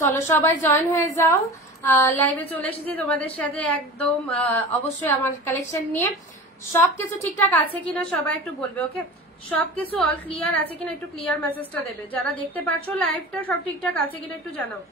চলো সবাই জয়েন হয়ে যাও, লাইভে চলে এসেছি তোমাদের সাথে একদম অবশ্যই আমার কালেকশন নিয়ে। সবকিছু ঠিকঠাক আছে কিনা সবাই একটু বলবে, ওকে? সবকিছু অল ক্লিয়ার আছে কিনা একটু ক্লিয়ার মেসেজটা দেবে। যারা দেখতে পাচ্ছ লাইভটা সব ঠিকঠাক আছে কিনা একটু জানাও।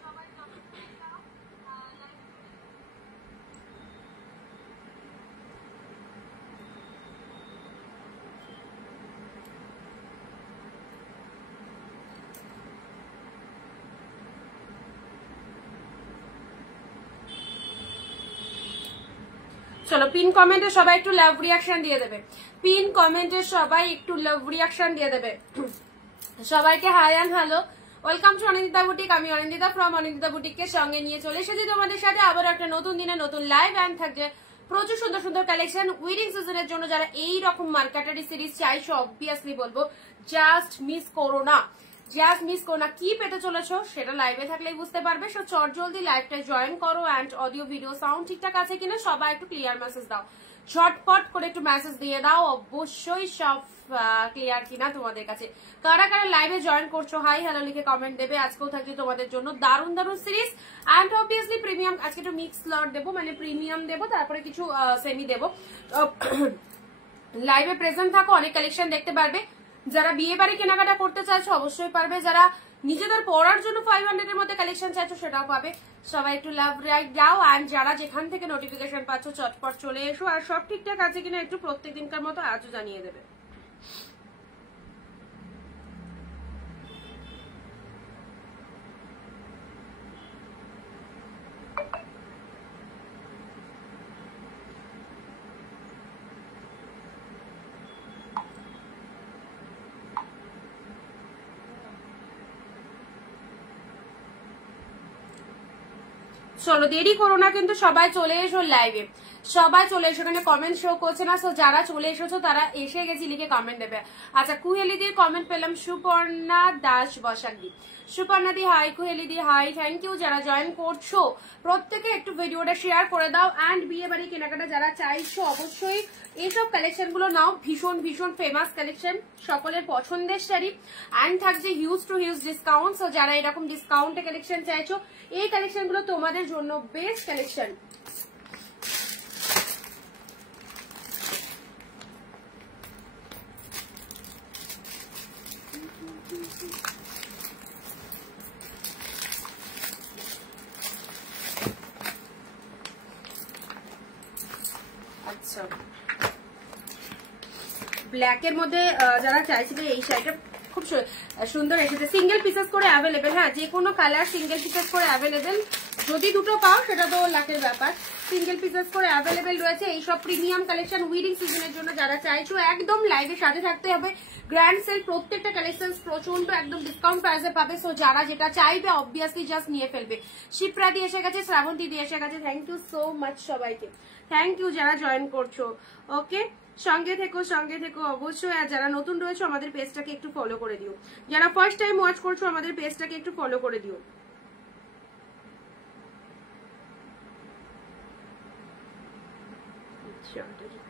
চলো পিন কমেন্টে সবাই একটু লাভ রিয়াকশন দিয়ে দেবে। পিন কমেন্টে সবাই একটু লাভ রিয়াকশন দিয়ে দেবে। সবাইকে hi and hello, welcome to Anindita boutique. আমি অনিন্দিতা ফ্রম অনিন্দিতা বুটিককে সঙ্গে নিয়ে চলে এসেছি তোমাদের সাথে আবার একটা নতুন দিনে নতুন লাইভ অ্যান্ড থাকছে প্রচুর সুন্দর সুন্দর কালেকশন উইডিং সিজনের জন্য। যারা এই রকম মার্কেটারি সিরিজ চাইছো অবভিয়াসলি বলবো জাস্ট মিস করো না, জাস্ট মিস করো না। কি পেতে চলেছো সেটা লাইভে থাকলেই বুঝতে পারবে। সো চট জলদি লাইভটা জয়েন করো অ্যান্ড অডিও ভিডিও সাউন্ড ঠিকঠাক আছে কিনা সবাই একটু ক্লিয়ার মেসেজ দাও, ঝটপট করে একটু মেসেজ দিয়ে দাও অবশ্যই সব ক্লিয়ার কিনা তোমাদের কাছে। কারা কারা লাইভে জয়েন করছো হাই হ্যালো লিখে কমেন্ট দেবে। আজকেও থাকছে তোমাদের জন্য দারুণ দারুণ সিরিজ অ্যান্ড অবভিয়াসলি প্রিমিয়াম। আজকে একটু মিক্স লট দেবো, মানে প্রিমিয়াম দেবো, তারপরে কিছু সেমি দেবো। লাইভে প্রেজেন্ট থাকো, অনেক কালেকশন দেখতে পারবে। যারা বিয়ে বাড়ি কেনাকাটা করতে চাইছো অবশ্যই পারবে, যারা নিজেদের পড়ার জন্য 500 এর মধ্যে কালেকশন চাইছো সেটাও পাবে। সবাই একটু লাভ রাইট দাও অ্যান্ড যারা যেখান থেকে নোটিফিকেশন পাচ্ছ চটপট চলে এসো। আর সব ঠিকঠাক আছে কিনা একটু প্রত্যেক দিনকার মতো আজও জানিয়ে দেবে। চলো দেরি করো না কিন্তু সবাই চলে এসো লাইভে, সবাই চলে এসো। এখানে কমেন্ট শো করছে না, সো যারা চলে এসেছো তারা এসে গেছি লিখে কমেন্ট দেবে। আচ্ছা কুহেলি দিয়ে কমেন্ট পেলাম, সুপর্ণা দাস বসাকদি। Suparna di hi, Kuheli di hi, thank you. যারা জয়েন করছো প্রত্যেকে একটু ভিডিওটা শেয়ার করে দাও অ্যান্ড বিয়ে বাড়ি কেনাকাটা যারা চাইছো অবশ্যই এইসব কালেকশন গুলো নাও। ভীষণ ভীষণ ফেমাস কালেকশন, সকলের পছন্দের শাড়ি অ্যান্ড থাকছে huge to huge discount. So যারা এরকম ডিসকাউন্টে কালেকশন চাইছো এই কালেকশন গুলো তোমাদের জন্য বেস্ট কালেকশন। আচ্ছা ব্ল্যাকের মধ্যে যারা চাইছিলেন এই শাড়িটা খুব সুন্দর এসেছে, সিঙ্গেল পিসেস করে অ্যাভেলেবেল। হ্যাঁ যে কোনো কালার সিঙ্গেল পিসেস করে অ্যাভেলেবেল, যদি দুটো পাও সেটা তো লাখের ব্যাপার। সিঙ্গেল পিসেস করে অ্যাভেলেবেল রয়েছে এইসব প্রিমিয়াম কালেকশন উইডিং সিজনের জন্য। যারা চাইছো একদম লাইভের সাথে থাকতে হবে। গ্র্যান্ড সেল প্রত্যেকটা কালেকশন প্রচন্ড একদম ডিসকাউন্ট প্রাইসে পাবে। সো যারা যেটা চাইবে অবভিয়াসলি জাস্ট নিয়ে ফেলবে। শিপ্রা দিয়ে এসে গেছে, শ্রাবন্তী দিয়ে এসে গেছে, থ্যাংক ইউ সো মাচ সবাইকে, থ্যাংক ইউ যারা জয়েন করছো। ওকে সঙ্গে থেকো অবশ্যই। আর যারা নতুন রয়েছে আমাদের পেজটাকে একটু ফলো করে দিও, যারা ফার্স্ট টাইম ওয়াচ করছো আমাদের পেজটাকে একটু ফলো করে দিও।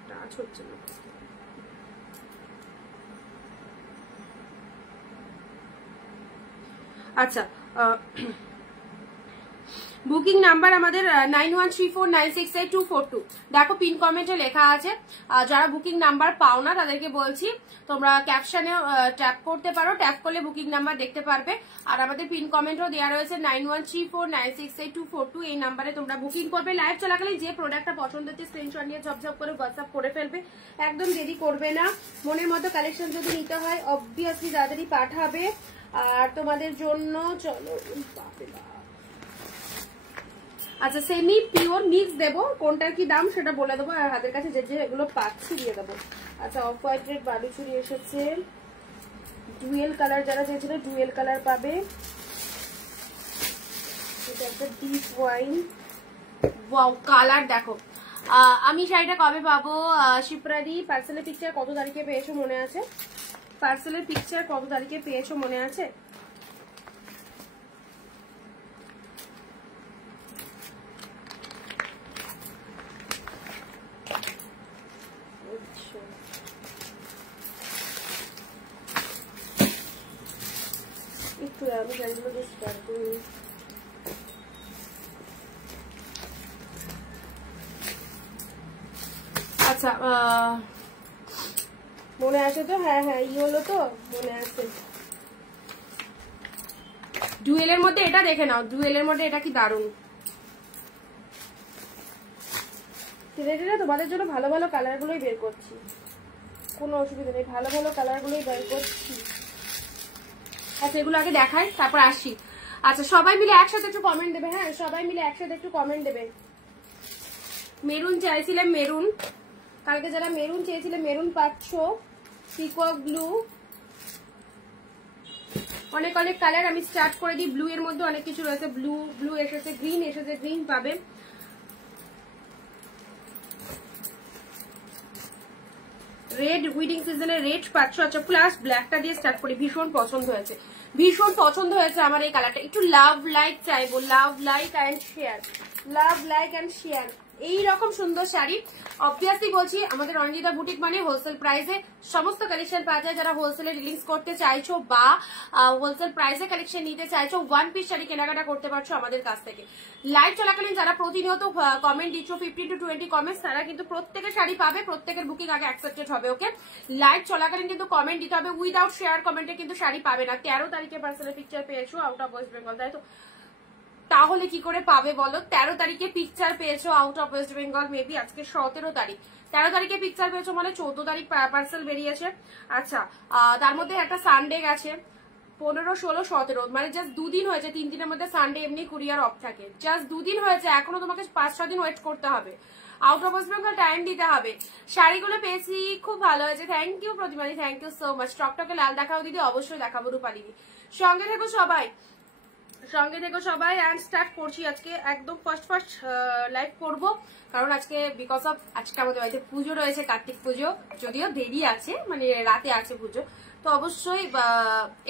টাচ হচ্ছে না। আচ্ছা বুকিং নাম্বার আমাদের 9134968242। দেখো পিন কমেন্টে লেখা আছে। যারা বুকিং নাম্বার পাও না তাদেরকে বলছি তোমরা ক্যাপশনে ট্যাপ করতে পারো, ট্যাপ করলে বুকিং নাম্বার দেখতে পারবে। আর আমাদের পিন কমেন্টও দেওয়া রয়েছে 9134968242। এই নাম্বারে তোমরা বুকিং করবে। লাইভ চলাকালীন যে প্রোডাক্টটা পছন্দ হচ্ছে স্ক্রিনশট নিয়ে ঝপঝপ করে হোয়াটসঅ্যাপ করে ফেলবে, একদম দেরি করবে না। মনের মতো কালেকশন যদি নিতে হয় অবভিয়াসলি তাড়াতাড়ি পাঠাবে। আর তোমাদের জন্য চলো আচ্ছা সেমি পিওর মিক্স দেবো, কোনটার কি দাম সেটা বলে দেবো। আর হাতের কাছে যে এগুলো পাচ্ছি দিয়ে দেবো। আচ্ছা অফ হোয়াইট রেড বালুচুরি এসেছে, ডুয়েল কালার যারা চেয়েছিল ডুয়েল কালার পাবে। এটা একটা ডিপ ওয়াইন, ওয়াও কালার দেখো। আমি শাড়িটা কবে পাবো শিপ্রাদি? পার্সেলের পিকচার কত তারিখে পেয়েছো মনে আছে? পার্সেলের পিকচার কত তারিখে পেয়েছো মনে আছে? একটু আমি শাড়িগুলো বেশ মনে আছে তো? হ্যাঁ হ্যাঁ, ই হলো তো, মনে আছে। ডুয়েলের মধ্যে এটা দেখে নাও, ডুয়েলের মধ্যে এটা কি দারুণ। তোমাদের জন্য ভালো ভালো কালার গুলোই বের করছি, কোনো অসুবিধা নেই, ভালো ভালো কালার গুলোই বের করছি। আচ্ছা এগুলো আগে দেখাই, তারপর আসি। আচ্ছা সবাই মিলে একসাথে একটু কমেন্ট দেবে। হ্যাঁ সবাই মিলে একসাথে একটু কমেন্ট দেবে। মেরুন চাইছিলে, মেরুন, কালকে যারা মেরুন চেয়েছিলে মেরুন পাচ্ছ। পিকক ব্লু, অনেক অনেক কালার। আমি স্টার্ট করে দিই। ব্লু এর মধ্যে অনেক কিছু রয়েছে। ব্লু ব্লু এসেছে, গ্রিন এসেছে, গ্রিন পাবে। রেড উইডিং সিজনে রেড পাচ্ছ। আচ্ছা প্লাস ব্ল্যাকটা দিয়ে স্টার্ট করি। ভীষণ পছন্দ হয়েছে, ভীষণ পছন্দ হয়েছে আমার এই কালারটা। একটু লাভ লাইক চাইবো, love like and share, love like and share. এইরকম সুন্দর শাড়ি অবভিয়াসলি বলছি, আমাদের অনিন্দিতা বুটিক মানে হোলসেল প্রাইসে সমস্ত কালেকশন পাওয়া যায়। যারা হোলসেলে রিলিজ করতে চাইছো বা হোলসেল প্রাইসে কালেকশন নিতে চাইছো, ওয়ান পিস শাড়ি কেনাকাটা করতে পারছো আমাদের কাছ থেকে। লাইভ চলাকালীন যারা প্রতিনিয়ত কমেন্ট দিচ্ছ 15 to 20 কমেন্টস, তারা কিন্তু প্রত্যেকের শাড়ি পাবে, প্রত্যেকের বুকিং আগে অ্যাকসেপ্টেড হবে। ওকে, লাইভ চলাকালীন কিন্তু কমেন্ট দিতে হবে। উইদাউট শেয়ার কমেন্টে কিন্তু শাড়ি পাবে না। 13 তারিখে পার্সেলের পিকচার পেয়েছো আউট অফ ওয়েস্ট বেঙ্গল, তাই তো? তাহলে কি করে পাবে বলো? 13 তারিখে পিকচার পেয়েছো out of West Bengal, maybe আজকে 17 তারিখ। 13 তারিখে পিকচার পেয়েছো মানে 14 তারিখ পার্সেল বেরিয়েছে। আচ্ছা তার মধ্যে একটা সানডে গেছে, 15, 16, 17, মানে জাস্ট দুদিন হয়েছে। 3 দিনের মধ্যে সানডে এমনি কুরিয়ার অফ থাকে। জাস্ট দুদিন হয়েছে, এখনো তোমাকে 5-6 দিন ওয়েট করতে হবে। Out of West Bengal time দিতে হবে। শাড়িগুলো পেয়েছি, খুব ভালো হয়েছে। থ্যাংক ইউ প্রতিমাদি, থ্যাংক ইউ সো মাচ। টকটকে লাল দেখাও দিদি, অবশ্যই দেখাবো রূপালিদি। সঙ্গে থেকো সবাই, সঙ্গে থেকো সবাই। অ্যান্ড স্টার্ট করছি আজকে একদম ফার্স্ট লাইভ করব, কারণ আজকে বিকজ অফ আজকে আমাদের বাড়িতে পুজো রয়েছে, কার্তিক পুজো। যদিও দেরি আছে, মানে রাতে আছে পুজো, তো অবশ্যই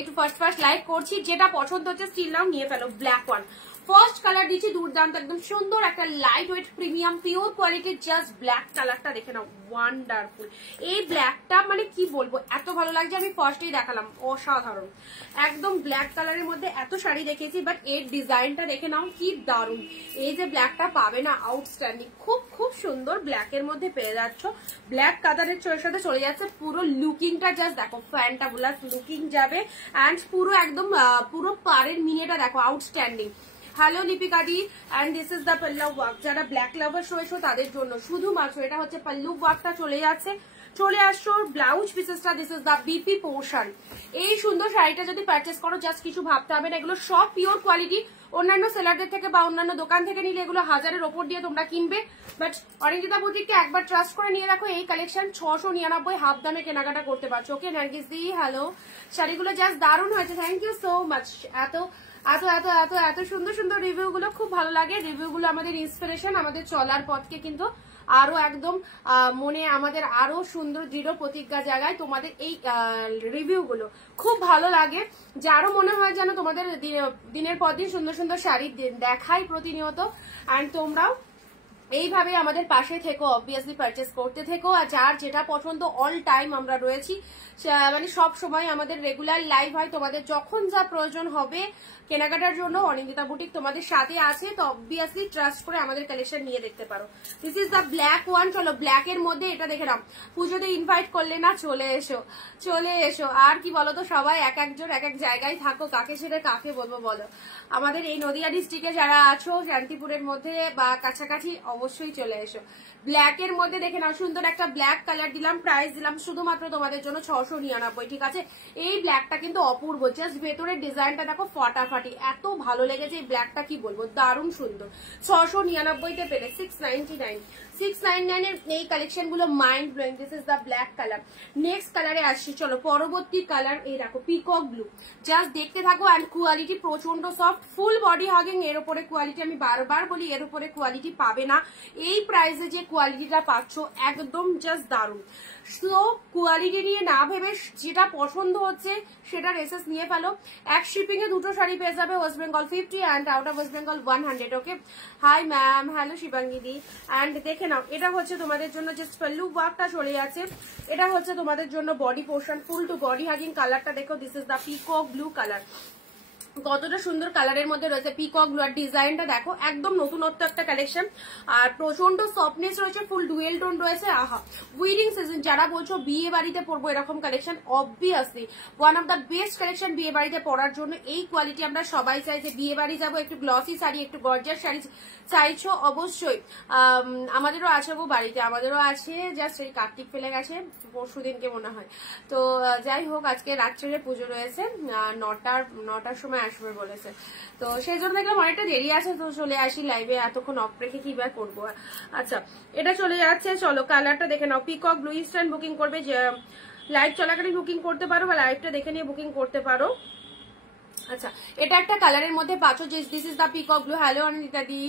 একটু ফার্স্ট লাইভ করছি। যেটা পছন্দ হচ্ছে স্টিল নাও নিয়ে ফেলো। ব্ল্যাক ওয়ান ফার্স্ট কালার দিচ্ছি, দুর্দান্ত একদম সুন্দর একটা লাইট ওয়েট প্রিমিয়াম পিওর কোয়ালিটির জাস্ট ব্ল্যাক কালারটা দেখে নাও, ওয়ান্ডারফুল। এই ব্ল্যাকটা মানে কি বলবো, এত ভালো লাগছে। আমি ফার্স্টেই দেখালাম, অসাধারণ একদম ব্ল্যাক কালারের মধ্যে এত শাড়ি দেখেছি, বাট এর ডিজাইনটা দেখে নাও কি দারুণ। এই যে ব্ল্যাকটা পাবে না, আউটস্ট্যান্ডিং, খুব খুব সুন্দর ব্ল্যাকের মধ্যে পেয়ে যাচ্ছ। ব্ল্যাক কালারের সাথে চলে যাচ্ছে পুরো লুকিংটা, জাস্ট দেখো ফ্যান্টাবুলাস লুকিং যাবে। অ্যান্ড পুরো একদম পুরো পাড়ের মিনেটা দেখো, outstanding. Hello Lipika the, and this is the pallu work. যারা ব্ল্যাক লাভার রয়েছে তাদের জন্য শুধুমাত্র এটা হচ্ছে পাল্লু ওয়ার্কটা চলে যাচ্ছে। চলে আসছো ব্লাউজ পিসেসটা, this is the BP portion. এই সুন্দর শাড়িটা যদি পারচেস করো, জাস্ট কিছু ভাবতে হবে না, এগুলো সব পিওর কোয়ালিটি। অন্যান্য সেলারদের থেকে বা অন্যান্য দোকান থেকে নিলে এগুলো 1000-এর ওপর দিয়ে তোমরা কিনবে, বাট অনিন্দিতা বুটিককে একবার ট্রাস্ট করে নিয়ে রাখো। এই কালেকশন 699 হাফ দামে কেনাকাটা করতে পারছো। ওকে নার্গিস দি, হ্যালো। শাড়িগুলো জাস্ট দারুণ হয়েছে, থ্যাংক ইউ সো মাচ। এত এত এত এত এত সুন্দর সুন্দর রিভিউ গুলো খুব ভালো লাগে। রিভিউ গুলো আমাদের ইন্সপিরেশন, আমাদের চলার পথকে কিন্তু আরো একদম মনে আমাদের আরো সুন্দর দৃঢ় প্রতিজ্ঞা জায়গায়। তোমাদের এই রিভিউ গুলো খুব ভালো লাগে, যে আরো মনে হয় যেন তোমাদের দিনের পর দিন সুন্দর সুন্দর শাড়ি দেখাই প্রতিনিয়ত। অ্যান্ড তোমরাও এইভাবে আমাদের পাশে থেকো, অবভিয়াসলি পারচেস করতে থেকো। আর যার যেটা পছন্দ অল টাইম আমরা রয়েছি, মানে সব সময় আমাদের রেগুলার লাইভ হয়। তোমাদের যখন যা প্রয়োজন হবে কেনাকাটার জন্য অনিন্দিতা বুটিক তোমাদের সাথে আছে, তো অবভিয়াসলি ট্রাস্ট করে আমাদের কালেকশন নিয়ে দেখতে পারো। This is the black one. চলো ব্ল্যাক এর মধ্যে এটা দেখে নাও। পুজোতে ইনভাইট করলে না, চলে এসো চলে এসো। আর কি বলো তো, সবাই এক একজন এক এক জায়গায় থাকো, কাকে ছেড়ে কাকে বলবো বলো। আমাদের এই নদিয়া ডিস্ট্রিক্টে যারা আছো, শান্তিপুরের মধ্যে বা কাছাকাছি, অবশ্যই চলে এসো। ব্ল্যাক এর মধ্যে দেখে নাও, সুন্দর একটা ব্ল্যাক কালার দিলাম, প্রাইস দিলাম শুধুমাত্র তোমাদের জন্য 699, ঠিক আছে? এই ব্ল্যাকটা কিন্তু অপূর্ব, জাস্ট ভেতরের ডিজাইনটা দেখো ফাটাফাটি, এত ভালো লেগেছে এই ব্ল্যাকটা, কি বলবো, দারুণ সুন্দর। 699-তে পেলে 699 এর এই কালেকশন গুলো mind blowing. This is the black colour. Next কালারে আসছি, চলো পরবর্তী কালার। এই দেখো পিকক ব্লু, জাস্ট দেখতে থাকো। অ্যান্ড কোয়ালিটি প্রচন্ড সফট, ফুল বডি হাগিং। এর উপরে কোয়ালিটি, আমি বারবার বলি, এর উপরে কোয়ালিটি পাবে না। এই প্রাইসে যে কোয়ালিটিটা পাচ্ছ একদম জাস্ট দারুণ। সো কোয়ালিটি নিয়ে না ভেবে যেটা পছন্দ হচ্ছে সেটার এসএস নিয়ে ফেলো। এক শিপিং এ দুটো শাড়ি পেয়ে যাবে, West Bengal 50 and out of West Bengal 100। Okay, hi ma'am, hello Shivangi the. And দেখে নাও, এটা হচ্ছে তোমাদের জন্য জাস্ট পাল্লু ওয়ার্কটা চলে যাচ্ছে। এটা হচ্ছে তোমাদের জন্য বডি পোর্শন, ফুল টু বডি হাগিং। কালারটা দেখো, this is the peacock blue colour. কতটা সুন্দর কালারের মধ্যে রয়েছে পিকক ব্লু, আর ডিজাইনটা দেখো একদম নতুনত্ব একটা কালেকশন, আর প্রচন্ড সফটনেস রয়েছে, ফুল ডুয়েল টোন রয়েছে। আহা, উইডিং সিজন যারা বলছো বিয়ে বাড়িতে পরবো এরকম collection, obviously one of the best collection বিয়ে বাড়িতে পরার জন্য। এই কোয়ালিটি আমরা সবাই চাই যে বিয়ে বাড়ি যাবো, একটু গ্লসি শাড়ি, একটু গর্জাস শাড়ি চাইছো অবশ্যই। আমাদেরও আছে গো বাড়িতে, আমাদেরও আছে, জাস্ট এই কার্তিক ফেলে গেছে পরশু দিনকে মনে হয়। তো যাই হোক, আজকে রাত্রে পুজো রয়েছে, 9টার সময় আসবে বলেছে, তো সেই জন্য দেখলাম অনেকটা দেরি আছে, তো চলে আসি লাইভে, এতক্ষণ অফ রেখে কি বা করবো। আচ্ছা, এটা চলে যাচ্ছে, চলো কালারটা দেখে নাও। পিকক ব্লু ইস্টার্ন বুকিং করবে, যে লাইভ চলাকালীন বুকিং করতে পারো বা লাইভটা দেখে নিয়ে বুকিং করতে পারো। আচ্ছা, এটা একটা কালারের মধ্যে পাচ্ছ, this is the peacock blue. Hello Anita দি,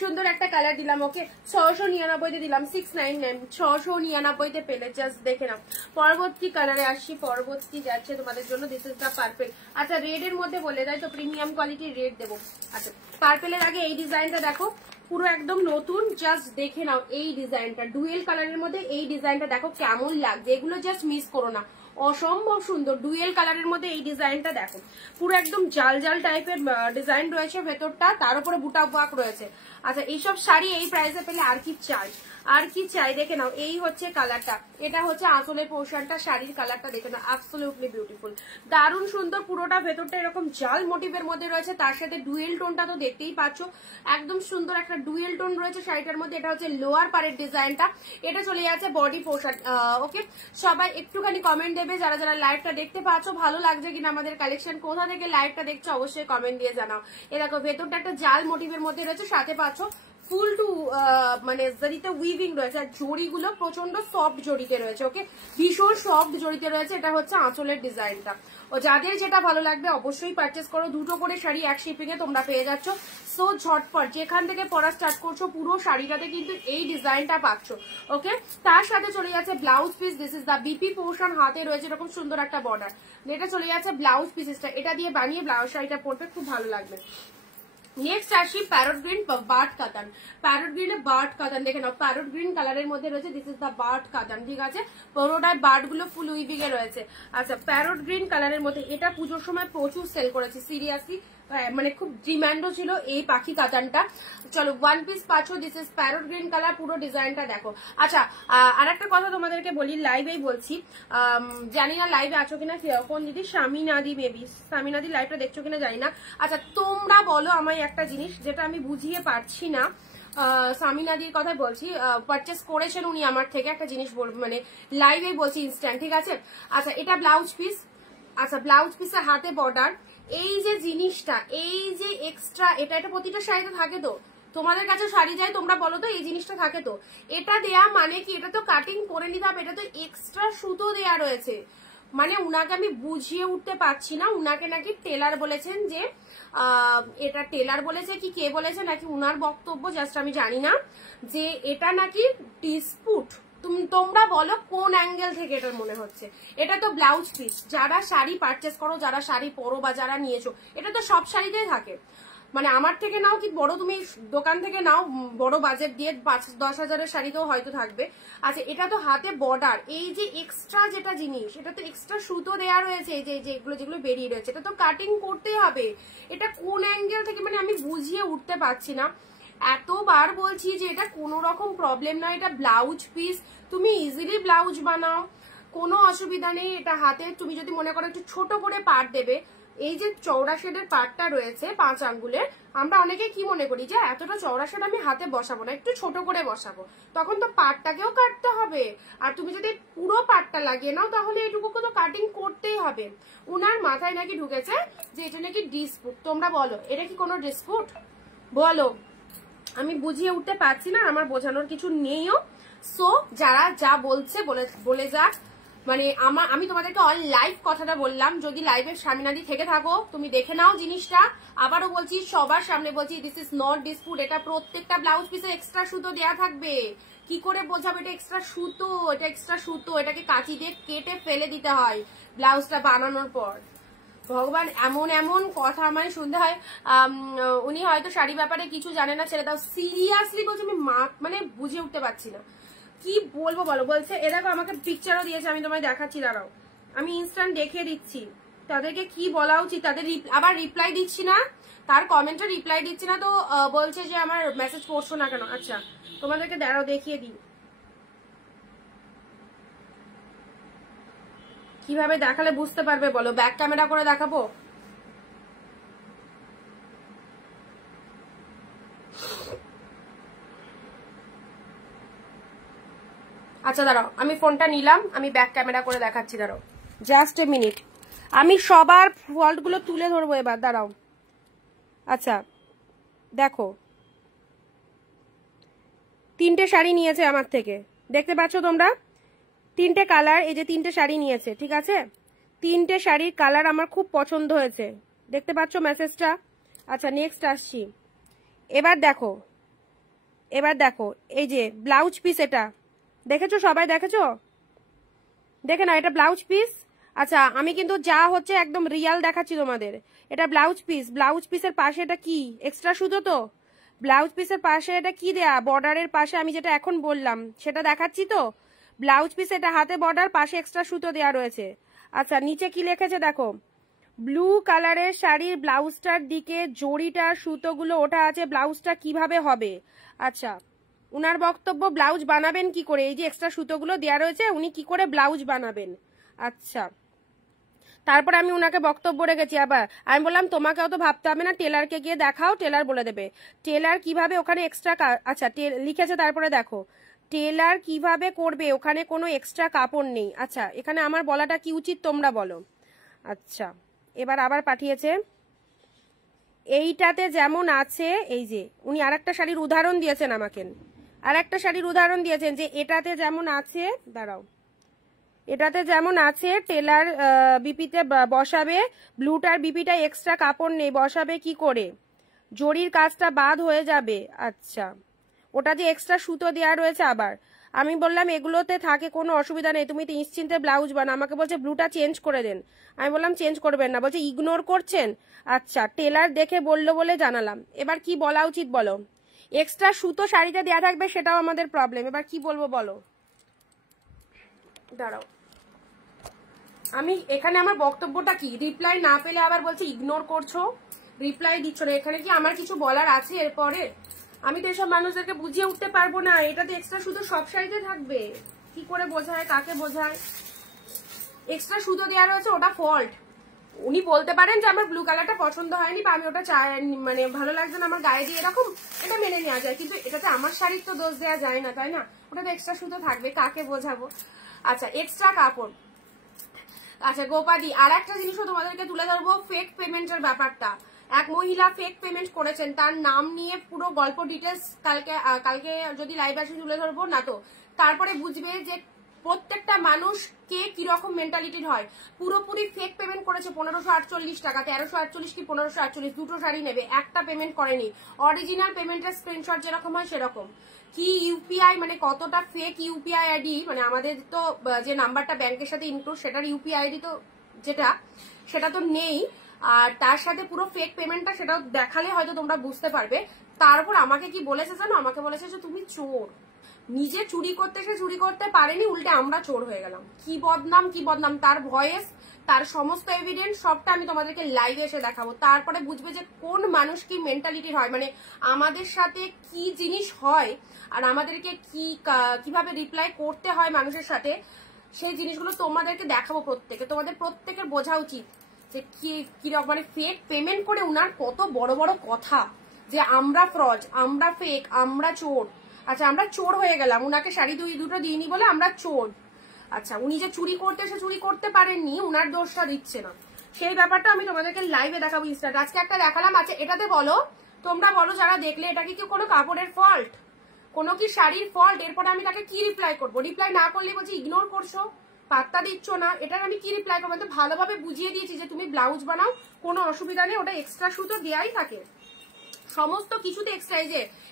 সুন্দর একটা কালার দিলাম, ওকে 699 দিলাম, 699, 699 পেলে, জাস্ট দেখে নাও। পরবর্তী কালারে আসছি, পরবর্তী যাচ্ছে তোমাদের জন্য, দিস ইজ দা পার্পেল। আচ্ছা, রেড এর মধ্যে বলে দেয় তো প্রিমিয়াম কোয়ালিটির রেড দেবো। আচ্ছা, পার্পেলের আগে এই ডিজাইনটা দেখো, পুরো একদম নতুন, জাস্ট দেখে নাও এই ডিজাইনটা, ডুয়েল কালারের মধ্যে এই ডিজাইনটা দেখো কেমন লাগছে, এগুলো জাস্ট মিস করো না, অসম্ভব সুন্দর। ডুয়েল কালারের মধ্যে এই ডিজাইনটা দেখো, পুরো একদম জাল জাল টাইপের ডিজাইন রয়েছে ভেতরটা, তার উপরে বুটা ওয়ার্ক রয়েছে। আচ্ছা, এইসব শাড়ি এই প্রাইসে পেলে আর কি চাই, আর কি চাই, দেখে নাও। এই হচ্ছে কালারটা, এটা হচ্ছে আঁচলের পোর্শনটা, শাড়ির কালারটা দেখে নাও, অ্যাবসলিউটলি বিউটিফুল, দারুণ সুন্দর। পুরোটা ভেতরটা এরকম জাল মোটিভের মধ্যে রয়েছে, তার সাথে ডুয়েল টোনটা তো দেখতেই পাচ্ছ, একদম সুন্দর একটা ডুয়েল টোন রয়েছে শাড়িটার মধ্যে। এটা হচ্ছে লোয়ার পারের ডিজাইনটা, এটা চলে যাচ্ছে বডি পোর্শন। ওকে, সবাই একটুখানি কমেন্ট দেবে যারা যারা লাইভটা দেখতে পাচ্ছ, ভালো লাগছে কিনা আমাদের কালেকশন, কোথা থেকে লাইভটা দেখছো অবশ্যই কমেন্ট দিয়ে জানাও। এ দেখো ভেতরটা একটা জাল মোটিভের মধ্যে রয়েছে, সাথে পাচ্ছ ফুল টু মানে জরিতে উইভিং রয়েছে, আর জড়িগুলো প্রচন্ড সফট জড়িতে রয়েছে, ওকে ভীষণ সফট জড়িতে রয়েছে। এটা হচ্ছে আঁচলের ডিজাইনটা, ও যাদের যেটা ভালো লাগবে অবশ্যই পারচেস করো। দুটো করে শাড়ি এক শিপিং এ তোমরা পেয়ে যাচ্ছ, সো ঝটপট যেখান থেকে পরা স্টার্ট করছো পুরো শাড়িটাতে কিন্তু এই ডিজাইনটা পাচ্ছ, ওকে। তার সাথে চলে যাচ্ছে blouse piece, this is the BP portion, হাতে রয়েছে এরকম সুন্দর একটা বর্ডার, এটা চলে যাচ্ছে ব্লাউজ পিসটা, এটা দিয়ে বানিয়ে ব্লাউজ শাড়িটা পরতে খুব ভালো লাগবে। নেক্সট আসি প্যারট গ্রিন বার্ড কাতান, প্যারট গ্রিনে বার্ড কাতান দেখে নাও, প্যারট গ্রিন কালারের মধ্যে রয়েছে, দিস ইজ দা বার্ড কাতান, ঠিক আছে, পুরোটায় বার্ড গুলো ফুল উইভিং এ রয়েছে। আচ্ছা, প্যারট গ্রিন কালারের মধ্যে, এটা পুজোর সময় প্রচুর সেল করেছে, সিরিয়াসলি মানে খুব ডিমান্ডও ছিল এই পাখি কাতানটা। চলো, ওয়ান পিস পাচ্ছ, this is parrot green colour, পুরো ডিজাইনটা দেখো। আচ্ছা, আর একটা কথা তোমাদেরকে বলি, লাইভেই বলছি, জানি না লাইভে আছো কিনা, কোন দিদি, স্বামীনাদি, মেবি স্বামীনাদি লাইভটা দেখছো কিনা জানি না। আচ্ছা, তোমরা বলো আমায় একটা জিনিস যেটা আমি বুঝিয়ে পারছি না, স্বামীনাদির কথা বলছি, পারচেস করেছেন উনি আমার থেকে, একটা জিনিস মানে লাইভেই বলছি ইনস্ট্যান্ট, ঠিক আছে। আচ্ছা, এটা ব্লাউজ পিস, আচ্ছা ব্লাউজ পিসের হাতে বর্ডার, এই যে জিনিসটা, এই যে এক্সট্রা, এটা প্রতিটা শাড়িতে থাকে তো, তোমাদের কাছে শাড়ি যায় তোমরা বলো তো, এই জিনিসটা থাকে তো, এটা দেয়া মানে কি, এটা তো কাটিং করে নিতে হবে, এটা তো এক্সট্রা সুতো দেয়া রয়েছে, মানে উনাকে আমি বুঝিয়ে উঠতে পারছি না, উনাকে নাকি টেলার বলেছেন, যে এটা টেলার বলেছে কি কে বলেছে, নাকি উনার বক্তব্য, জাস্ট আমি জানি না, যে এটা নাকি ডিসপুট, তোমরা বলো কোন অ্যাঙ্গেল থেকে এটা মনে হচ্ছে। এটা তো ব্লাউজ পিস, যারা শাড়ি পারচেস করো, যারা শাড়ি পরো বা যারা নিয়েছো, এটা তো সব শাড়িতেই থাকে, মানে আমার থেকে নাও কি বড় তুমি দোকান থেকে নাও, বড় বাজেট দিয়ে 5-10 হাজারের শাড়িতেও হয়তো থাকবে। আচ্ছা, এটা তো হাতে বর্ডার, এই যে এক্সট্রা যেটা জিনিস, এটা তো এক্সট্রা সুতো দেওয়া রয়েছে, এই যে যেগুলো বেরিয়ে রয়েছে, এটা তো কাটিং করতেই হবে, এটা কোন অ্যাঙ্গেল থেকে মানে আমি বুঝিয়ে উঠতে পারছি না। এতবার বলছি যে এটা কোনো রকম প্রবলেম নয়, এটা ব্লাউজ পিস, তুমি ইজিলি ব্লাউজ বানাও, কোনো অসুবিধা নেই। এটা হাতে তুমি যদি মনে করো একটু ছোট করে পাট দেবে, এই যে চওড়া শেডের পাটটা রয়েছে 5 আঙ্গুলের, আমরা অনেকে কি মনে করি যে এতটা চওড়া শেড আমি হাতে বসাবো না, একটু ছোট করে বসাবো, তখন তো পাটটাকেও কাটতে হবে, আর তুমি যদি পুরো পাটটা লাগিয়ে নাও তাহলে এইটুকু তো কাটিং করতেই হবে। উনার মাথায় নাকি ঢুকেছে যে এটা নাকি ডিসপুট, তোমরা বলো এটা কি কোনো ডিসপুট বলো, আমি বুঝিয়ে উঠতে পারছি না, আমার বোঝানোর কিছু নেইও। সো যারা যা বলছে বলে যাক, মানে আমি তোমাদেরকে অল লাইভ কথাটা বললাম, যদি লাইভের স্বামীনাদি থেকে থাকো তুমি দেখে নাও জিনিসটা, আবারও বলছি সবার সামনে বলছি, দিস ইজ নট ডিসপুট, এটা প্রত্যেকটা ব্লাউজ পিসে এক্সট্রা সুতো দেয়া থাকবে, কি করে বোঝাবো এটা এক্সট্রা সুতো, এটা এক্সট্রা সুতো, এটাকে কাঁচি দিয়ে কেটে ফেলে দিতে হয় ব্লাউজটা বানানোর পর। ভগবান, এমন এমন কথা মানে শুনতে হয়, উনি হয়তো শাড়ি ব্যাপারে কিছু জানে না, ছেড়ে দাও, সিরিয়াসলি বলছি, আমি মানে বুঝে উঠতে পারছি না কি বলবো বলো। বলছে এ দেখো, আমাকে পিকচারও দিয়েছে, আমি তোমায় দেখাচ্ছি, দাঁড়াও আমি ইনস্ট্যান্ট দেখিয়ে দিচ্ছি, তাদেরকে কি বলা উচিত, তাদের আবার রিপ্লাই দিচ্ছি না, তার কমেন্টে রিপ্লাই দিচ্ছি না, তো বলছে যে আমার মেসেজ পড়ছো না কেন। আচ্ছা তোমাদেরকে দাঁড়াও দেখিয়ে দিই কিভাবে দেখালে বুঝতে পারবে বলো। ব্যাক ক্যামেরা করে দেখাবো? আচ্ছা দাঁড়াও, আমি ফোনটা নিলাম, আমি ব্যাক ক্যামেরা করে দেখাচ্ছি, দাঁড়াও জাস্ট এ মিনিট। আমি সবার ফল্ট গুলো তুলে ধরবো এবার, দাঁড়াও। আচ্ছা দেখো, 3টে শাড়ি নিয়েছে আমার থেকে, দেখতে পাচ্ছ তোমরা? 3টে কালার, এই যে 3টে শাড়ি নিয়েছে, ঠিক আছে? 3টে শাড়ির কালার আমার খুব পছন্দ হয়েছে, দেখতে পাচ্ছ মেসেজটা? আচ্ছা নেক্সট আসছি। এবার দেখো, এবার দেখো এই যে ব্লাউজ পিস, এটা দেখেছো সবাই? দেখেছো? দেখে না, এটা ব্লাউজ পিস। আচ্ছা আমি কিন্তু যা হচ্ছে একদম রিয়াল দেখাচ্ছি তোমাদের। এটা ব্লাউজ পিস, ব্লাউজ পিসের পাশে এটা কি এক্সট্রা সুতো, তো ব্লাউজ পিসের পাশে এটা কি দেয়া, বর্ডারের পাশে আমি যেটা এখন বললাম সেটা দেখাচ্ছি তো। ব্লাউজ পিস, এটা হাতে বর্ডার, পাশে এক্সট্রা সুতো দেয়া রয়েছে। আচ্ছা নিচে কি লিখেছে দেখো, ব্লু কালারের শাড়ির ব্লাউজটার দিকে জড়িটার সুতোগুলো ওঠা আছে, ব্লাউজটা কিভাবে হবে। আচ্ছা উনার বক্তব্য ব্লাউজ বানাবেন কি করে, এই যে এক্সট্রা সুতোগুলো দেওয়া রয়েছে উনি কি করে ব্লাউজ বানাবেন। আচ্ছা তারপর আমি উনাকে বক্তব্য রেখেছি, আবার আমি বললাম তোমাকেও তো ভাবতে হবে না, টেলারকে গিয়ে দেখাও, টেলার বলে দেবে টেলার কিভাবে ওখানে এক্সট্রা। আচ্ছা লিখেছে তারপরে দেখো, টেলার কিভাবে করবে, ওখানে কোনো এক্সট্রা কাপড় নেই। আচ্ছা এখানে আমার বলাটা কি উচিত তোমরা বলো। আচ্ছা এবার আবার পাঠিয়েছে, এইটাতে যেমন আছে, এই যে উনি আরেকটা শাড়ির উদাহরণ দিয়েছেন আমাকে, আরেকটা শাড়ির উদাহরণ দিয়েছেন যে এটাতে যেমন আছে, দাঁড়াও, এটাতে যেমন আছে টেলার বিপিতে বসাবে, ব্লুটার বিপিটা এক্সট্রা কাপড় নেই, বসাবে কি করে, জরির কাজটা বাদ হয়ে যাবে। আচ্ছা ওটা যে এক্সট্রা সুতো দেওয়া রয়েছে। আবার আমি বললাম এগুলোতে থাকে কোনো অসুবিধা নেই, তুমি নিশ্চিন্তে ব্লাউজ বানাও। আমাকে বলছে ব্লুটা চেঞ্জ করে দেন, আমি বললাম চেঞ্জ করবেন না, বলছে ইগনোর করছেন। আচ্ছা টেলার দেখে বললো বলে জানালাম, এবার কি বলা উচিত বলো। এক্সট্রা সুতো শাড়িতে দেওয়া থাকবে সেটাও আমাদের প্রবলেম, এবার কি বলবো বলো। দাঁড়াও আমি এখানে আমার বক্তব্যটা কি, রিপ্লাই না পেলে আবার বলছে ইগনোর করছো, রিপ্লাই দিচ্ছ না, এখানে কি আমার কিছু বলার আছে এরপরে? আমি তো এসব মানুষদেরকে বুঝিয়ে উঠতে পারবো না, এটাতে এক্সট্রা সুতো সব শাড়িতে থাকবে, কি করে বোঝায়, কাকে বোঝায়। এক্সট্রা সুতো দেওয়া রয়েছে ওটা ফল্ট, উনি বলতে পারেন যে আমার ব্লু কালারটা পছন্দ হয়নি বা আমি ওটা মানে ভালো লাগছে না আমার গায়ে দিয়ে, এরকম এটা মেনে নেওয়া যায়, কিন্তু এটাতে আমার শাড়ির তো দোষ দেওয়া যায় না, তাই না? ওটাতে এক্সট্রা সুতো থাকবে, কাকে বোঝাবো। আচ্ছা এক্সট্রা কাপড়। আচ্ছা গোপাদি, আর একটা জিনিসও তোমাদেরকে তুলে ধরবো, ফেক পেমেন্টের ব্যাপারটা। এক মহিলা ফেক পেমেন্ট করেছেন, তার নাম নিয়ে পুরো গল্প ডিটেলস কালকে যদি লাইভ আসে তুলে ধরবো না, তো তারপরে বুঝবে যে প্রত্যেকটা মানুষ কে কিরকম মেন্টালিটির হয়। পুরোপুরি ফেক পেমেন্ট করেছে 1548 টাকা, 1348 কি 1548, দুটো শাড়ি নেবে, একটা পেমেন্ট করেনি। অরিজিনাল পেমেন্টের স্ক্রিনশট যেরকম হয় সেরকম। কি ইউপিআই মানে কতটা ফেক ইউপিআই আইডি, মানে আমাদের তো যে নাম্বারটা ব্যাংকের সাথে ইনক্লুড সেটার ইউপিআই আইডি তো সেটা তো নেই, আর তার সাথে পুরো ফেক পেমেন্টটা সেটাও দেখালে হয়তো তোমরা বুঝতে পারবে। তারপর আমাকে কি বলেছে জানো, আমাকে বলেছে যে তুমি চোর, নিজে চুরি করতে সে চুরি করতে পারেনি, উল্টে আমরা চোর হয়ে গেলাম। কি বদনাম, কি বদনাম। তার ভয়েস, তার সমস্ত এভিডেন্স সবটা আমি তোমাদেরকে লাইভে এসে দেখাবো, তারপরে বুঝবে যে কোন মানুষ কি মেন্টালিটির হয়, মানে আমাদের সাথে কি জিনিস হয় আর আমাদেরকে কিভাবে রিপ্লাই করতে হয় মানুষের সাথে, সেই জিনিসগুলো তোমাদেরকে দেখাবো প্রত্যেকে। তোমাদের প্রত্যেকের বোঝা উচিত যে কিরকম মানে ফেক পেমেন্ট করে উনার কত বড় বড় কথা, যে আমরা ফ্রড, আমরা ফেক, আমরা চোর। আচ্ছা আমরা চোর হয়ে গেলাম, উনাকে শাড়ি দুটো দিইনি বলে আমরা চোর। আচ্ছা উনি যে চুরি করতে পারেননি, উনার দোষটা দিচ্ছে না, সেই ব্যাপারটা আমি তোমাদেরকে লাইভে দেখাবো ইনস্টাতে। আজকে একটা দেখালাম। আচ্ছা এটাতে বলো, তোমরা বলো যারা দেখলে, এটা কি কোনো কাপড়ের ফল্ট, কোনো কি শাড়ির ফল্ট? এরপরে আমি তাকে কি রিপ্লাই করবো? রিপ্লাই না করলে বলছি ইগনোর করছো, পাত্তা দিচ্ছ না, এটার আমি কি রিপ্লাই করবো? তো ভালোভাবে বুঝিয়ে দিয়েছি যে তুমি ব্লাউজ বানাও, কোনো অসুবিধা নেই, ওটা এক্সট্রা সুতো দেয়াই থাকে সমস্ত কিছুতে এক্সট্রা।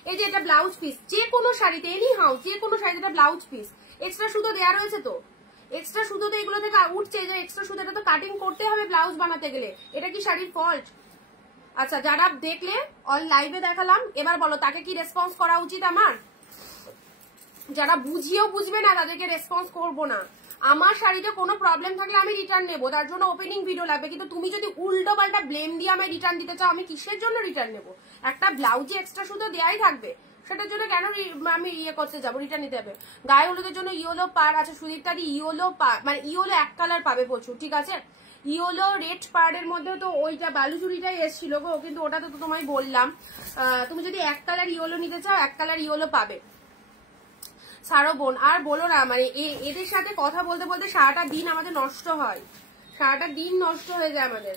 এই যে এটা ব্লাউজ পিস, যে কোনো শাড়িতে এনি হাউ যে কোনো শাড়িতে এটা ব্লাউজ পিস, এক্সট্রা সুতো দেওয়া রয়েছে, তো এক্সট্রা সুতো তো এগুলো থেকে উঠছে, যে এক্সট্রা সুতো এটা তো কাটিং করতে হবে ব্লাউজ বানাতে গেলে, এটা কি শাড়ির ফল্ট? আচ্ছা যারা দেখলে অল লাইভে দেখালাম, এবার বলো তাকে কি রেসপন্স করা উচিত আমার? যারা বুঝিয়েও বুঝবে না তাদেরকে রেসপন্স করবো না। আমার শাড়িতে কোনো প্রবলেম থাকলে আমি রিটার্ন নেবো, তার জন্য ওপেনিং ভিডিও লাগবে। কিন্তু তুমি যদি উল্টো পাল্টা ব্লেম দিয়ে আমি রিটার্ন দিতে চাও, আমি কিসের জন্য রিটার্ন নেবো? একটা ব্লাউজে এক্সট্রা শুধু দেয়াই থাকবে, সেটার জন্য কেন আমি ইয়ে করতে যাবো, রিটার্ন নিতে হবে? গায়ে হলুদের জন্য ইয়েলো পার আছে, সুদীপ্তাদি ইয়েলো পার মানে ইয়েলো এক কালার পাবে প্রচুর, ঠিক আছে? ইয়েলো রেড পার্ডের মধ্যে তো ওইটা বালুচুরিটাই এসেছিল গো, কিন্তু ওটা তো তোমায় বললাম। তুমি যদি এক কালার ইয়েলো নিতে চাও, এক কালার ইয়েলো পাবে। সারো বোন আর বলো না, মানে এদের সাথে কথা বলতে বলতে সারাটা দিন আমাদের নষ্ট হয়, সারাটা দিন নষ্ট হয়ে যায় আমাদের।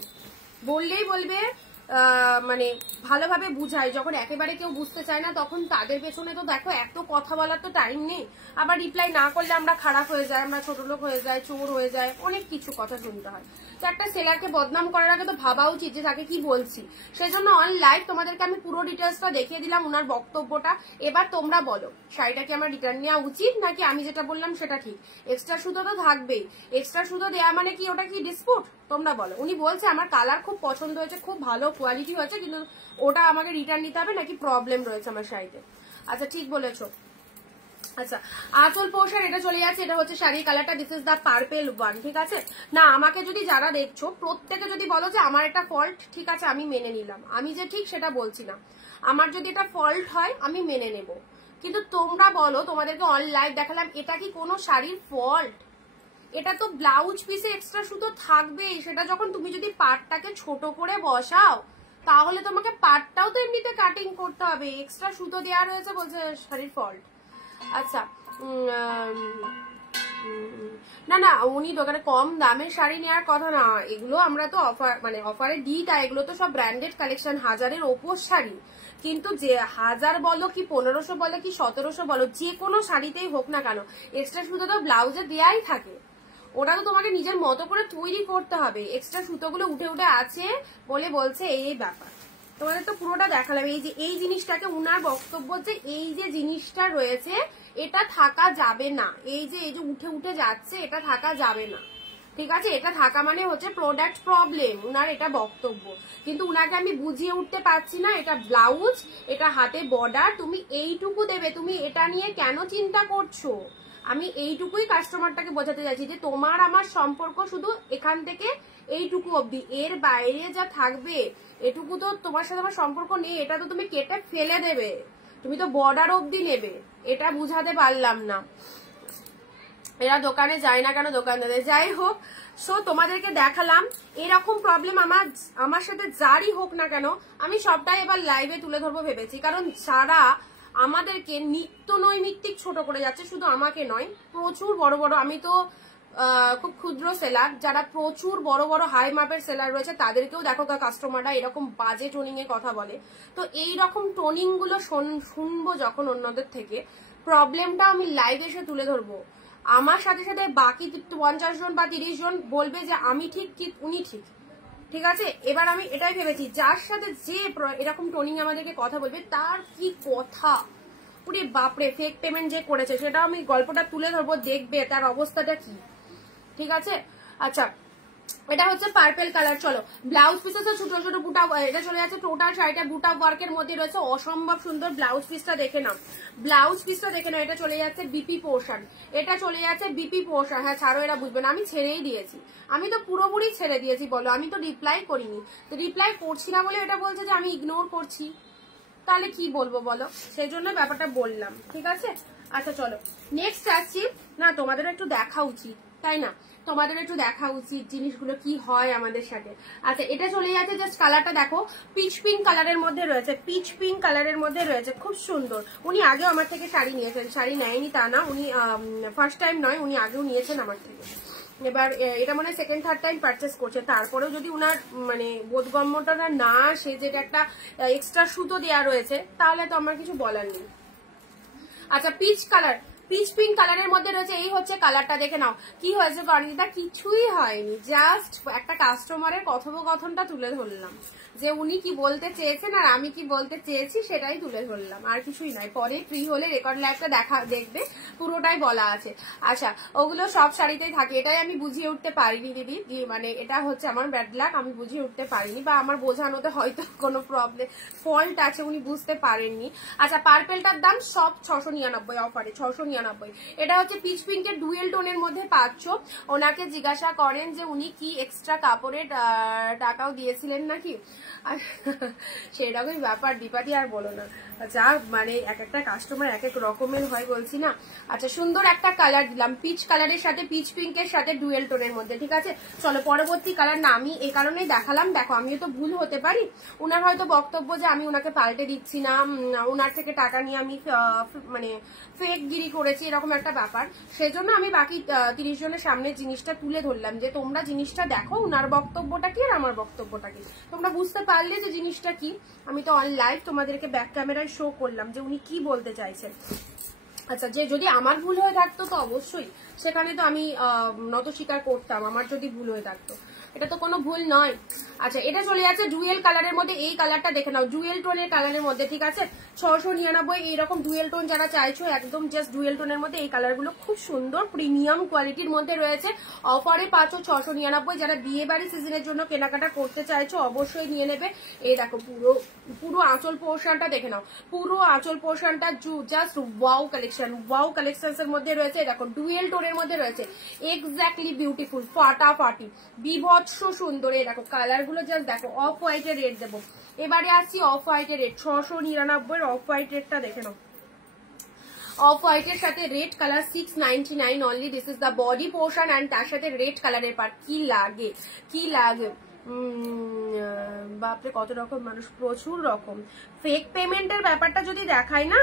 বললেই বলবে মানে ভালোভাবে বুঝাই, যখন একেবারে কেউ বুঝতে চায় না তখন তাদের পেছনে তো দেখো এত কথা বলার তো টাইম নেই। আবার রিপ্লাই না করলে আমরা খারাপ হয়ে যাই, আমরা ছোট লোক হয়ে যাই, চোর হয়ে যায়, অনেক কিছু কথা শুনতে হয়। তো একটা সেলারকে বদনাম করার আগে তো ভাবা উচিত যে তাকে কি বলছি। সেই জন্য অন লাইভ তোমাদেরকে আমি পুরো ডিটেলসটা দেখিয়ে দিলাম, ওনার বক্তব্যটা। এবার তোমরা বলো শাড়িটা কি আমার রিটার্ন নেওয়া উচিত, নাকি আমি যেটা বললাম সেটা ঠিক? এক্সট্রা সুতো তো থাকবেই, এক্সট্রা সুতো দেওয়া মানে কি ওটা কি ডিসপুট? তোমরা বলো। উনি বলছে আমার কালার খুব পছন্দ হয়েছে, খুব ভালো কোয়ালিটি হয়েছে, কিন্তু ওটা আমাকে রিটার্ন নিতে হবে, নাকি প্রবলেম রয়েছে আমার শাড়িতে? আচ্ছা ঠিক বলেছো। আচ্ছা আঁচল পোর্শন এটা চলে যাচ্ছে, এটা হচ্ছে শাড়ির কালারটা, this is the purple one, ঠিক আছে? না আমাকে যদি যারা দেখছো প্রত্যেকে যদি বলো যে আমার একটা ফল্ট, ঠিক আছে আমি মেনে নিলাম, আমি যে ঠিক সেটা বলছি না, আমার যদি এটা ফল্ট হয় আমি মেনে নেব। কিন্তু তোমরা বলো, তোমাদেরকে অন লাইভ দেখালাম, এটা কি কোনো শাড়ির ফল্ট? এটা তো ব্লাউজ পিসে এক্সট্রা সুতো থাকবেই, সেটা যখন তুমি যদি পাটটাকে ছোট করে বসাও তাহলে তোমাকে পাটটাও তো এমনিতে কাটিং করতে হবে, এক্সট্রা সুতো দেওয়া রয়েছে বলছে শাড়ির ফল্ট। আচ্ছা না না, উনি দোকানে কম দামের শাড়ি নেওয়ার কথা না, এগুলো আমরা তো অফার মানে অফারে দিই, তাই এগুলো তো সব ব্র্যান্ডেড কালেকশন, হাজারের ওপর শাড়ি। কিন্তু যে 1000 বলো কি 1500 বলো কি 1700 বলো, যে কোনো শাড়িতেই হোক না কেন এক্সট্রা সুতো তো ব্লাউজে দেয়াই থাকে, ওটা তো তোমাকে নিজের মতো করে তৈরি করতে হবে। এক্সট্রা সুতোগুলো উঠে উঠে আছে বলে বলছে এই ব্যাপার। তোমাদের তো পুরোটা দেখালাম। এই যে এই জিনিসটাকে উনার বক্তব্য যে এই যে জিনিসটা রয়েছে এটা থাকা যাবে না, এই যে উঠে উঠে যাচ্ছে এটা থাকা যাবে না, ঠিক আছে? এটা থাকা মানে হচ্ছে প্রোডাক্ট প্রবলেম, উনার এটা বক্তব্য। কিন্তু উনাকে আমি বুঝিয়ে উঠতে পারছি না, এটা ব্লাউজ, এটা হাতে বর্ডার, তুমি এইটুকু দেবে, তুমি এটা নিয়ে কেন চিন্তা করছো? আমি এইটুকুই কাস্টমারটাকে বোঝাতে চাইছি যে তোমার আমার সম্পর্ক শুধু এখান থেকে এইটুকু অবধি, এর বাইরে যা থাকবে এটুকু তো তোমার সাথে আমার সম্পর্ক নেই, এটা তো তুমি কেটে ফেলে দেবে, তুমি তো বর্ডার অবধি নেবে, এটা বুঝাতে পারলাম না। এরা দোকানে যায় না কেন দোকানদারে? যাই হোক, সো তোমাদেরকে দেখালাম। এরকম প্রবলেম আমার সাথে যারই হোক না কেন আমি সবটাই এবার লাইভে তুলে ধরবো ভেবেছি, কারণ যারা আমাদেরকে নিত্য নৈমিত্তিক ছোট করে যাচ্ছে, শুধু আমাকে নয়, প্রচুর বড় বড়, আমি তো খুব ক্ষুদ্র সেলার, যারা প্রচুর বড় বড় হাই মাপের সেলার রয়েছে তাদেরকেও দেখো কাস্টমাররা এরকম বাজে টোনিং এর কথা বলে। তো এই রকম টোনিং গুলো শুনবো যখন অন্যদের থেকে, প্রবলেমটা আমি লাইভ এসে তুলে ধরবো। আমার সাথে সাথে বাকি 50 জন বা 30 জন বলবে যে আমি ঠিক কি উনি ঠিক, ঠিক আছে? এবার আমি এটাই ভেবেছি, যার সাথে যে এরকম টোনিং আমাদেরকে কথা বলবে তার কি কথা, পুরে বাপরে ফেক পেমেন্ট যে করেছে সেটা আমি গল্পটা তুলে ধরবো, দেখবে তার অবস্থাটা কি, ঠিক আছে? আচ্ছা এটা হচ্ছে পার্পেল কালার। চলো ব্লাউজ পিস আছে ছোট ছোট বুটা, এটা চলে যাচ্ছে টোটাল শাড়িটা বুটা ওয়ার্কের মধ্যে রয়েছে, অসম্ভব সুন্দর। ব্লাউজ পিসটা দেখে নাও, ব্লাউজ পিসটা দেখে নাও, এটা চলে যাচ্ছে বিপি পোর্শন, এটা চলে যাচ্ছে বিপি পোর্শন। হ্যাঁ ছাড়ো, এরা বুঝবে না, আমি ছেড়েই দিয়েছি, আমি তো পুরোপুরি ছেড়ে দিয়েছি। বলো আমি তো রিপ্লাই করিনি, তো রিপ্লাই করছি না বলে এটা বলছে যে আমি ইগনোর করছি, তাহলে কি বলবো বলো? সেই জন্য ব্যাপারটা বললাম, ঠিক আছে? আচ্ছা চলো নেক্সট আসছি। না তোমাদের একটু দেখা উচিত, তাই না? তোমাদের একটু দেখা উচিত জিনিসগুলো কি হয় আমাদের সাথে। আচ্ছা এটা চলে যাচ্ছে, জাস্ট কালারটা দেখো, পিচ পিঙ্ক কালারের মধ্যে রয়েছে, পিচ পিঙ্ক কালারের মধ্যে রয়েছে, খুব সুন্দর। উনি আগেও আমার থেকে শাড়ি নিয়েছেন, শাড়ি নেয়নি তা না, উনি ফার্স্ট টাইম নয়, উনি আগেও নিয়েছেন আমার থেকে। এবার এটা মনে হয় সেকেন্ড থার্ড টাইম পারচেস করছে, তারপরেও যদি উনার মানে বোধগম্যটা না আসে যেটা একটা এক্সট্রা সুতো দেওয়া রয়েছে, তাহলে তো আমার কিছু বলার নেই। আচ্ছা পিচ কালার, পিচ পিঙ্ক কালারের মধ্যে রয়েছে, এই হচ্ছে কালারটা, দেখে নাও। কি হয়েছে গণিতা? কিছুই হয়নি, জাস্ট একটা কাস্টমারের কথোপকথনটা তুলে ধরলাম, যে উনি কি বলতে চেয়েছেন আর আমি কি বলতে চেয়েছি সেটাই তুলে ধরলাম, আর কিছুই নয়। পরে ফ্রি হলে রেকর্ড লাইভটা দেখবে, পুরোটাই বলা আছে। আচ্ছা ওগুলো সব শাড়িতেই থাকে, এটাই আমি বুঝিয়ে উঠতে পারিনি দিদি, মানে এটা হচ্ছে আমার ব্যাড লাক, আমি বুঝিয়ে উঠতে পারিনি, বা আমার বোঝানোতে হয়তো কোনো প্রবলেম ফল্ট আছে, উনি বুঝতে পারেননি। আচ্ছা পার্পেলটার দাম সব 699 অফারে, 699 699। এটা হচ্ছে পিচ পিঙ্কের ডুয়েল টোনের মধ্যে পাচ্ছ। ওনাকে জিজ্ঞাসা করেন যে উনি কি এক্সট্রা কাপড়ের টাকাও দিয়েছিলেন নাকি, সেরকমই ব্যাপার দীপাদি, আর বলো না, যা মানে এক একটা কাস্টমার এক এক রকমের হয় বলছি না। আচ্ছা, সুন্দর একটা কালার দিলাম পিচ কালারের সাথে পিচ পিঙ্কের সাথে ডুয়েল টোনের মধ্যে, ঠিক আছে। চলো পরবর্তী কালার না, আমি এই কারণেই দেখালাম, দেখো আমিও তো ভুল হতে পারি, উনার হয়তো বক্তব্য যে আমি উনাকে পাল্টে দিচ্ছি না, উনার থেকে টাকা নিয়ে আমি মানে ফেক গিরি করেছি, এরকম একটা ব্যাপার। সেজন্য আমি বাকি 30 জনের সামনে জিনিসটা তুলে ধরলাম যে তোমরা জিনিসটা দেখো উনার বক্তব্যটা কি আর আমার বক্তব্যটা কি, তোমরা বুঝতে পারলে যে জিনিসটা কি। আমি তো অন লাইভ তোমাদেরকে ব্যাক ক্যামেরায় শো করলাম যে উনি কি বলতে চাইছেন। আচ্ছা, যে যদি আমার ভুল হয়ে থাকতো তো অবশ্যই সেখানে তো আমি নত স্বীকার করতাম, আমার যদি ভুল হয়ে থাকতো, এটা তো কোনো ভুল নয়। আচ্ছা, এটা চলে যাচ্ছে ডুয়েল কালারের মধ্যে, এই কালারটা দেখে নাও, ডুয়েল টোনের কালারের মধ্যে, ঠিক আছে। 699 এইরকম ডুয়েল টোন যারা চাইছো, একদম জাস্ট ডুয়েল টোনের মধ্যে এই কালারগুলো খুব সুন্দর প্রিমিয়াম কোয়ালিটির মধ্যে রয়েছে। অফারে পাচ্ছ 699। যারা বিয়ে বাড়ি সিজনের জন্য কেনাকাটা করতে চাইছো অবশ্যই নিয়ে নেবে। এই দেখো পুরো আঁচল পোর্শনটা দেখে নাও, পুরো আঁচল পোর্শনটা just wow collection, wow collections এর মধ্যে রয়েছে। দেখো ডুয়েল টোনের মধ্যে রয়েছে, এক্স্যাক্টলি বিউটিফুল, ফাটাফাটি বিভৎস সুন্দর। এই দেখো কালার গুলো জাস্ট দেখো। অফ হোয়াইটের রেট দেবো, এবারে আসছি অফ হোয়াইটের রেট 699। অফ হোয়াইট রেটটা দেখে নাও, অফ হোয়াইটের সাথে red colour 699 only. This is the body portion and তার সাথে রেড কালারের পার্ট। কি লাগে, কি লাগে বাপরে, কত রকম মানুষ, প্রচুর রকম। ফেক পেমেন্টের ব্যাপারটা যদি দেখায় না,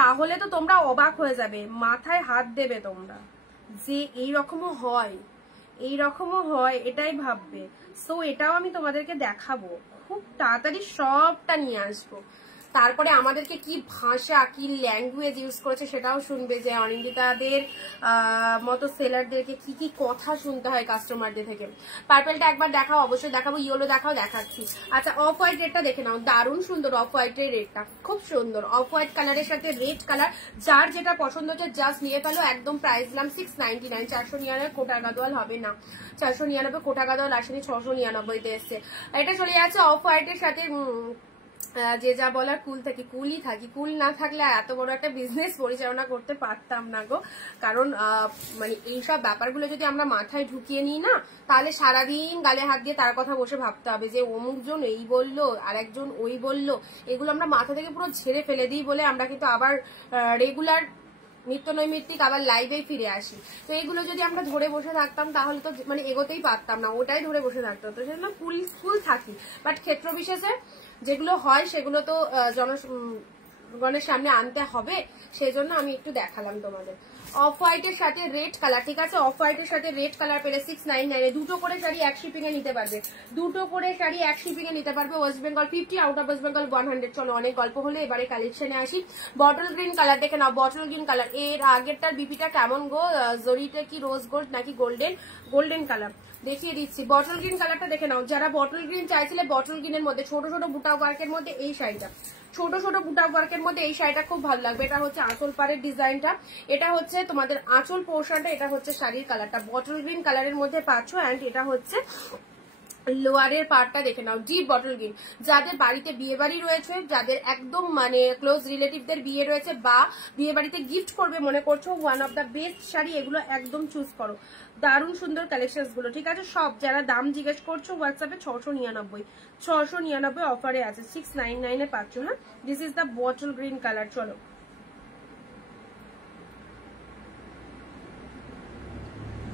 তাহলে তো তোমরা অবাক হয়ে যাবে, মাথায় হাত দেবে তোমরা যে এইরকমও হয়, এইরকমও হয়, এটাই ভাববে। সো এটাও আমি তোমাদেরকে দেখাবো, খুব তাড়াতাড়ি সবটা নিয়ে আসবো। তারপরে আমাদেরকে কি ভাষা, কি ল্যাঙ্গুয়েজ ইউজ করেছে সেটাও শুনবে, যে অনিন্দিতাদের মতো সেলারদেরকে কি কি কথা শুনতে হয় কাস্টমারদের থেকে। পার্পেলটা একবার দেখাও, অবশ্যই দেখাবো। ইয়েলো দেখাও, দেখাচ্ছি। আচ্ছা, অফ হোয়াইট রেটটা দেখে নাও, দারুণ সুন্দর। অফ হোয়াইটের রেটটা খুব সুন্দর, অফ হোয়াইট কালারের সাথে রেড কালার। যার যেটা পছন্দ হচ্ছে জাস্ট নিয়ে ফেলো। একদম প্রাইস দিলাম 699। 499 কোটা গাদোয়াল হবে না, 499 কোটা গাদোয়াল আসেনি, 699 এসছে। এটা চলে যাচ্ছে অফ হোয়াইটের সাথে। যে যা বলার কুল থাকি, কুলই থাকি, কুল না থাকলে এত বড় একটা বিজনেস পরিচালনা করতে পারতাম না গো। কারণ মানে এইসব ব্যাপারগুলো যদি আমরা মাথায় ঢুকিয়ে নিই না, তাহলে সারাদিন গালে হাত দিয়ে তার কথা বসে ভাবতে হবে যে অমুকজন এই বললো আর একজন ওই বললো। এগুলো আমরা মাথা থেকে পুরো ঝেড়ে ফেলে দিই বলে আমরা কিন্তু আবার রেগুলার নিত্য নৈমিত্তিক আবার লাইভে ফিরে আসি। তো এগুলো যদি আমরা ধরে বসে থাকতাম তাহলে তো মানে এগোতেই পারতাম না, ওটাই ধরে বসে থাকতাম। তো সেজন্য কুল থাকি, বাট ক্ষেত্র বিশেষে যেগুলো হয় সেগুলো তো জনগণের সামনে আনতে হবে, সেজন্য আমি একটু দেখালাম তোমাদের। অফ হোয়াইটের সাথে রেড কালার, ঠিক আছে। অফ হোয়াইটের সাথে রেড কালার পেলে 699। দুটো করে শাড়ি এক শিপিং এ নিতে পারবে, দুটো করে শাড়ি এক শিপিং এ নিতে পারবে। West Bengal 50, out of West Bengal 100। চলো অনেক গল্প হলে এবারে কালেকশনে আসি। বটল গ্রিন কালার দেখে নাও, বটল গ্রিন কালার। এর আগেরটার বিপিটা কেমন গো, জরিটা কি রোজ গোল্ড নাকি গোল্ডেন কালার দেখিয়ে দিচ্ছি। বটল গ্রিন কালারটা দেখে নাও। যারা বটল গ্রিন চাইছিলে, বটল গ্রিনের মধ্যে ছোট ছোট বুটা ওয়ার্কের মধ্যে এই শাড়িটা, ছোট ছোট বুটা ওয়ার্কের মধ্যে এই শাড়িটা খুব ভালো লাগবে। এটা হচ্ছে আঁচল পাড়ের ডিজাইনটা, এটা হচ্ছে তোমাদের আঁচল পোর্শনটা, এটা হচ্ছে শাড়ির কালারটা বটল গ্রিন কালারের মধ্যে পাচ্ছ। অ্যান্ড এটা হচ্ছে লোয়ারের পার্টটা দেখে নাও, ডিপ বটল গ্রিন। যাদের বাড়িতে বিয়ে বাড়ি রয়েছে, যাদের একদম মানে ক্লোজ রিলেটিভদের বিয়ে রয়েছে বা বিয়ে বাড়িতে গিফট করবে মনে করছো, one of the best sari এগুলো, একদম চুজ করো। দারুণ সুন্দর কালেকশন গুলো, ঠিক আছে। সব যারা দাম জিজ্ঞেস করছো হোয়াটসঅ্যাপে 699 অফারে আছে, 699 এ পাচ্ছ। হ্যাঁ, this is the bottle green colour. চলো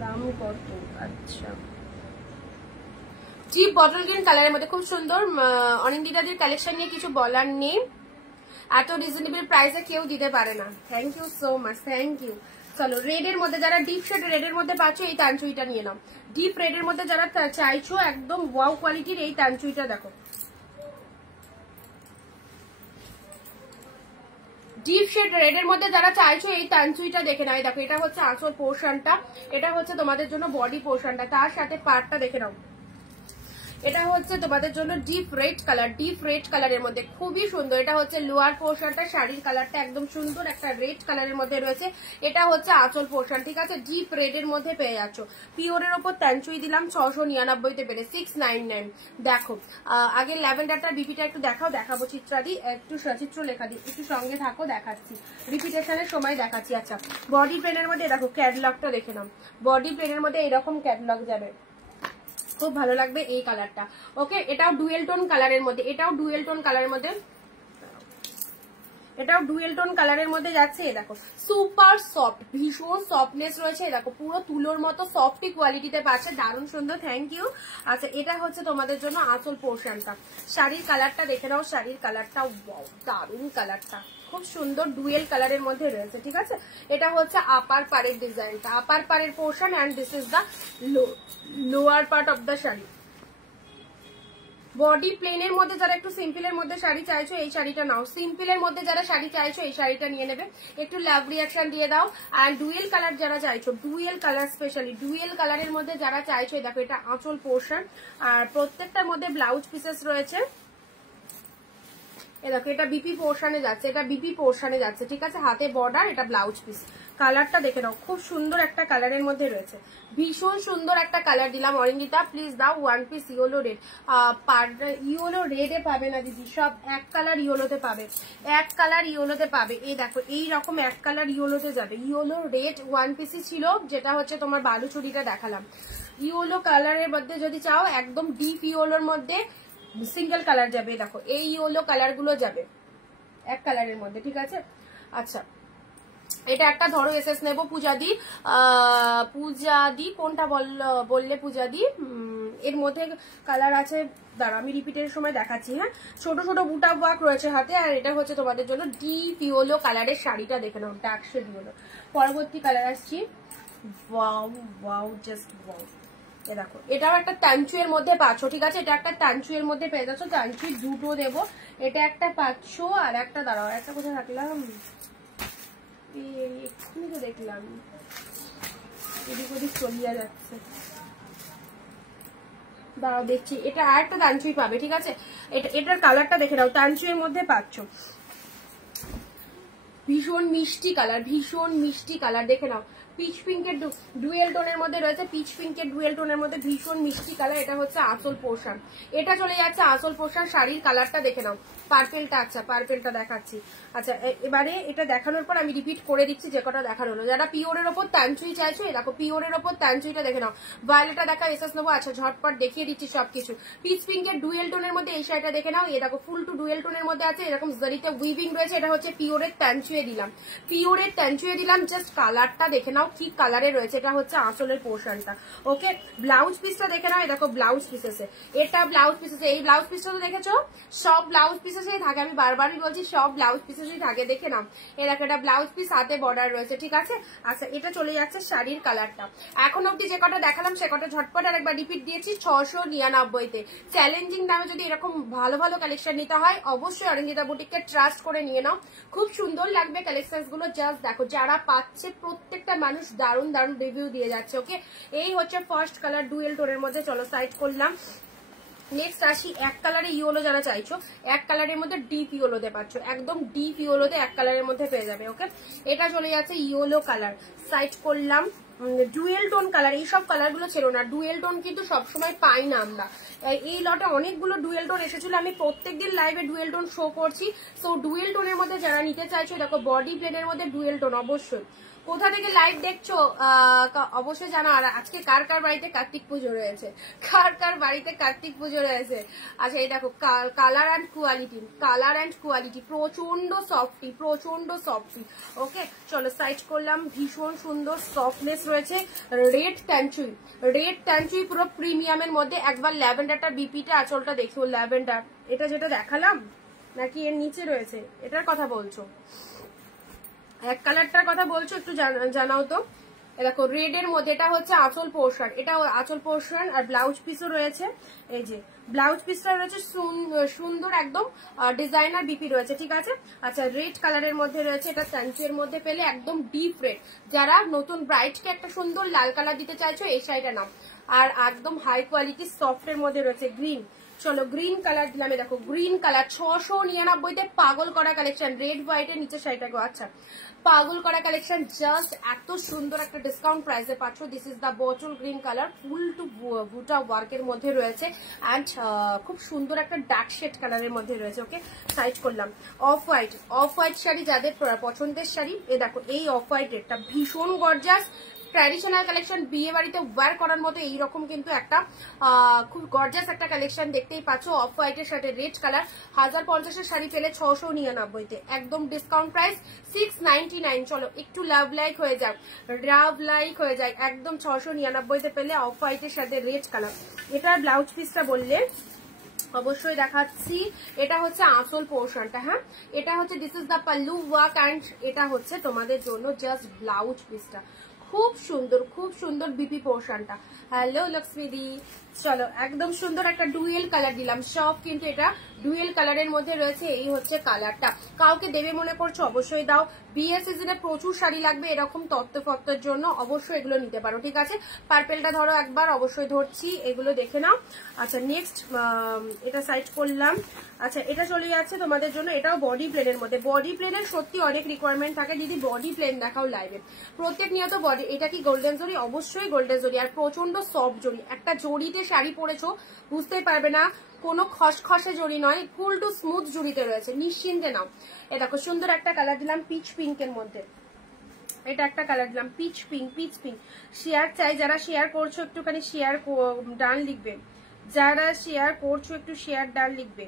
দাম কত? আচ্ছা, ডিপ বটল গ্রিন কালারের মধ্যে খুব সুন্দর। অনিন্দিতাদের কালেকশন নিয়ে কিছু বলার নেই, এত রিজনেবল প্রাইসে কেউ দিতে পারে না। Thank you so much, thank you. চলো রেড এর মধ্যে যারা ডিপ শেড রেড এর মধ্যে পাচ্ছ, এই তানচুইটা নিয়ে নাও। ডিপ রেড এর মধ্যে যারা চাইছো একদম ওয়াও কোয়ালিটির, এই তানচুইটা দেখো। ডিপ শেড রেড এর মধ্যে যারা চাইছো এই তানচুইটা দেখে নাও। দেখো এটা হচ্ছে আঁচল পোর্শনটা, এটা হচ্ছে তোমাদের জন্য বডি পোর্শনটা, তার সাথে পার্টটা দেখে নাও। এটা হচ্ছে তোমাদের জন্য ডিপ রেড কালারের মধ্যে খুবই সুন্দর। এটা হচ্ছে লোয়ার পোর্শনটা, শাড়ির কালারটা একদম সুন্দর একটা রেড কালারের মধ্যে রয়েছে। এটা হচ্ছে আঁচল পোর্শন, ঠিক আছে, ডিপ রেডের মধ্যে পেয়ে যাচ্ছ। পিওরের ওপর তানচুই দিলাম 699 পেরে 699। দেখো আগে ল্যাভেন্ডারটার বিপিটা একটু দেখাবো চিত্রাদি, একটু সচিত্র লেখা দিই, একটু সঙ্গে থাকো, দেখাচ্ছি রিপিটেশনের সময় দেখাচ্ছি। আচ্ছা বডি প্লেনের মধ্যে দেখো ক্যাটলগটা দেখে নাও, বডি প্লেনের মধ্যে এরকম ক্যাটলগ যাবে, খুব ভালো লাগবে এই কালারটা। ওকে, এটাও ডুয়েল টোন কালারের মধ্যে, এটাও ডুয়েল টোন কালারের মধ্যে যাচ্ছে। দেখো সুপার সফট, ভীষণ সফটনেস রয়েছে, দেখো পুরো তুলোর মতো সফটি কোয়ালিটিতে পাচ্ছে, দারুণ সুন্দর, থ্যাংক ইউ। আচ্ছা এটা হচ্ছে তোমাদের জন্য আঁচল পোর্শনটা। শাড়ির কালারটা দেখে নাও, শাড়ির কালারটা ওয়াও দারুণ কালারটা, খুব সুন্দর ডুয়েল কালারের মধ্যে রয়েছে, ঠিক আছে। এটা হচ্ছে আপার পারের ডিজাইনটা, আপার পারের portion and this is the lower part of the sari. Body প্লেনের মধ্যে যারা একটু সিম্পলের মধ্যে শাড়ি চাইছো এই শাড়িটা নাও, সিম্পলের মধ্যে যারা শাড়ি চাইছো এই শাড়িটা নিয়ে নেবে, একটু লাভ রিয়াকশন দিয়ে দাও। আর ডুয়েল কালার যারা চাইছো, ডুয়েল কালার স্পেশালি ডুয়েল কালারের মধ্যে যারা চাইছো, দেখো এটা আঁচল পোর্শন আর প্রত্যেকটার মধ্যে ব্লাউজ পিসেস রয়েছে। দেখো এটা বিপি পোর্শনে যাচ্ছে, এটা বিপি পোর্শনে যাচ্ছে, ঠিক আছে, হাতে বর্ডার, এটা ব্লাউজ পিস। কালারটা দেখে নাও, খুব সুন্দর একটা কালারের মধ্যে রয়েছে, ভীষণ সুন্দর একটা কালার দিলাম। অরিন্দিতা প্লিজ দাও one piece yellow red, yellow রেডে পাবে না দিদি, সব এক কালার ইয়েলোতে পাবে, এক কালার ইয়েলোতে পাবে। এই দেখো এইরকম এক কালার ইয়েলোতে যাবে, ইয়েলো রেড ওয়ান পিসই ছিল, যেটা হচ্ছে তোমার বালুচুরিটা দেখালাম। ইয়েলো কালারের মধ্যে যদি চাও একদম ডিপ ইয়েলোর মধ্যে সিঙ্গেল কালার যাবে, দেখো এই ইয়েলো কালার গুলো যাবে এক কালারের মধ্যে, ঠিক আছে। আচ্ছা এটা একটা ধরো এসএস নেবো পূজাদি কোনটা বললে পূজাদি, এর মধ্যে কালার আছে, দাঁড়া আমি রিপিটের সময় দেখাচ্ছি। হ্যাঁ ছোট ছোট বুটা ওয়ার্ক রয়েছে হাতে, আর এটা হচ্ছে তোমাদের জন্য ডিপ ইয়েলো কালারের শাড়িটা দেখে নাও, ডার্ক শেড ইয়েলো। পরবর্তী কালার আসছি, ওয়াও ওয়াও জাস্ট ওয়াও, দেখো এটাও একটা তানচুয়ের মধ্যে পাচ্ছ, ঠিক আছে, এটা একটা তানচুয়ের মধ্যে পেয়ে যাচ্ছ, তানচুই দুটো দেবো, এটা একটা পাচ্ছ আর একটা দাঁড়াও একটা কোথায় রাখলাম, এক্ষুনি তো দেখলাম এদিক ওদিক চলিয়া যাচ্ছে, দাঁড়াও দেখছি, এটা আর একটা তানচুই পাবে, ঠিক আছে। এটার কালারটা দেখে নাও, তানচুয়ের মধ্যে পাচ্ছ, ভীষণ মিষ্টি কালার, ভীষণ মিষ্টি কালার দেখে নাও, পিচ পিঙ্কের ডুয়েল টোনের মধ্যে রয়েছে, পিচ পিঙ্কের ডুয়েল টোনের মধ্যে ভীষণ মিষ্টি কালার। এটা হচ্ছে আঁচল পোর্শন, এটা চলে যাচ্ছে আঁচল পোর্শন। শাড়ির কালারটা দেখে নাও, পার্পেলটা, আচ্ছা পার্পেলটা দেখাচ্ছি। আচ্ছা এবারে এটা দেখানোর পর আমি রিপিট করে দিচ্ছি যে কটা দেখানো হলো। যারা পিওরের ওপর তানচুই চাইছো, দেখো পিওরের ওপর তানচুইটা দেখে নাও, ভায়োলেটটা দেখা এসএস নেবো, আচ্ছা ঝটপট দেখিয়ে দিচ্ছি সবকিছু। পিচ পিঙ্কের ডুয়েল টোনের মধ্যে এই শাড়িটা দেখে নাও, দেখো ফুল টু ডুয়েল টোনের মধ্যে আছে, এরকম জরিতে উইভিং রয়েছে, এটা হচ্ছে পিওরের তানচুয়ে দিলাম, পিওরের তানচুয়ে দিলাম, জাস্ট কালারটা দেখে নাও কি কালারে রয়েছে, এটা হচ্ছে আঁচলের পোর্শনটা। ওকে ব্লাউজ পিসটা দেখে নাও, দেখো ব্লাউজ পিস আছে, এটা ব্লাউজ পিস আছে, এই ব্লাউজ পিসটা তো দেখেছো, সব ব্লাউজ পিসেসই থাকে, আমি বারবারই বলছি সব ব্লাউজ পিসেসই থাকে, দেখে নাও এই দেখো এটা ব্লাউজ পিস, হাতে বর্ডার রয়েছে, ঠিক আছে। আচ্ছা এটা চলে যাচ্ছে শাড়ির কালারটা। এখন অব্দি যে কটা দেখালাম সে কটা ঝটপট আর একবার রিপিট দিয়েছি, 699-তে। চ্যালেঞ্জিং দামে যদি এরকম ভালো ভালো কালেকশন নিতে হয় অবশ্যই অরিন্দিতা বুটিককে ট্রাস্ট করে নিয়ে নাও, খুব সুন্দর লাগবে কালেকশন গুলো। জাস্ট দেখো যারা পাচ্ছে প্রত্যেকটা মানুষ দারুণ দারুণ রিভিউ দিয়ে যাচ্ছে। ওকে এই হচ্ছে ফার্স্ট কালার ডুয়েল টোনের মধ্যে, চলো সাইড করলাম। নেক্সট আসি এক কালারে ইয়েলো যারা চাইছো, এক কালারের মধ্যে ডিপ ইয়েলোতে পাচ্ছ, একদম ডিপ ইয়েলোতে এক কালারের মধ্যে পেয়ে যাবে। ওকে এটা চলে যাচ্ছে ইয়েলো কালার, সাইড করলাম। ডুয়েল টোন কালার, এইসব কালার গুলো ছিল না, ডুয়েল টোন কিন্তু সবসময় পাই না আমরা, এই লটে অনেকগুলো ডুয়েল টোন এসেছিল, আমি প্রত্যেকদিন লাইভে ডুয়েল টোন শো করছি। সো ডুয়েল টোনের মধ্যে যারা নিতে চাইছো, দেখো বডি প্লেনের মধ্যে ডুয়েল টোন, অবশ্যই কোথা থেকে লাইভ দেখছো অবশ্যই জানো। আর আজকে কার কার বাড়িতে কার্তিক পুজো রয়েছে, কার কার বাড়িতে কার্তিক পুজো রয়েছে। আচ্ছা এই দেখো colour and quality, colour and quality প্রচন্ড সফটি, প্রচন্ড সফটি। ওকে চলো সাইড করলাম, ভীষণ সুন্দর সফটনেস রয়েছে, রেড ট্যানচুই, রেড ট্যানচুই পুরো প্রিমিয়ামের মধ্যে। একবার ল্যাভেন্ডারটা বিপিটা আঁচলটা দেখো, ল্যাভেন্ডার এটা যেটা দেখালাম নাকি এর নিচে রয়েছে, এটার কথা বলছো, এক কালারটার কথা বলছো, একটু জানাও তো। দেখো রেড এর মধ্যে, এটা হচ্ছে আঁচল পোর্শন, এটা আঁচল পোর্শন আর ব্লাউজ পিসও রয়েছে, এই যে ব্লাউজ পিসটা রয়েছে সুন্দর একদম ডিজাইনার বিপি রয়েছে, ঠিক আছে। আচ্ছা রেড কালারের মধ্যে রয়েছে, এটা তানচুয়ের মধ্যে পেলে একদম ডিপ রেড, যারা নতুন ব্রাইডকে একটা সুন্দর লাল কালার দিতে চাইছো এই শাড়িটা নাও। আর একদম হাই কোয়ালিটি সফটের মধ্যে রয়েছে গ্রিন। চলো গ্রিন কালার দিলাম, দেখো গ্রিন কালার 699-তে পাগল করা কালেকশন, রেড হোয়াইটের নিচে শাড়িটা গো। আচ্ছা পাগল করা কালেকশন, জাস্ট এত সুন্দর একটা ডিসকাউন্ট প্রাইসে পাচ্ছ। This is the bottle green colour, ফুল টু বুটা ওয়ার্কের মধ্যে রয়েছে অ্যান্ড খুব সুন্দর একটা ডার্ক শেড কালারের মধ্যে রয়েছে। ওকে সাইজ করলাম। অফ হোয়াইট শাড়ি যাদের পছন্দের শাড়ি, এ দেখো এই অফ হোয়াইট রেডটা ভীষণ গর্জাস ট্র্যাডিশনাল কালেকশন, বিয়ে বাড়িতে ওয়্যার করার মতো এইরকম কিন্তু একটা খুব গর্জাস একটা কালেকশন দেখতেই পাচ্ছ। অফ হোয়াইটের সাথে রেড কালার, 1050-এর শাড়ি পেলে 699-তে, একদম ডিসকাউন্ট প্রাইস 699। চলো একটু লাভ লাইক হয়ে যায়, একদম 699-তে পেলে অফ হোয়াইটের সাথে রেড কালার। এটার ব্লাউজ পিসটা বললে অবশ্যই দেখাচ্ছি। এটা হচ্ছে আঁচল পোর্শনটা, হ্যাঁ এটা হচ্ছে this is the pallu work and এটা হচ্ছে তোমাদের জন্য জাস্ট ব্লাউজ পিসটা। খুব সুন্দর বিপি পোর্শনটা। হ্যালো লক্ষ্মীদি, চলো একদম সুন্দর একটা ডুয়েল কালার দিলাম, সব কিন্তু এটা ডুয়েল কালারের মধ্যে রয়েছে। এই হচ্ছে কালারটা, কাউকে দেবে মনে করছো অবশ্যই দাও। বিয়ে সিজনে প্রচুর শাড়ি লাগবে এরকম তত্ত্বের জন্য, অবশ্যই এগুলো নিতে পারো, ঠিক আছে। পার্পেলটা ধরো একবার, অবশ্যই ধরছি, এগুলো দেখে নাও। আচ্ছা নেক্সট এটা সাইড করলাম। আচ্ছা এটা চলে যাচ্ছে তোমাদের জন্য, এটাও বডি প্লেনের মধ্যে। বডি প্লেনের সত্যি অনেক রিকোয়ারমেন্ট থাকে, দিদি বডি প্লেন দেখাও লাইভে। প্রত্যেক নিয়ত বডি, এটা কি গোল্ডেন জরি? অবশ্যই গোল্ডেন জরি, আর প্রচন্ড সফট জরি। একটা জরিতে শাড়ি পরেছো বুঝতেই পারবে না, কোনো খসখসে জড়ি নয়, ফুল টু স্মুথ জড়িতে রয়েছে, নিশ্চিন্তে নাও। এ দেখো সুন্দর একটা কালার দিলাম পিচ পিঙ্কের মধ্যে, এটা একটা কালার দিলাম পিচ পিঙ্ক। শেয়ার চাই, যারা শেয়ার করছো একটুখানি শেয়ার ডান লিখবে, যারা শেয়ার করছো একটু শেয়ার ডান লিখবে।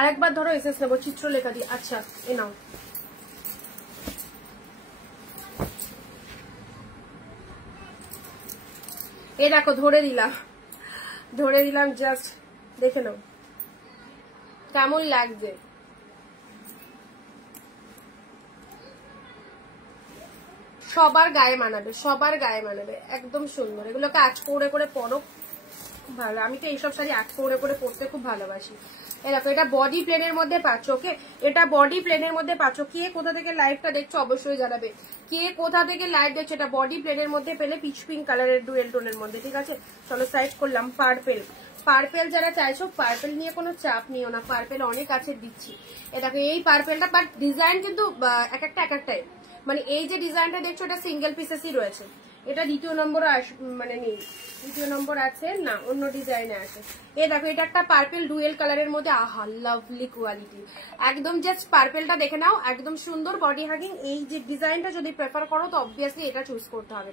আরেকবার ধরো এসএস নেবো চিত্রলেখা দিয়ে। আচ্ছা এ নাও, এ দেখো ধরে দিলাম, জাস্ট দেখে নাও কেমন লাগছে। সবার গায়ে মানাবে, একদম সুন্দর। এগুলোকে আজ করে পরো, ভালো। আমি তো এইসব শাড়ি আজ করে পরতে খুব ভালোবাসি। দেখো এটা বডি প্লেনের মধ্যে পাচ্ছ। ওকে এটা বডি প্লেনের মধ্যে পাচ্ছ। কে কোথা থেকে লাইভটা দেখছো অবশ্যই জানাবে, কে কোথা থেকে লাইভ দেখছো। এটা বডি প্লেনের মধ্যে পেলে পিচ পিঙ্ক কালারের ডুয়েল টোনের মধ্যে, ঠিক আছে। চলো সাইড করলাম। পার্পেল যারা চাইছো, পার্পেল নিয়ে কোনো চাপ নিও না, পার্পেল অনেক আছে দিচ্ছি। এ দেখো এই পার্পেলটা, বাট ডিজাইন কিন্তু এক একটাই, মানে এই যে ডিজাইনটা দেখছো এটা সিঙ্গেল পিসেসই রয়েছে। এটা দ্বিতীয় নম্বর মানে নেই, দ্বিতীয় নম্বর আছে না, অন্য ডিজাইনে আছে। এ দেখো এটা একটা পার্পেল ডুয়েল কালারের মধ্যে, আহা লাভলি কোয়ালিটি, একদম জাস্ট পার্পেলটা দেখে নাও, একদম সুন্দর বডি হাগিং। এই যে ডিজাইনটা যদি প্রেফার করো তো অবভিয়াসলি এটা চুজ করতে হবে।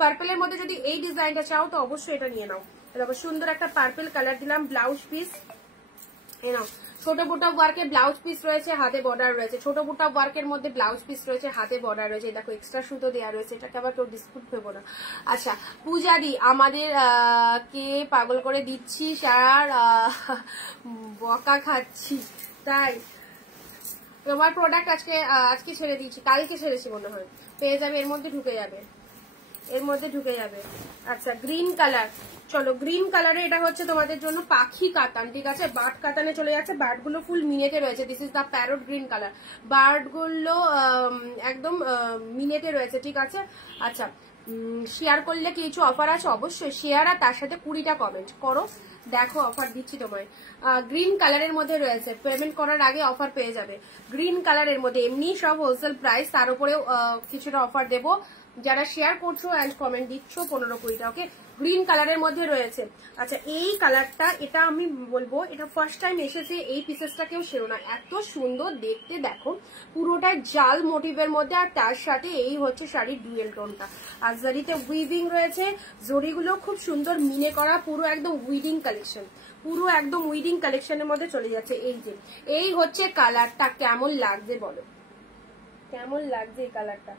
পার্পেলের মধ্যে যদি এই ডিজাইনটা চাও তো অবশ্যই এটা নিয়ে নাও। দেখো সুন্দর একটা পার্পেল কালার দিলাম। ব্লাউজ পিস এ নাও, ছোট বুটা ওয়ার্কের ব্লাউজ পিস রয়েছে, হাতে বর্ডার রয়েছে। ছোট বুটা ওয়ার্কের মধ্যে ব্লাউজ পিস রয়েছে, হাতে বর্ডার রয়েছে। দেখো এক্সট্রা সুতো দেওয়া রয়েছে, এটাকে আবার কেউ ডিসপুট ভেবো না। আচ্ছা পূজাদি আমাদের কে পাগল করে দিচ্ছি, স্যার বকা খাচ্ছি, তাই তোমার প্রোডাক্ট আজকে ছেড়ে দিয়েছি, কালকে ছেড়েছি মনে হয়, পেয়ে যাবে, এর মধ্যে ঢুকে যাবে। আচ্ছা গ্রিন কালার, চলো গ্রিন কালারে এটা হচ্ছে তোমাদের জন্য পাখি কাতান, ঠিক আছে। বার্ড কাতানে চলে যাচ্ছে, বার্ড গুলো ফুল মিনেটে রয়েছে। This is the parrot green colour, bird গুলো একদম মিনেটে রয়েছে, ঠিক আছে। আচ্ছা শেয়ার করলে কিছু অফার আছে, অবশ্যই শেয়ার আর তার সাথে 20টা কমেন্ট করো, দেখো অফার দিচ্ছি তোমায়। গ্রিন কালারের মধ্যে রয়েছে, পেমেন্ট করার আগে অফার পেয়ে যাবে। গ্রিন কালারের মধ্যে এমনি সব হোলসেল প্রাইস, তার উপরেও কিছুটা অফার দেবো যারা শেয়ার করছো অ্যান্ড কমেন্ট দিচ্ছ 15-20টা। ওকে গ্রিন কালারের মধ্যে রয়েছে। আচ্ছা এই কালারটা, এটা আমি বলবো এটা ফার্স্ট টাইম এসেছে, এই পিসেসটা কেউ সেরো না, এত সুন্দর দেখতে। দেখো পুরোটাই জাল মোটিভের মধ্যে, আর তার সাথে এই হচ্ছে শাড়ির ডুয়েল টোনটা, আর জারিতে উইভিং রয়েছে, জরিগুলো খুব সুন্দর মিনে করা, পুরো একদম উইডিং কালেকশন, পুরো একদম উইডিং কালেকশনের মধ্যে চলে যাচ্ছে। এই হচ্ছে কালারটা, কেমন লাগছে বলো, কেমন লাগছে এই কালারটা।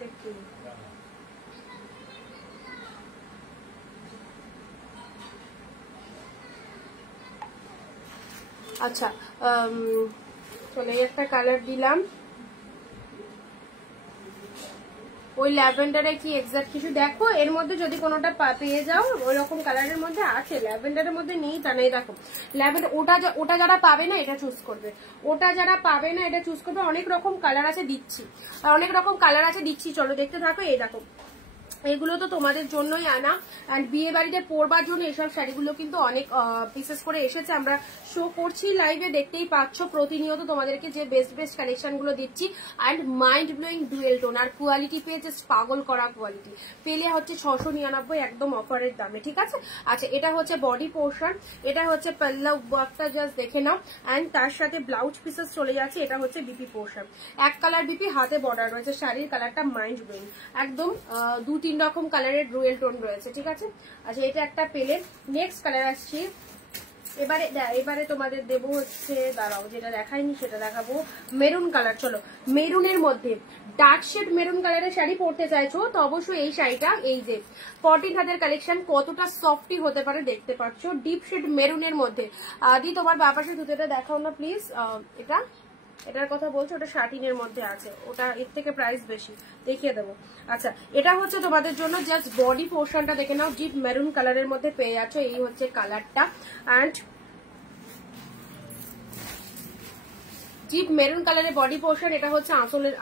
এটা কি আচ্ছা চলো এই একটা কালার দিলাম ওই ল্যাভেন্ডারে কি এক্সাক্ট কিছু দেখো এর মধ্যে যদি কোনোটা পেয়ে যাও ওই রকম কালারের মধ্যে আছে ল্যাভেন্ডারের মধ্যে নেই তা নেই দেখো ল্যাভেন্ডার ওটা যারা পাবে না এটা চুজ করবে ওটা যারা পাবে না এটা চুজ করবে অনেক রকম কালার আছে দিচ্ছি অনেক রকম কালার আছে দিচ্ছি চলো দেখতে থাকো এই দেখো এগুলো তো তোমাদের জন্যই আনা এন্ড বিয়ে বাড়িতে পরবার জন্য এসব শাড়িগুলো কিন্তু অনেক পিসেস করে এসেছে আমরা শো করছি লাইভে দেখতেই পাচ্ছ প্রতিনিয়ত তোমাদেরকে যে বেস্ট বেস্ট কালেকশন গুলো দিচ্ছি and mind blowing dual tone আর কোয়ালিটি পেয়ে জাস্ট পাগল করা কোয়ালিটি পেলে হচ্ছে 699 একদম অফারের দামে ঠিক আছে আচ্ছা এটা হচ্ছে বডি পোর্শন এটা হচ্ছে পাল্লা ওয়ার্কটা জাস্ট দেখে নাও এন্ড তার সাথে ব্লাউজ পিসেস চলে যাচ্ছে এটা হচ্ছে বিপি পোর্শন এক কালার বিপি হাতে বর্ডার রয়েছে শাড়ির কালারটা মাইন্ড ব্লোয়িং একদম 2-3 রকম কালারের রুয়েল টোন রয়েছে ঠিক আছে আচ্ছা এটা একটা পেলে নেক্সট কালার আসছি এবারে তোমাদের দেবো হচ্ছে দাঁড়াও যেটা দেখাইনি সেটা দেখাবো মেরুন কালার চলো মেরুনের মধ্যে ডার্ক শেড মেরুন কালারের শাড়ি পরতে চাইছো তো অবশ্যই এই শাড়িটা এই যে 14 হাতের কালেকশন কতটা সফটি হতে পারে দেখতে পাচ্ছ ডিপ শেড মেরুনের মধ্যে দি তোমার বাপাসে জুতোটা দেখাও না প্লিজ এটার কথা বলছো ওটা 13 এর মধ্যে আছে ওটা এর থেকে প্রাইস বেশি দেখিয়ে দেবো আচ্ছা এটা হচ্ছে তোমাদের জন্য জাস্ট বডি পোর্শনটা দেখে নাও ডিপ মেরুন কালারের মধ্যে পেয়ে যাচ্ছ এই হচ্ছে কালারটা এন্ড ডিপ মেরুন কালারের বডি পোর্শন এটা হচ্ছে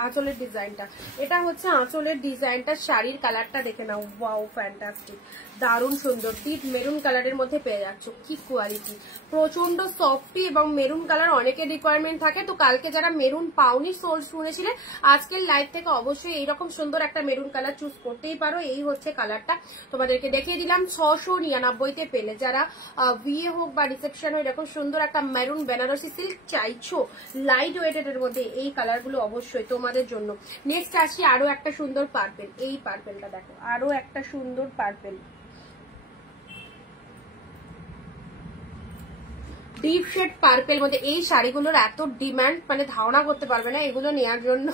আঁচলের ডিজাইনটা এটা হচ্ছে আঁচলের ডিজাইনটা শাড়ির কালারটা দেখে নাও ওয়াও ফ্যান্টাস্টিক দারুণ সুন্দর ডিপ মেরুন কালারের মধ্যে পেয়ে যাচ্ছ কি কোয়ালিটি প্রচন্ড সফটি এবং মেরুন কালার অনেকের রিকোয়ারমেন্ট থাকে তো কালকে যারা মেরুন পাউনি সোল শুনেছিলে আজকের লাইভ থেকে অবশ্যই এইরকম সুন্দর একটা মেরুন কালার চুজ করতেই পারো এই হচ্ছে কালারটা তোমাদেরকে দেখিয়ে দিলাম 699 তে পেলে যারা বিয়ে হোক বা রিসেপশন হোক এরকম সুন্দর একটা মেরুন বেনারসি সিল্ক চাইছো লাইট ওয়েটেড এর মধ্যে এই কালারগুলো অবশ্যই তোমাদের জন্য নেক্সট আসি আরো একটা সুন্দর পার্পেল এই পার্পেলটা দেখো আরো একটা সুন্দর পার্পেল ডিপ শেড পার্পেল মধ্যে এই শাড়িগুলোর এত ডিমান্ড মানে ধারণা করতে পারবে না এগুলো নেওয়ার জন্য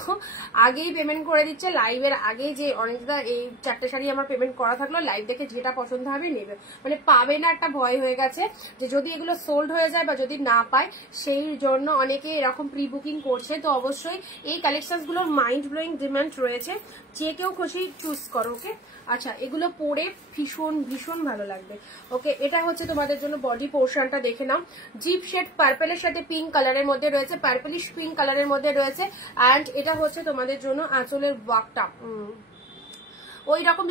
আগেই পেমেন্ট করে দিচ্ছে লাইভের আগে যে অনেকটা এই 4টে শাড়ি আমার পেমেন্ট করা থাকলো লাইভ দেখে যেটা পছন্দ হবে নেবে মানে পাবে না একটা ভয় হয়ে গেছে যে যদি এগুলো সোল্ড হয়ে যায় বা যদি না পায় সেই জন্য অনেকে এরকম প্রি বুকিং করছে তো অবশ্যই এই কালেকশন গুলোর মাইন্ড ব্লোয়িং ডিমান্ড রয়েছে যে কেউ খুশি চুজ করো ওকে আচ্ছা এগুলো পরে ভীষণ ভীষণ ভালো লাগবে ওকে এটা হচ্ছে তোমাদের জন্য বডি পোর্শনটা দেখে নাও জিপ শেড পার্পেলের সাথে পিঙ্ক কালারের মধ্যে রয়েছে পার্পলিশ পিঙ্ক কালারের মধ্যে রয়েছে এন্ড এটা হচ্ছে তোমাদের জন্য আঁচলের ওয়ার্কটা ওই রকম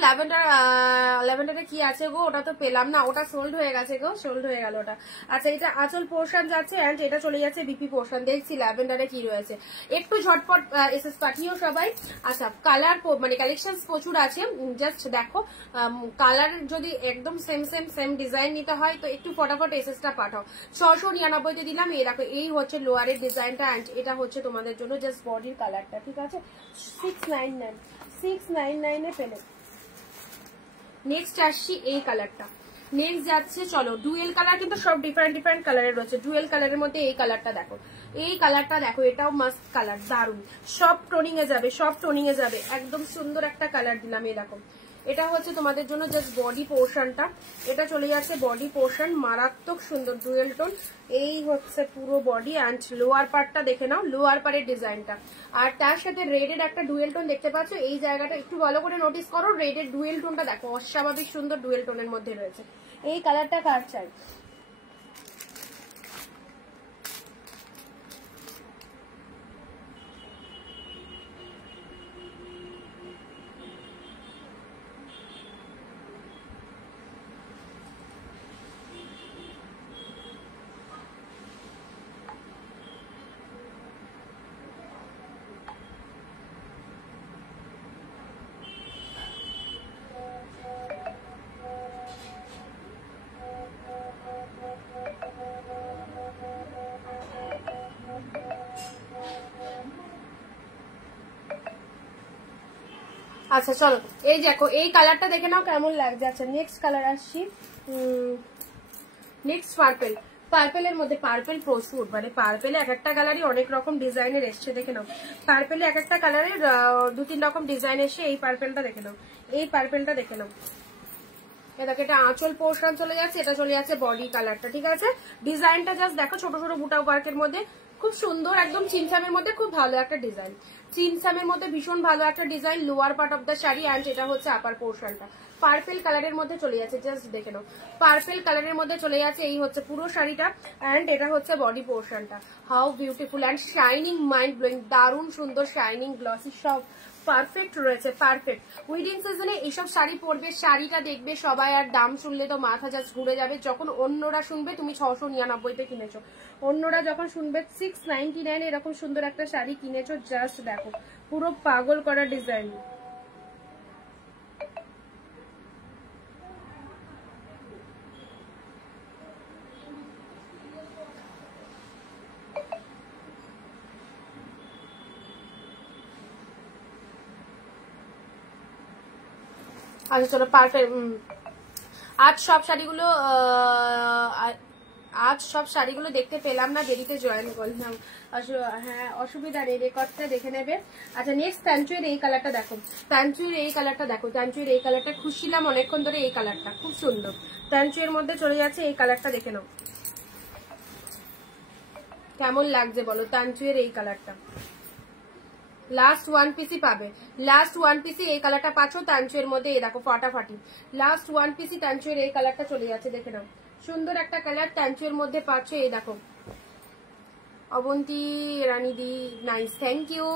ল্যাভেন্ডারে কি আছে গো ওটা তো পেলাম না ওটা সোল্ড হয়ে গেছে গো সোল্ড হয়ে গেল ওটা আচ্ছা এটা আঁচল পোর্শন যাচ্ছে এন্ড এটা চলে যাচ্ছে বিপি পোর্শন দেখছি ল্যাভেন্ডারে কি রয়েছে একটু ঝটপট এসএস পাঠিও সবাই আচ্ছা কালার মানে কালেকশন প্রচুর আছে জাস্ট দেখো কালার যদি একদম সেম ডিজাইন নিতে হয় তো একটু ফটাফট এসএসটা পাঠাও 699 তে দিলাম এই দেখো এই হচ্ছে লোয়ারের ডিজাইনটা এন্ড এটা হচ্ছে তোমাদের জন্য জাস্ট বডির কালারটা ঠিক আছে 699 এ পেলে নেক্সট আসছি এই কালারটা নেক্সট যাচ্ছে চলো ডুয়েল কালার কিন্তু সব ডিফারেন্ট কালারের রয়েছে ডুয়েল কালারের মধ্যে এই কালারটা দেখো এই কালারটা দেখো এটাও মাস্ট কালার দারুন সব টোনিং এ যাবে একদম সুন্দর একটা কালার দিলাম এরকম এটা হচ্ছে তোমাদের জন্য জাস্ট বডি পোর্শনটা এটা চলে যাচ্ছে বডি পোর্শন মারাত্মক সুন্দর ডুয়েল টোন এই হচ্ছে পুরো বডি এন্ড লোয়ার পার্টটা দেখে নাও লোয়ার পার্টের ডিজাইনটা আর তার সাথে রেডের একটা ডুয়েল টোন দেখতে পাচ্ছ এই জায়গাটা একটু ভালো করে নোটিস করো রেডের ডুয়েল টোনটা দেখো অস্বাভাবিক সুন্দর ডুয়েল টোনের মধ্যে রয়েছে এই কালারটা কার চাই আচ্ছা চলো এই দেখো এই কালারটা দেখে নাও কেমন লাগছে আচ্ছা নেক্সট কালার আসছি নেক্সট পার্পেলের মধ্যে পার্পেল প্রচুর, মানে পার্পেলে এক একটা কালারই অনেক রকম ডিজাইনের এসছে, দেখে নাও। পার্পেলে এক একটা কালারের 2-3 রকম ডিজাইন এসে। এই পার্পেলটা দেখে নাও, এই পার্পেলটা দেখে নাও। দেখো এটা আঁচল পোর্শন চলে যাচ্ছে, এটা চলে যাচ্ছে বডি কালারটা, ঠিক আছে। ডিজাইনটা জাস্ট দেখো, ছোট ছোট বুটা ওয়ার্কের মধ্যে খুব সুন্দর, একদম চিনচামের মধ্যে খুব ভালো একটা ডিজাইন, চিনচামের মধ্যে ভীষণ ভালো একটা design. Lower part of the sari and এটা হচ্ছে আপার পোর্শনটা পার্পেল কালারের মধ্যে চলে যাচ্ছে, জাস্ট দেখে নাও। পার্পেল কালারের মধ্যে চলে যাচ্ছে, এই হচ্ছে পুরো শাড়িটা অ্যান্ড এটা হচ্ছে বডি পোর্শনটা। How beautiful and shining, mind blowing, দারুণ সুন্দর, শাইনিং, গ্লসি, সব পারফেক্ট রয়েছে, পারফেক্ট। উইডিং সিজনে এইসব শাড়ি পরবে, শাড়িটা দেখবে সবাই, আর দাম শুনলে তো মাথা জাস্ট ঘুরে যাবে। যখন অন্যরা শুনবে তুমি 699-তে কিনেছো, অন্যরা যখন শুনবে 699 এরকম সুন্দর একটা শাড়ি কিনেছো, জাস্ট দেখো পুরো পাগল করা ডিজাইন। আচ্ছা চলো পারফেক্ট। আজ সব শাড়িগুলো দেখতে পেলাম না, দেরিতে জয়েন করলাম। হ্যাঁ অসুবিধা নেই, রেকর্ডটা দেখে নেবে। আচ্ছা নেক্সট প্যান্টুয়ের এই কালারটা দেখো, প্যান্টুয়ের এই কালারটা দেখো, প্যান্টুয়ের এই কালারটা খুঁজছিলাম অনেকক্ষণ ধরে, এই কালারটা খুব সুন্দর। প্যান্টুয়ের মধ্যে চলে যাচ্ছে, এই কালারটা দেখে নাও কেমন লাগছে বলো। প্যান্টুয়ের এই কালারটা লাস্ট 1 পিসই পাবে, লাস্ট 1 পিসই এই কালারটা পাচ্ছ তাঞ্চুয়ের মধ্যে। এই দেখো ফাটাফাটি লাস্ট 1 পিসই তাঞ্চুয়ের এই কালারটা চলে যাচ্ছে, দেখে নাও সুন্দর একটা কালার তাঞ্চুয়ের মধ্যে পাচ্ছ। এই দেখো অবন্তী রানীদি, নাইস, থ্যাংক ইউ।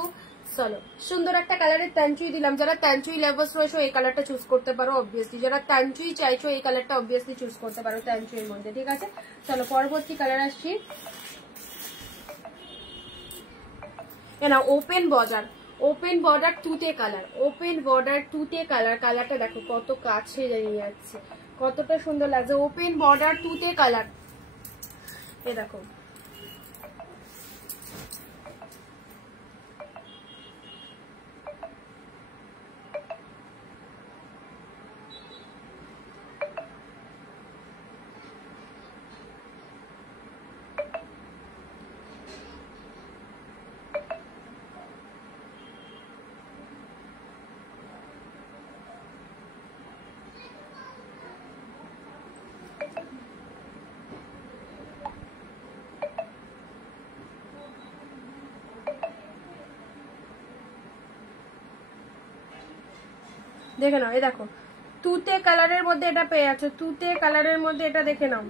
চলো সুন্দর একটা কালারের তাঞ্চুই দিলাম। যারা তাঞ্চুই লাভার্স রয়েছে এই কালারটা চুজ করতে পারো অবভিয়াসলি, যারা তাঞ্চুই চাইছো এই কালারটা অবভিয়াসলি চুজ করতে পারো তাঞ্চুইয়ের মধ্যে, ঠিক আছে। চলো পরবর্তী কালার আসছি, না ওপেন বর্ডার, ওপেন বর্ডার তুতে কালার, ওপেন বর্ডার তুতে কালার। কালারটা দেখো কত কাছে দাঁড়িয়ে যাচ্ছে, কতটা সুন্দর লাগছে। ওপেন বর্ডার তুতে কালার, এ দেখো দেখে নাও। এই দেখো তুতে কালারের মধ্যে এটা পেয়ে যাচ্ছে, তুতে কালারের মধ্যে এটা দেখে নাও।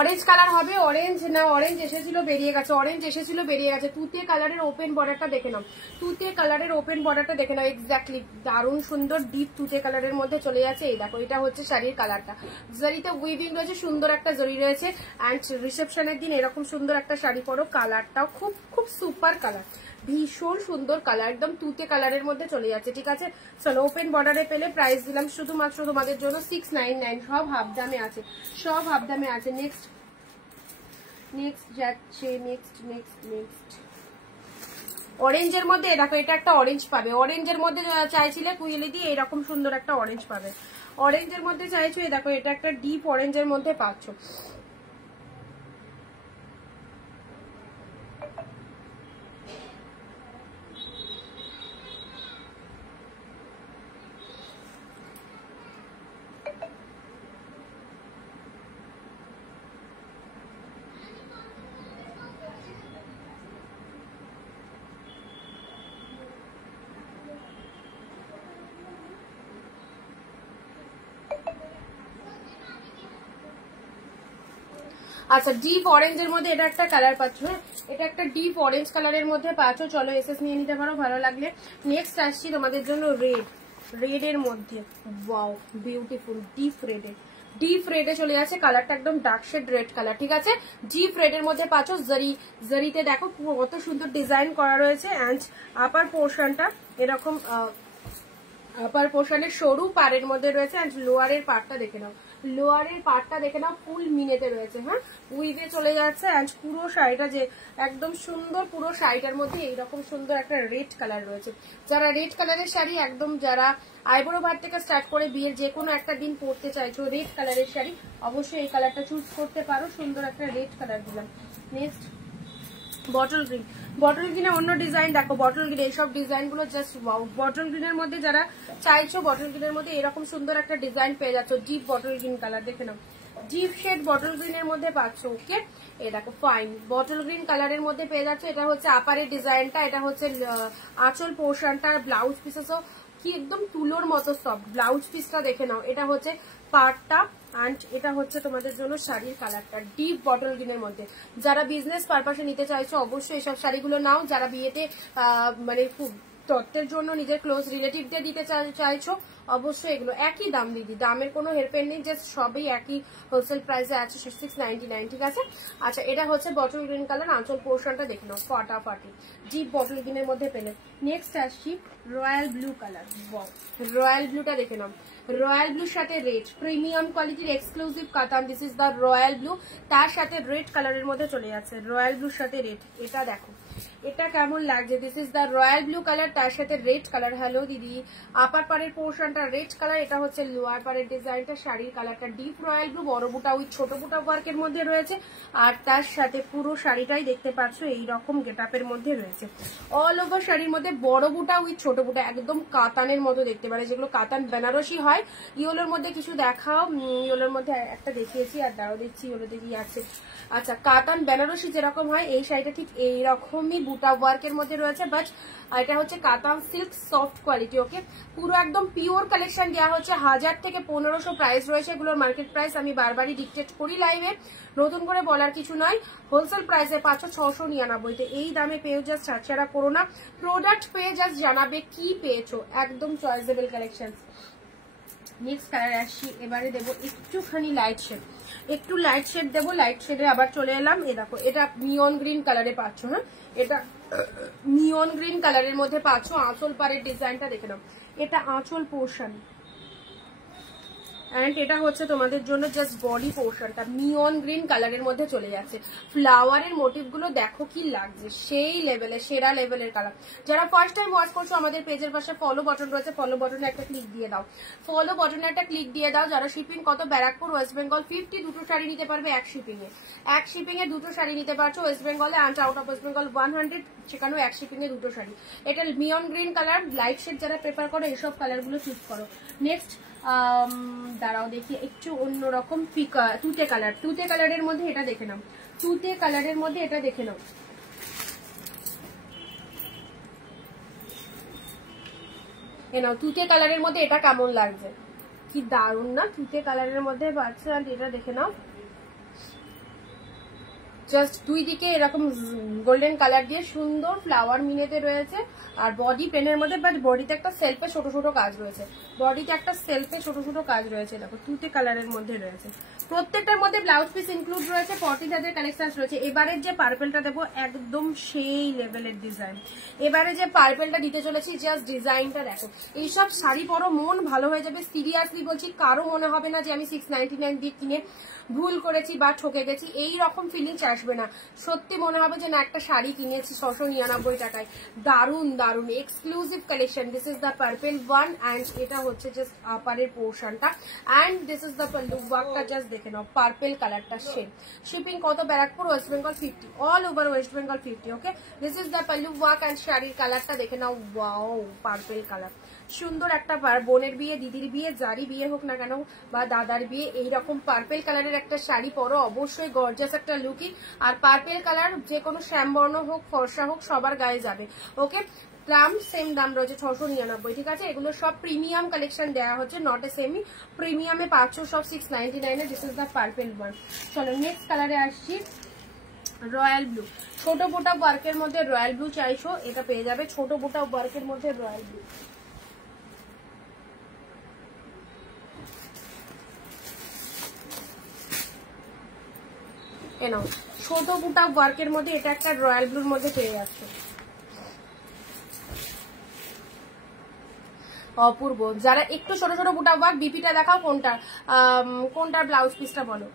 অরেঞ্জ কালার হবে, অরেঞ্জ না অরেঞ্জ এসেছিল বেরিয়ে গেছে, অরেঞ্জ এসেছিল বেরিয়ে গেছে। তুতে কালারের ওপেন বর্ডারটা দেখে নাও, তুতে কালারের ওপেন বর্ডারটা দেখে নাও, এক্স্যাক্টলি দারুণ সুন্দর ডিপ তুতে কালারের মধ্যে চলে যাচ্ছে। এই দেখো এটা হচ্ছে শাড়ির কালারটা, জরিতে উইভিং রয়েছে, সুন্দর একটা জরি রয়েছে অ্যান্ড রিসেপশনের দিন এরকম সুন্দর একটা শাড়ি পরো। কালারটাও খুব খুব সুপার কালার, ভীষণ সুন্দর কালার, একদম তুতে কালারের মধ্যে চলে যাচ্ছে, ঠিক আছে। চলো ওপেন বর্ডারে পেলে প্রাইস দিলাম শুধুমাত্র তোমাদের জন্য 699, সব হাফ দামে আছে, সব হাফ দামে আছে। নেক্সট নেক্সট যাচ্ছে, নেক্সট নেক্সট নেক্সট অরেঞ্জের মধ্যে দেখো এটা একটা অরেঞ্জ পাবে, অরেঞ্জের মধ্যে চাইছিলে কুইলি দিয়ে এরকম সুন্দর একটা অরেঞ্জ পাবে, অরেঞ্জের মধ্যে চাইছো এই দেখো এটা একটা ডিপ অরেঞ্জের মধ্যে পাচ্ছ। আচ্ছা ডিপ অরেঞ্জের মধ্যে এটা একটা কালার পাচ্ছ, হ্যাঁ এটা একটা ডিপ অরেঞ্জ কালারের মধ্যে পাচ্ছ। চলো এসএস নিয়ে নিতে পারো ভালো লাগলে। নেক্সট আসছি তোমাদের জন্য রেড, রেডের মধ্যে ওয়াও বিউটিফুল ডিপ রেডে, ডিপ রেডে চলে যাচ্ছে কালারটা, একদম ডার্ক শেড রেড কালার, ঠিক আছে। ডিপ রেডের মধ্যে পাচ্ছ, জরিতে দেখো কত সুন্দর ডিজাইন করা রয়েছে অ্যান্ড আপার পোর্শনটা এরকম, আপার পোর্শনের সরু পাড়ের মধ্যে রয়েছে অ্যান্ড লোয়ারের পার্টটা দেখে নাও লোয়ারের পার্টটা দেখে নাও ফুল মিনেতে রয়েছে, হ্যাঁ উইভে চলে যাচ্ছে। অ্যান্ড পুরো শাড়িটা যে একদম সুন্দর, পুরো শাড়িটার মধ্যে এইরকম সুন্দর একটা রেড কালার রয়েছে। যারা রেড কালারের শাড়ি একদম, যারা আইব্রো ভার থেকে স্টার্ট করে বিয়ের যে কোনো একটা দিন পরতে চাইছো রেড কালারের শাড়ি, অবশ্যই এই কালারটা চুজ করতে পারো। সুন্দর একটা রেড কালার দিলাম। Next bottle green. বটল গ্রিনে অন্য ডিজাইন দেখো, বটল গ্রিন এইসব ডিজাইন গুলো জাস্ট ওয়াও। বটল গ্রিনের মধ্যে যারা চাইছো বটল গ্রিনের মধ্যে এরকম সুন্দর একটা ডিজাইন পেয়ে যাচ্ছ, ডিপ বটল গ্রিন কালার দেখে নাও, ডিপ শেড বটল গ্রিনের মধ্যে পাচ্ছ। ওকে, এই দেখো ফাইন বটল গ্রিন কালারের মধ্যে পেয়ে যাচ্ছ। এটা হচ্ছে আপারের ডিজাইনটা, এটা হচ্ছে আঁচল পোর্শনটা, ব্লাউজ পিসেসও কি একদম তুলোর মতো সফট। ব্লাউজ পিসটা দেখে নাও, এটা হচ্ছে পার্টটা অ্যান্ড এটা হচ্ছে তোমাদের জন্য শাড়ির কালারটা ডিপ বটল গ্রিনের মধ্যে। যারা বিজনেস পারপাসে নিতে চাইছো অবশ্যই এসব শাড়িগুলো নাও। যারা বিয়েতে মানে খুব তত্ত্বের জন্য নিজের ক্লোজ রিলেটিভদের দিতে চাইছো অবশ্যই এগুলো। একই দাম দিদি, দামের কোনো হেরফের নেই, জাস্ট সবই একই হোলসেল প্রাইসে আছে 699, ঠিক আছে। আচ্ছা, এটা হচ্ছে বটল গ্রিন কালার, আঁচল পোর্শনটা দেখে নাও ফাটাফাটি ডিপ বটল গ্রিনের মধ্যে পেলে। নেক্সট আসছি রয়্যাল ব্লু কালার। রয়্যাল ব্লুটা দেখে নাও, রয়্যাল ব্লুর সাথে রেড, প্রিমিয়াম কোয়ালিটির এক্সক্লুসিভ কাতান। This is the royal blue, তার সাথে রেড কালারের মধ্যে চলে যাচ্ছে। রয়্যাল ব্লুর সাথে রেড, এটা দেখো এটা কেমন লাগছে। This is the royal blue colour, তার সাথে রেড কালার। হ্যালো দিদি, আপার পাড়ের পোর্শনটা রেড কালার, এটা হচ্ছে লোয়ার পাড়ের ডিজাইনটা, শাড়ির কালারটা ডিপ রয়্যাল ব্লু, বড় বুটা উইথ ছোট বুটা ওয়ার্কের মধ্যে রয়েছে। আর তার সাথে পুরো শাড়িটাই দেখতে পাচ্ছ এইরকম গেটআপের মধ্যে রয়েছে। অল ওভার শাড়ির মধ্যে বড় বুটা উইথ ছোট বুটা, একদম কাতানের মতো দেখতে পারে, যেগুলো কাতান বেনারসি হয়। ইয়েলোর মধ্যে কিছু দেখাও, ইয়েলোর মধ্যে একটা দেখিয়েছি আর দাঁড়াও দেখছি ইয়েলোতে কি আছে। আচ্ছা, কাতান বেনারসি যেরকম হয় এই শাড়িটা ঠিক এইরকমই বুটা ওয়ার্কের মধ্যে রয়েছে, বাট এটা হচ্ছে কাতান সিল্ক সফট কোয়ালিটি। ওকে, পুরো একদম পিওর কালেকশন দেওয়া হচ্ছে। 1000 থেকে 1500 প্রাইস রয়েছে এগুলোর মার্কেট প্রাইস। আমি বারবারই ডিকটেট করি লাইভে, নতুন করে বলার কিছু নয়। হোলসেল প্রাইসে 599, এই দামে পেয়ে জাস্ট ছাড়ছাড়া করো না। প্রোডাক্ট পেয়ে জাস্ট জানাবে কি পেয়েছো, একদম চয়েসেবল কালেকশন। নেক্সট কালার আসছি, এবারে দেবো একটুখানি লাইট শেড, একটু লাইট শেড দেবো। লাইট শেডে আবার চলে এলাম। এ দেখো এটা নিয়ন গ্রিন কালারে পাচ্ছ, হ্যাঁ এটা নিয়ন গ্রিন কালারের মধ্যে পাচ্ছ। আঁচল পাড়ের ডিজাইনটা দেখে নাও, এটা আঁচল পোর্শন এন্ড এটা হচ্ছে তোমাদের জন্য জাস্ট বডি পোর্শনটা নিয়ন গ্রিন কালারের মধ্যে চলে যাচ্ছে। ফ্লাওয়ারের মোটিভ গুলো দেখো কি লাগছে, সেই লেভেলের, সেরা লেভেলের কালার। যারা ফার্স্ট টাইম ওয়াচ করছো আমাদের পেজের পাশে ফলো বাটন রয়েছে, ফলো বাটনে একটা ক্লিক দিয়ে দাও, ফলো বাটনে একটা ক্লিক দিয়ে দাও। যারা শিপিং কত, ব্যারাকপুর ওয়েস্ট বেঙ্গল 50, দুটো শাড়ি নিতে পারবে এক শিপিং এ। এক শিপিং এ দুটো শাড়ি নিতে পারছো ওয়েস্ট বেঙ্গলে, and out of West Bengal 100, সেখানেও এক শিপিং এ দুটো শাড়ি। এটা neon green colour, light shade যারা প্রেফার করো এইসব কালার গুলো চুজ করো। নেক্সট দাঁড়াও দেখি একটু অন্যরকম তুতে কালার। তুতে কালারের মধ্যে এটা দেখে নাও, তুতে কালারের মধ্যে এটা দেখে নাও। নাও তুতে কালারের মধ্যে এটা কেমন লাগছে, কি দারুণ না তুতে কালারের মধ্যে পাচ্ছে। আর এটা দেখে নাও, জাস্ট দুই দিকে এরকম গোল্ডেন কালার দিয়ে সুন্দর ফ্লাওয়ার মিনেতে রয়েছে। আর বডি প্লেনের মধ্যে, বাট বডিতে একটা সেলফে ছোট ছোট কাজ রয়েছে, বডিতে একটা সেলফে ছোট ছোট কাজ রয়েছে। দেখো তুতে কালারের মধ্যে রয়েছে, প্রত্যেকটার মধ্যে ব্লাউজ পিস ইনক্লুড রয়েছে, 40,000 কালেকশন রয়েছে। এবারের যে পার্পেলটা দেবো একদম সেই লেভেলের ডিজাইন। এবারে যে পার্পেলটা দিতে চলেছি জাস্ট ডিজাইনটা দেখো। এইসব শাড়ি পরো মন ভালো হয়ে যাবে, সিরিয়াসলি বলছি। কারো মনে হবে না যে আমি 699 দিয়ে কিনে ভুল করেছি বা ঠকে গেছি, এই রকম ফিলিংস আসবে না। সত্যি মনে হবে যে না একটা শাড়ি কিনেছি 699 টাকায়। দারুন দারুন exclusive collection. This is the purple one and এটা হচ্ছে জাস্ট আপারের পোর্শনটা and this is the pallu ওয়ার্কটা। জাস্ট দেখে নাও পার্পেল কালারটা শেড। শিপিং কত, Barrackpore West Bengal 50, all over West Bengal 50। Okay, this is the pallu work and শাড়ির কালারটা দেখে নাও। ওয়াও, পার্পেল কালার সুন্দর একটা। বোনের বিয়ে, দিদির বিয়ে, যারই বিয়ে হোক না কেন বা দাদার বিয়ে, এইরকম পার্পেল কালারের একটা শাড়ি পরো, অবশ্যই গর্জাস একটা লুকই। আর পার্পেল কালার যে কোনো শ্যামবর্ণ হোক ফর্সা হোক সবার গায়ে যাবে। ওকে, দাম সেম দাম রয়েছে 699, ঠিক আছে। এগুলো সব প্রিমিয়াম কালেকশন দেওয়া হচ্ছে, নট এ সেমি। প্রিমিয়ামে পাচ্ছ সব 699-এ। This is the purple one. চলো নেক্সট কালারে আসছি, রয়্যাল ব্লু। ছোট বোটা ওয়ার্কের মধ্যে রয়্যাল ব্লু চাইছো, এটা পেয়ে যাবে। ছোট বোটা ওয়ার্কের মধ্যে রয়্যাল ব্লু। নাও ছোট বুটা ওয়ার্কের মধ্যে এটা একটা রয়্যাল ব্লুর মধ্যে পেয়ে যাচ্ছে। অপূর্ব। যারা একটু ছোট ছোট বুটা ওয়ার্ক, বিপিটা দেখাও কোনটা ব্লাউজ পিসটা বলো।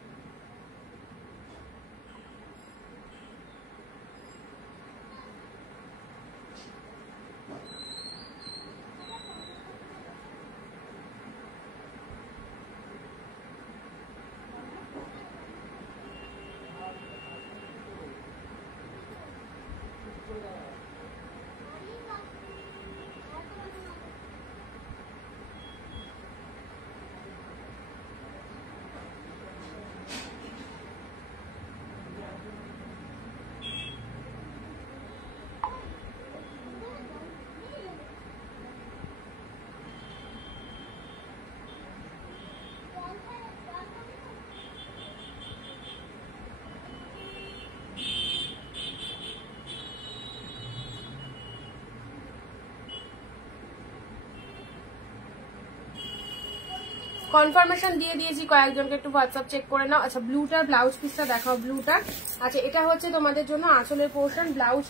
কনফার্মেশন দিয়ে দিয়েছি কয়েকজনকে, একটু হোয়াটসঅ্যাপ চেক করে নাও। আচ্ছা ব্লুটার ব্লাউজ পিসটা দেখাও, ব্লুটার। আচ্ছা এটা হচ্ছে তোমাদের জন্য আঁচলের পোর্শন, ব্লাউজ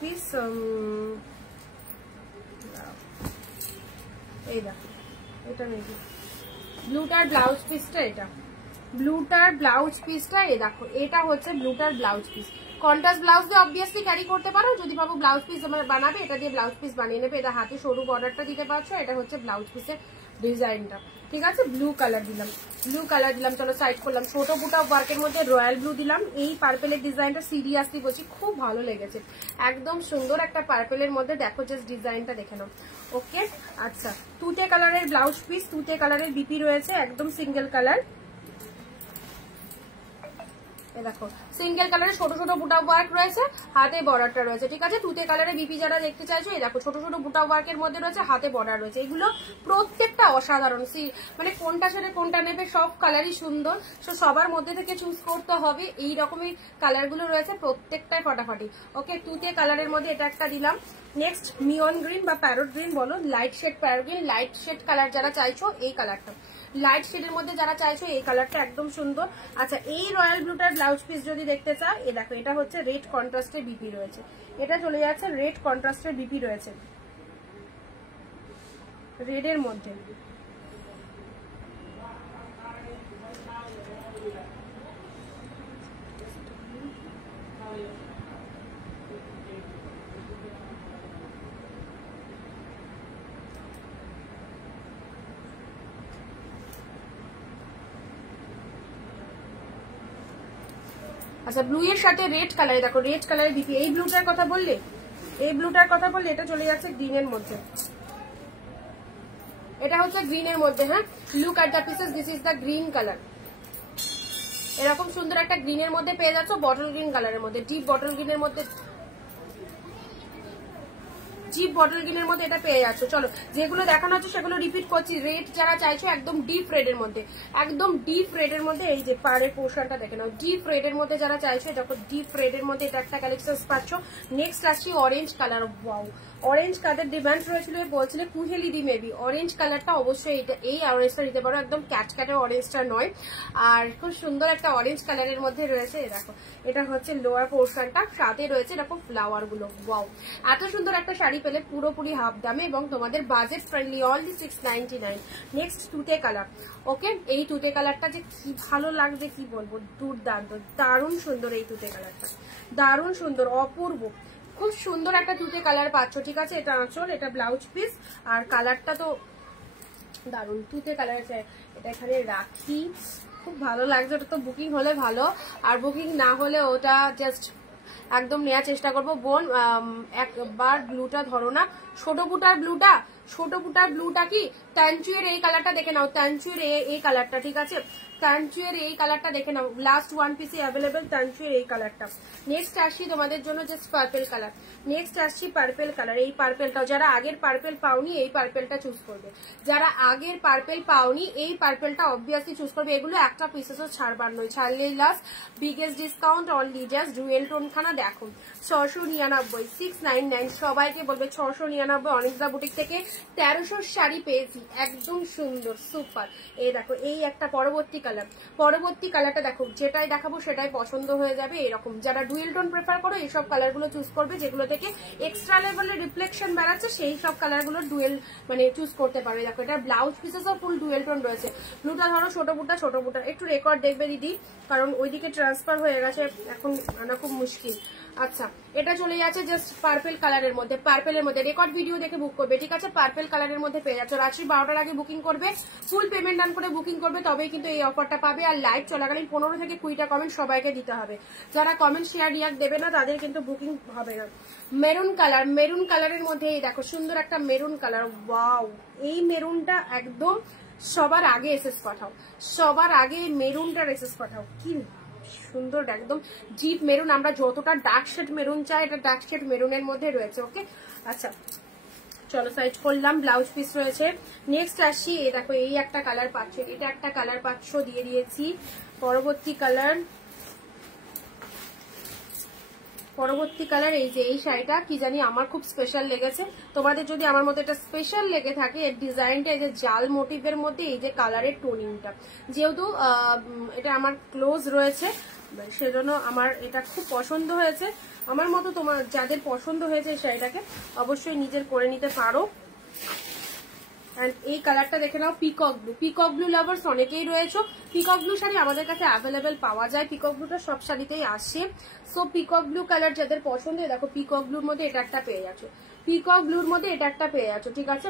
পিস এই দেখো, এটা মেবি ব্লুটার ব্লাউজ পিসটা, এটা ব্লুটার ব্লাউজ পিসটা, এই দেখো এটা হচ্ছে ব্লুটার ব্লাউজ পিস। কন্ট্রাস্ট ব্লাউজ দিয়ে অবভিয়াসলি ক্যারি করতে পারো, যদি ভাবো ব্লাউজ পিস বানাবে এটা দিয়ে ব্লাউজ পিস বানিয়ে নেবে। এটা হাতে সরু বর্ডারটা দিতে পারছো, এটা হচ্ছে ব্লাউজ পিসের ডিজাইনটা, ঠিক আছে। ব্লু কালার দিলাম, চলো সাইড করলাম। ছোট বুটা ওয়ার্কের মধ্যে রয়্যাল ব্লু দিলাম। এই পার্পেলের ডিজাইনটা সিরিয়াসলি বলছি খুব ভালো লেগেছে, একদম সুন্দর একটা পার্পেলের মধ্যে, দেখো জাস্ট ডিজাইনটা দেখে নাও। ওকে আচ্ছা, তুতে কালারের ব্লাউজ পিস, তুতে কালারের বিপি রয়েছে, একদম সিঙ্গেল কালার। দেখো সিঙ্গেল কালারের ছোট ছোট বুটা ওয়ার্ক রয়েছে, হাতে বর্ডারটা রয়েছে, ঠিক আছে। তুতে কালারের বিপি যারা দেখতে চাইছো, এই দেখো ছোট ছোট বুটা ওয়ার্কের মধ্যে রয়েছে, হাতে বর্ডার রয়েছে। এগুলো প্রত্যেকটা অসাধারণ, মানে কোনটা ছেড়ে কোনটা নেবে, সব কালারই সুন্দর। তো সবার মধ্যে থেকে চুজ করতে হবে, এই রকমই কালার গুলো রয়েছে, প্রত্যেকটাই ফাটাফাটি। ওকে তুতে কালারের মধ্যে এটা একটা দিলাম। নেক্সট মিয়ন গ্রিন বা প্যারট গ্রিন বলো, light shade parrot green, light shade colour যারা চাইছো এই কালারটা, লাইট শেডের মধ্যে যারা চাইছো এই কালারটা একদম সুন্দর। আচ্ছা এই রয়্যাল ব্লুটার ব্লাউজ পিস যদি দেখতে চাও, এ দেখো এটা হচ্ছে রেড কন্ট্রাস্টের বিপি রয়েছে, এটা চলে যাচ্ছে রেড কন্ট্রাস্টের বিপি রয়েছে, রেডের মধ্যে। আচ্ছা ব্লু এর সাথে রেড কালার, দেখো রেড কালারের বিপি। এই ব্লুটার কথা বললে, এটা চলে যাচ্ছে গ্রিনের মধ্যে, এটা হচ্ছে গ্রিনের মধ্যে। হ্যাঁ look at the pieces, this is the green colour. এরকম সুন্দর একটা গ্রিনের মধ্যে পেয়ে যাচ্ছ, বটল গ্রিন কালারের মধ্যে, ডিপ বটল গ্রিনের মধ্যে, ডিপ বটল গ্রিনের মধ্যে এটা পেয়ে যাচ্ছ। চলো যেগুলো দেখানো হচ্ছে সেগুলো রিপিট করছি। রেড যারা চাইছো একদম ডিপ রেডের মধ্যে, একদম ডিপ রেডের মধ্যে, এই যে পাড়ের পোর্শনটা দেখে নাও, ডিপ রেডের মধ্যে যারা চাইছো, দেখো ডিপ রেডের মধ্যে এটা একটা কালেকশন পাচ্ছ। নেক্সট আসছি orange colour. Wow, orange colour demand রয়েছিল, বলছিলে কুহেলি দি মেবি। অরেঞ্জ কালারটা অবশ্যই এটা, এই অরেঞ্জটা নিতে পারো, একদম ক্যাটক্যাটের অরেঞ্জটা নয়। আর খুব সুন্দর একটা অরেঞ্জ কালারের মধ্যে রয়েছে, দেখো এটা হচ্ছে লোয়ার পোর্শনটা, সাথে রয়েছে দেখো ফ্লাওয়ার গুলো। ওয়াও, এত সুন্দর একটা শাড়ি পেলে পুরোপুরি হাফ দামে এবং তোমাদের বাজেট ফ্রেন্ডলি, অনলি 699। নেক্সট তুতে কালার। ওকে এই তুতে কালারটা যে কি ভালো লাগবে কি বলবো, দুর্দান্ত, দারুণ সুন্দর এই তুতে কালারটা, দারুণ সুন্দর, অপূর্ব, খুব সুন্দর একটা তুতে কালার পাচ্ছ, ঠিক আছে। এটা আঁচল, এটা ব্লাউজ পিস, আর কালারটা তো দারুণ তুতে কালার আছে। এটা এখানে রাখি, খুব ভালো লাগছে। ওটা তো বুকিং হলে ভালো, আর বুকিং না হলে ওটা জাস্ট একদম নেওয়ার চেষ্টা করবো। বোন একবার ব্লুটা ধরো না, ছোট বুটার ব্লুটা কি ট্যানচুয়ের এই কালারটা দেখে নাও, ট্যানচুয়ের এই কালারটা, ঠিক আছে। ট্যানচুয়ের এই কালারটা দেখে নাও, লাস্ট ওয়ান পিসে অ্যাভেলেবেল ট্যানচুয়ের এই কালারটা। নেক্সট আসছি তোমাদের জন্য জাস্ট পার্পেল কালার। নেক্সট আসছি পার্পেল কালার। এই পার্পেলটাও যারা আগের পার্পেল পাওনি এই পার্পেলটা চুজ করবে, যারা আগের পার্পেল পাওনি এই পার্পেলটা অবভিয়াসলি চুজ করবে। এগুলো একটা পিসেসও ছাড়বার নয়, ছাড়লেই last, biggest discount only just dual tone খানা দেখো 699, 699। সবাইকে বলবে 699 অনিন্দিতা বুটিক থেকে 1300 শাড়ি পেয়েছি, একদম সুন্দর সুপার। এই দেখো এই একটা পরবর্তী কালার, পরবর্তী কালারটা দেখো, যেটাই দেখাবো সেটাই পছন্দ হয়ে যাবে। এরকম যারা ডুয়েল টোন প্রেফার করো এইসব কালারগুলো চুজ করবে, যেগুলো থেকে এক্সট্রা লেভেলের রিফ্লেকশন বেড়াচ্ছে সেই সব কালারগুলো ডুয়েল মানে চুজ করতে পারো। দেখো এটা ব্লাউজ পিসেসও ফুল ডুয়েল টোন রয়েছে। ব্লুটা ধরো ছোট বুটা, ছোট বুটা একটু রেকর্ড দেখবে দিদি, কারণ ওইদিকে ট্রান্সফার হয়ে গেছে, এখন আনা খুব মুশকিল। আচ্ছা এটা চলে যাচ্ছে জাস্ট পার্পেল কালারের মধ্যে, পার্পেলের মধ্যে রেকর্ড ভিডিও দেখে বুক করবে, ঠিক আছে? পার্পেল কালারের মধ্যে পেয়ে যাচ্ছ। রাত্রি 12টার আগে বুকিং করবে, ফুল পেমেন্ট ডান করে বুকিং করবে, তবেই কিন্তু এই অফারটা পাবে। আর লাইভ চলাকালীন 15 থেকে 20টা কমেন্ট সবাইকে দিতে হবে। যারা কমেন্ট শেয়ার রিয়াক্ট দেবে না তাদের কিন্তু বুকিং হবে না। মেরুন কালার, মেরুন কালারের মধ্যে এই দেখো সুন্দর একটা মেরুন কালার, ওয়াও! এই মেরুনটা একদম সবার আগে এসএস পাঠাও, সবার আগে মেরুনটার এসএস পাঠাও। কি সুন্দর একদম ডিপ মেরুন, আমরা যতটা ডার্ক শেড মেরুন চাই এটা ডার্ক শেড মেরুনের মধ্যে রয়েছে। ওকে আচ্ছা চলো সাইজ করলাম, ব্লাউজ পিস রয়েছে। নেক্সট আসি, এই দেখো এই একটা কালার পাচ্ছ, এটা একটা কালার পাচ্ছ, দিয়ে দিয়েছি। পরবর্তী কালার, পরবর্তী কালার এই যে এই শাড়িটা কি জানি আমার খুব স্পেশাল লেগেছে। তোমাদের যদি আমার মধ্যে এটা স্পেশাল লেগে থাকে, এর ডিজাইনটা এই যে জাল মোটিভের মধ্যে এই যে কালারের টোনিংটা, যেহেতু এটা আমার ক্লোজ রয়েছে সেজন্য আমার এটা খুব পছন্দ হয়েছে। আমার মতো তোমার যাদের পছন্দ হয়েছে এই শাড়িটাকে অবশ্যই নিজের করে নিতে পারো। এই কালারটা দেখে নাও, peacock blue. Peacock blue lovers অনেকেই রয়েছে। পিকক ব্লু শাড়ি আমাদের কাছে অ্যাভেলেবেল পাওয়া যায়, পিকক ব্লুটা সব শাড়িতেই আসে। সো পিকক ব্লু কালার যাদের পছন্দ, দেখো পিকক ব্লুর মধ্যে এটা একটা পেয়ে যাচ্ছ, পিকক ব্লুর মধ্যে এটা একটা পেয়ে যাচ্ছ, ঠিক আছে?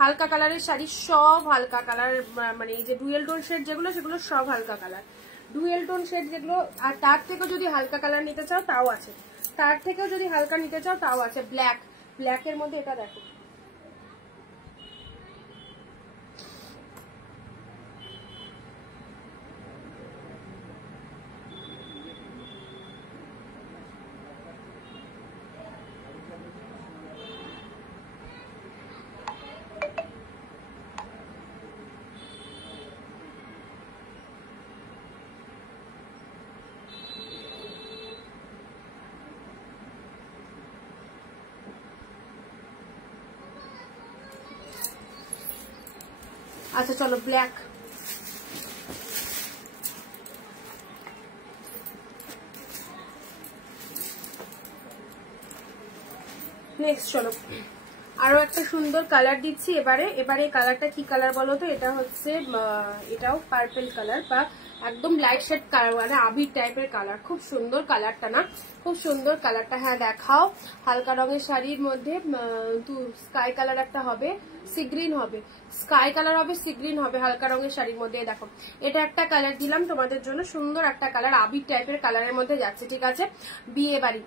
হালকা কালারের শাড়ি, সব হালকা কালার, মানে এই যে ডুয়েল টোন শেড যেগুলো সেগুলো সব হালকা কালার, ডুয়েল টোন শেড যেগুলো। আর তার থেকেও যদি হালকা কালার নিতে চাও তাও আছে, তার থেকেও যদি হালকা নিতে চাও তাও আছে। ব্ল্যাক, ব্ল্যাকের মধ্যে এটা দেখো, আচ্ছা চলো ব্ল্যাক। নেক্সট চলো আরো একটা সুন্দর কালার দিচ্ছি এবারে। এবারে কালারটা কি কালার বলো তো? এটা হচ্ছে এটাও পার্পল কালার বা একদম লাইট শেড কালার, মানে আবির টাইপের কালার। খুব সুন্দর কালারটা না, খুব সুন্দর কালারটা। হ্যাঁ দেখাও, হালকা রঙের শাড়ির মধ্যে স্কাই কালার একটা হবে, সি গ্রিন হবে, স্কাই কালার হবে, সি গ্রিন হবে হালকা রঙের শাড়ির মধ্যে। দেখো এটা একটা কালার দিলাম তোমাদের জন্য, সুন্দর একটা কালার, আবির টাইপের কালারের মধ্যে যাচ্ছে, ঠিক আছে? বিয়ে বাড়ি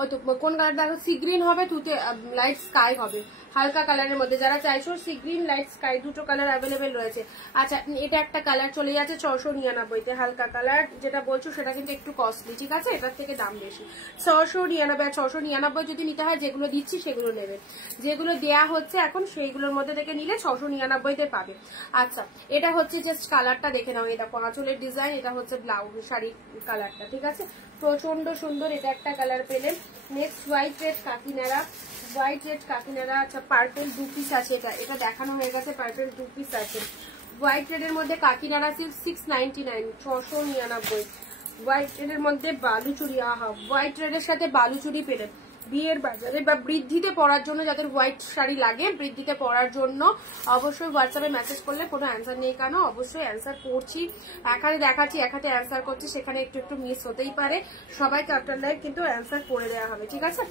ওই তো কোন কালার দেখো, সি গ্রিন হবে, তুতে লাইট স্কাই হবে, হালকা কালারের মধ্যে। যারা চাইছো সি গ্রিন লাইট স্কাই দুটো কালার অ্যাভেলেবেল রয়েছে। আচ্ছা এটা একটা কালার চলে যাচ্ছে 699-তে, হালকা কালার যেটা বলছো সেটা কিন্তু একটু কস্টলি, ঠিক আছে? এটার থেকে দাম বেশি। 699 আর 699 যদি নিতে হয় যেগুলো দিচ্ছি সেগুলো নেবে, যেগুলো দেয়া হচ্ছে এখন সেইগুলোর মধ্যে থেকে নিলে 699-তে পাবে। আচ্ছা এটা হচ্ছে জাস্ট কালারটা দেখে নাও, এটা আঁচলের ডিজাইন, এটা হচ্ছে ব্লাউজ শাড়ির কালারটা, ঠিক আছে? প্রচন্ড সুন্দর, এটা একটা কালার পেলেন। Next white red Kakinara, white red Kakinara. আচ্ছা পার্পেল 2 পিস আছে, এটা দেখানো হয়ে গেছে, পার্পেল 2 পিস আছে। হোয়াইট রেডের মধ্যে কাকিনারা সিল্ক 699, 699। হোয়াইট রেডের মধ্যে বালুচুরি, আহা হোয়াইট রেডের সাথে বালুচুরি পেলেন বিয়ের বাজারে বা বৃদ্ধিতে পরার জন্য। যাদের হোয়াইট শাড়ি লাগে বৃদ্ধিতে পরার জন্য অবশ্যই হোয়াটসঅ্যাপে মেসেজ করলে, কোনো অ্যান্সার নেই কেন, অবশ্যই অ্যান্সার করছি। এক হাতে দেখাচ্ছি, এক হাতে অ্যান্সার করছি, সেখানে একটু একটু মিস হতেই পারে। সবাইকে আফটার লাইভ কিন্তু অ্যান্সার করে দেওয়া হবে, ঠিক আছে?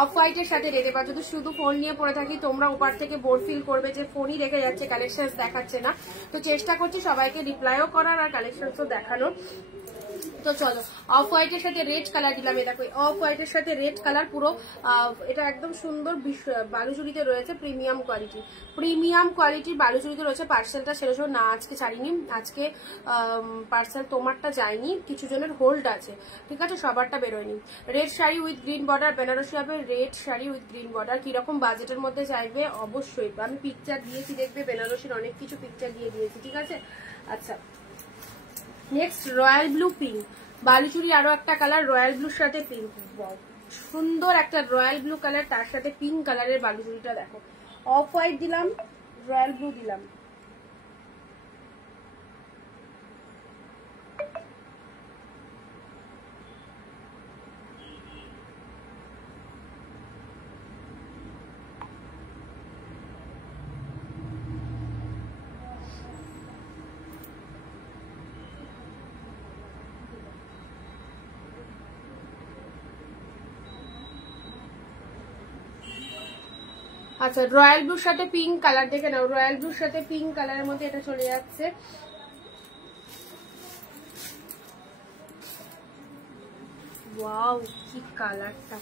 অফ হোয়াইটের সাথে রেড। এবার যদি শুধু ফোন নিয়ে পড়ে থাকি তোমরা ওপার থেকে বোর ফিল করবে যে ফোনই রেখে যাচ্ছে, কালেকশন দেখাচ্ছে না। তো চেষ্টা করছি সবাইকে রিপ্লাইও করার আর কালেকশনও দেখানোর। তো চলো অফ হোয়াইটের সাথে রেড কালার দিলাম, এটা অফ হোয়াইটের সাথে রেড কালার পুরো, এটা একদম সুন্দর বালুচুরিতে রয়েছে, প্রিমিয়াম কোয়ালিটি, প্রিমিয়াম কোয়ালিটির বালুচুরিতে রয়েছে। পার্সেলটা সেরকম না আজকে ছাড়িনি, আজকে পার্সেল তোমারটা যায়নি, কিছু জনের হোল্ড আছে, ঠিক আছে? সবারটা বেরোয়নি। Red sari with green border, Banarasi হবে, red sari with green border. কিরকম বাজেটের মধ্যে চাইবে অবশ্যই, আমি পিকচার দিয়েছি, দেখবে বেনারসির অনেক কিছু পিকচার দিয়ে দিয়েছি, ঠিক আছে? আচ্ছা next royal blue pink, Baluchari আরো একটা কালার, রয়্যাল ব্লুর সাথে পিঙ্ক, সুন্দর একটা রয়্যাল ব্লু কালার, তার সাথে পিঙ্ক কালারের বালুচুরিটা দেখো, অফ হোয়াইট দিলাম, রয়্যাল ব্লু দিলাম। আচ্ছা, রয়্যাল ব্লুর সাথে পিঙ্ক কালার দেখে নাও, রয়্যাল ব্লুর সাথে পিঙ্ক কালারের মধ্যে এটা চলে যাচ্ছে। ওয়াও কি কালারটা।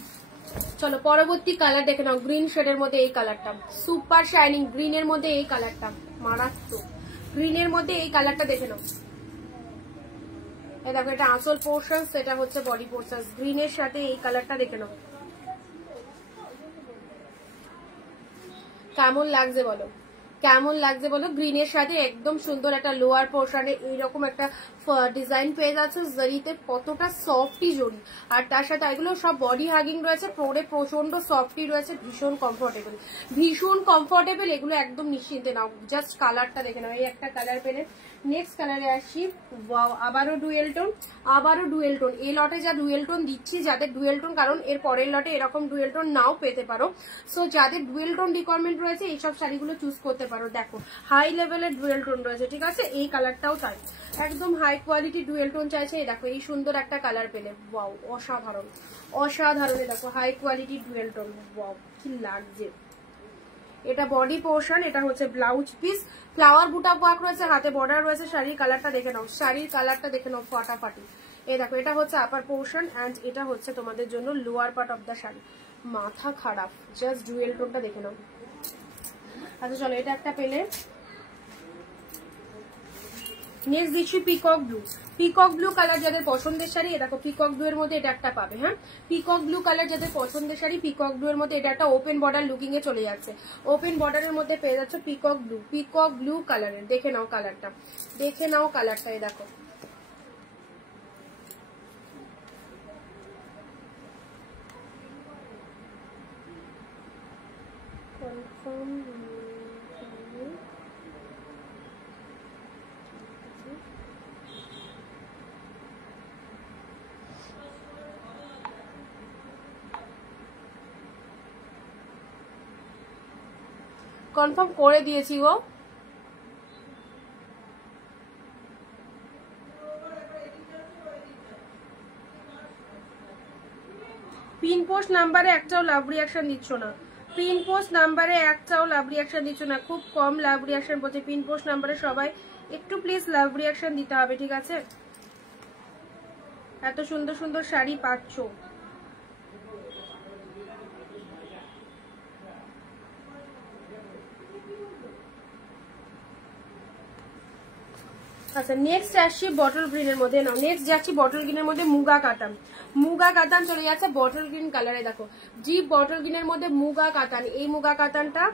চলো পরবর্তী কালার দেখে নাও, গ্রিন শেডের মধ্যে এই কালারটা, সুপার শাইনিং গ্রিনের মধ্যে এই কালারটা, মারাত্মক গ্রিনের মধ্যে এই কালারটা দেখে নাও। এই দেখো, এটা আঁচল পোর্শন, সেটা হচ্ছে বডি পোর্শন, গ্রিনের সাথে এই কালারটা দেখে নাও। কেমন লাগছে বলো, কেমন লাগছে বলো? গ্রিনের সাথে একদম সুন্দর একটা লোয়ার পোর্শনে এইরকম একটা ডিজাইন পেয়ে যাচ্ছে জরিতে, কতটা সফটি জরি, আর তার সাথে এগুলো সব বডি হাগিং রয়েছে, পরে প্রচন্ড সফটি রয়েছে, ভীষণ কমফোর্টেবল, ভীষণ কমফোর্টেবল, এগুলো একদম নিশ্চিন্তে নাও। জাস্ট কালারটা দেখে নাও, এই একটা কালার পেলে। নেক্সট কালারে আসি, ওয়াও আবারও ডুয়েল টোন, আবারও ডুয়েল টোন। এই লটে যা ডুয়েল টোন দিচ্ছি, যাদের ডুয়েল টোন, কারণ এর পরের লটে এরকম ডুয়েল টোন নাও পেতে পারো, সো যাদের ডুয়েল টোন রিকোয়ারমেন্ট রয়েছে এইসব শাড়িগুলো চুজ করতে পারো। দেখো হাই লেভেলের ডুয়েল টোন রয়েছে, ঠিক আছে? এই কালারটাও তাই, একদম হাই কোয়ালিটি ডুয়েল টোন চাইছে। এই দেখো এই সুন্দর একটা কালার পেলে, ওয়াও অসাধারণ, অসাধারণ। দেখো high quality dual tone, wow কি লাগছে। এটা বডি পোর্শন, এটা হচ্ছে ব্লাউজ পিস, ফ্লাওয়ার বুটা ওয়ার্ক রয়েছে, হাতে বর্ডার রয়েছে। শাড়ির কালারটা দেখে নাও, শাড়ির কালারটা দেখে নাও ফাটাফাটি। এই দেখো এটা হচ্ছে আপার পোর্শন এন্ড এটা হচ্ছে তোমাদের জন্য lower part of the sari. মাথা খারাপ, জাস্ট ডুয়েল টোনটা দেখে নাও। আচ্ছা চলো, এটা একটা পেলে। নেক্সট দিচ্ছি peacock blue, peacock blue colour যাদের পছন্দের শাড়ি, দেখো পিকক ব্লু এর মধ্যে এটা একটা পাবে। হ্যাঁ, পিকক ব্লু কালার যাদের পছন্দের শাড়ি, পিকক ব্লু এর মধ্যে এটা একটা ওপেন বর্ডার লুকিং এ চলে যাচ্ছে, ওপেন বর্ডারের মধ্যে পেয়ে যাচ্ছে পিকক ব্লু, পিকক ব্লু কালারের। দেখে নাও কালারটা, দেখে নাও কালারটা, এই দেখো কনফার্ম করে দিয়েছি গো। পিন পোস্ট নাম্বারে একটাও লাভ রিয়াকশন দিচ্ছ না, পিন পোস্ট নাম্বারে একটাও লাভ রিয়াকশন দিচ্ছ না, খুব কম লাভ রিয়াকশন বলছে। পিন পোস্ট নাম্বারে সবাই একটু প্লিজ লাভ রিয়াকশন দিতে হবে, ঠিক আছে? এত সুন্দর সুন্দর শাড়ি পাচ্ছ। আচ্ছা নেক্সট আসছি বটল গ্রিনের মধ্যে। নাও নেক্সট যাচ্ছি বটল গ্রিনের মধ্যে মুগা কাতান, মুগা কাতান চলে যাচ্ছে বটল গ্রিন কালারে। দেখো জিপ বটল গ্রিনের মধ্যে মুগা কাতান, এই মুগা কাতানটা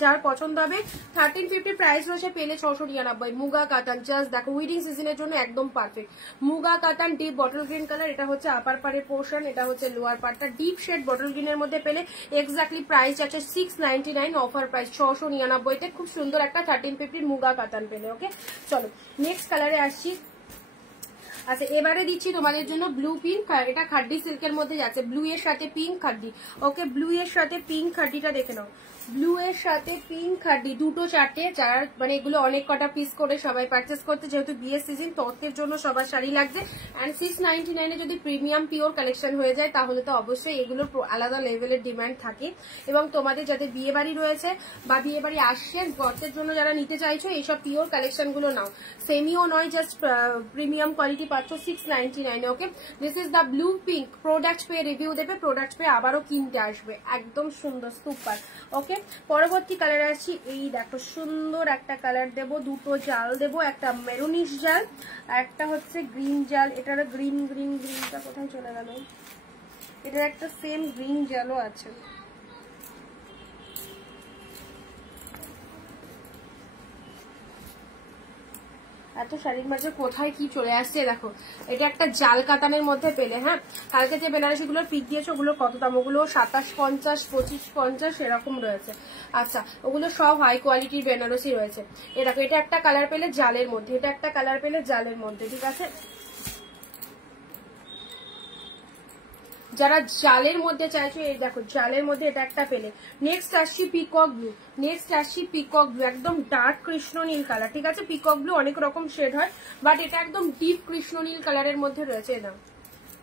যার পছন্দ হবে 1350 প্রাইস রয়েছে, পেলে 699। মুগা কাতান জাস্ট দেখো উইডিং সিজনের জন্য একদম পারফেক্ট। মুগা কাতান ডিপ বটল গ্রিন কালার, এটা হচ্ছে আপার পারের পোর্শন, এটা হচ্ছে লোয়ার পার্টটা। ডিপ শেড বটল গ্রিনের মধ্যে পেলে এক্স্যাক্টলি প্রাইস আছে 699, অফার প্রাইস 699 তে খুব সুন্দর একটা 1350 মুগা কাতান পেলে। ওকে চলো নেক্সট কালারে আসছি। আচ্ছা এবারে দিচ্ছি তোমাদের জন্য ব্লু পিঙ্ক, এটা খাড্ডি সিল্কের মধ্যে যাচ্ছে, ব্লু এর সাথে পিঙ্ক খাড্ডি। ওকে ব্লু এর সাথে পিঙ্ক খাড্ডিটা দেখে নাও, ব্লু এর সাথে পিঙ্ক খাড্ডি, দুটো চারটে, যারা মানে এগুলো অনেক কটা পিস করে সবাই পারচেস করতে, যেহেতু বিয়ের সিজন তত্ত্বের জন্য সবার শাড়ি লাগছে। অ্যান্ড 699 যদি প্রিমিয়াম পিওর কালেকশন হয়ে যায় তাহলে তো অবশ্যই এগুলোর আলাদা লেভেলের ডিমান্ড থাকে। এবং তোমাদের যাদের বিয়ে বাড়ি রয়েছে বা বিয়ে বাড়ি আসছে তত্ত্বের জন্য যারা নিতে চাইছো, এইসব পিওর কালেকশন গুলো নাও, সেমিও নয়, জাস্ট প্রিমিয়াম কোয়ালিটি পাচ্ছ 699। ওকে this is the blue pink. Product পেয়ে রিভিউ দেবে, প্রোডাক্ট পেয়ে আবারও কিনতে আসবে, একদম সুন্দর সুপার। ওকে পরবর্তী কালার আসছি, এই দেখো সুন্দর একটা কালার দেবো, দুটো জাল দেবো, একটা মেরুনিশ জাল, একটা হচ্ছে গ্রিন জাল। এটার গ্রিন গ্রিন গ্রিনটা কোথায় চলে গেল? এটার একটা সেম গ্রিন জালও আছে। এত শাড়ির মাঝে কোথায় কি চলে আসছে দেখো। এটা একটা জাল কাতানের মধ্যে পেলে। হ্যাঁ, কালকে যে বেনারসি গুলোর পিক দিয়েছে ওগুলো কত দাম? ওগুলো 2750, 2550 এরকম রয়েছে। আচ্ছা, ওগুলো সব হাই কোয়ালিটির বেনারসি রয়েছে। এরকম এটা একটা কালার পেলে জালের মধ্যে, এটা একটা কালার পেলে জালের মধ্যে, ঠিক আছে। যারা জালের মধ্যে চাইছো এই দেখো জালের মধ্যে এটা একটা পেলে। নেক্সট আসছি পিকক ব্লু, নেক্সট আসছি পিকক ব্লু, একদম ডার্ক কৃষ্ণ নীল কালার, ঠিক আছে। পিকক ব্লু অনেক রকম শেড হয়, বাট এটা একদম ডিপ কৃষ্ণ নীল কালারের মধ্যে রয়েছে। না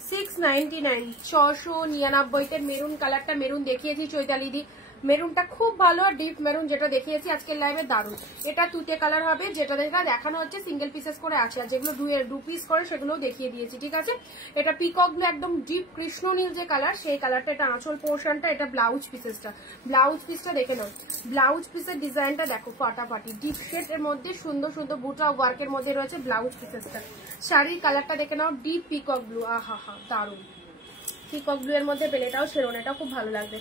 699, 699 মেরুন কালারটা, মেরুন দেখিয়েছি চৈতালি দি, মেরুনটা খুব ভালো। ডিপ মেরুন যেটা দেখিয়েছি আজকের লাইভে দারুন। এটা তুতে কালার হবে, যেটা দেখানো হচ্ছে সিঙ্গেল পিসেস করে আছে, আর যেগুলো 2 পিস করে সেগুলো দেখিয়ে দিয়েছি, ঠিক আছে। এটা পিকক ব্লু একদম ডিপ কৃষ্ণ নীল যে কালার সেই কালারটা। এটা আঁচল পোর্শনটা, এটা ব্লাউজ পিসেসটা। ব্লাউজ পিসটা দেখে নাও, ব্লাউজ পিসের ডিজাইনটা দেখো ফাটাফাটি, ডিপ শেড এর মধ্যে সুন্দর সুন্দর বুটা ওয়ার্কের মধ্যে রয়েছে ব্লাউজ পিসেসটা। শাড়ির কালারটা দেখে নাও, ডিপ পিকক ব্লু, আহা হা দারুন। পিকক ব্লু এর মধ্যে পেলে এটাও শেরোন, এটাও খুব ভালো লাগবে।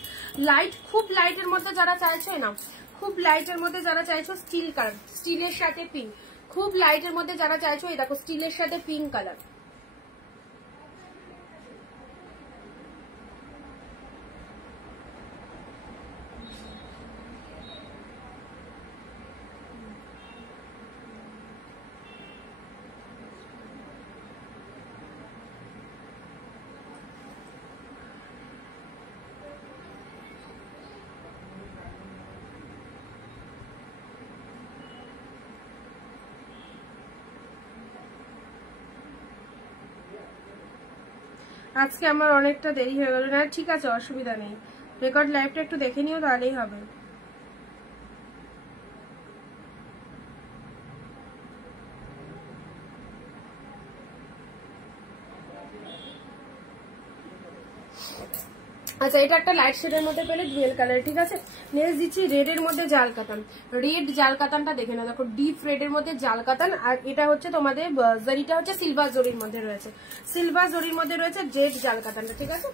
লাইট, খুব লাইটের মধ্যে যারা চাইছো না, খুব লাইটের মধ্যে যারা চাইছো স্টিল কালার, স্টিলের সাথে পিঙ্ক, খুব লাইটের মধ্যে যারা চাইছো এই দেখো স্টিলের সাথে পিঙ্ক কালার। আজকে আমার অনেকটা দেরি হয়ে গেল। না ঠিক আছে, অসুবিধা নেই, রেকর্ড লাইভটা একটু দেখে নিও তাহলেই হবে। আচ্ছা, এটা একটা লাইট শেডের মধ্যে পেলে ডুয়েল কালার, ঠিক আছে। নেক্সট দিচ্ছি রেড এর মধ্যে জাল কাতান। রেড জাল কাতানটা দেখে নাও, দেখো ডিপ রেড এর মধ্যে জাল কাতান। আর এটা হচ্ছে তোমাদের জরিটা হচ্ছে সিলভার জরির মধ্যে রয়েছে, সিলভার জরির মধ্যে রয়েছে জেড জাল কাতানটা, ঠিক আছে।